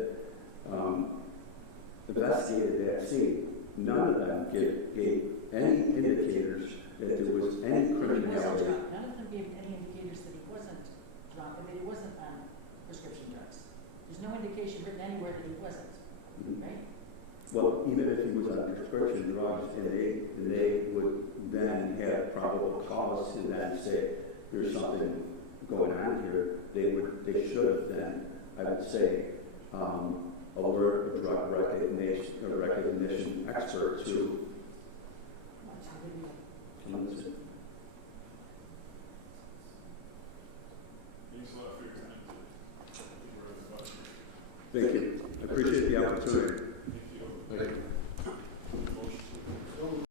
investigated that scene, none of them gave any indicators that there was any criminality. None of them gave any indicators that he wasn't drunk and that he wasn't on prescription drugs. There's no indication written anywhere that he wasn't, right? Well, even if he was on prescription drugs, and they would then have probable cause to then say there's something going on here, they should have then, I would say, alert a drug recognition expert to. Thank you. I appreciate the opportunity.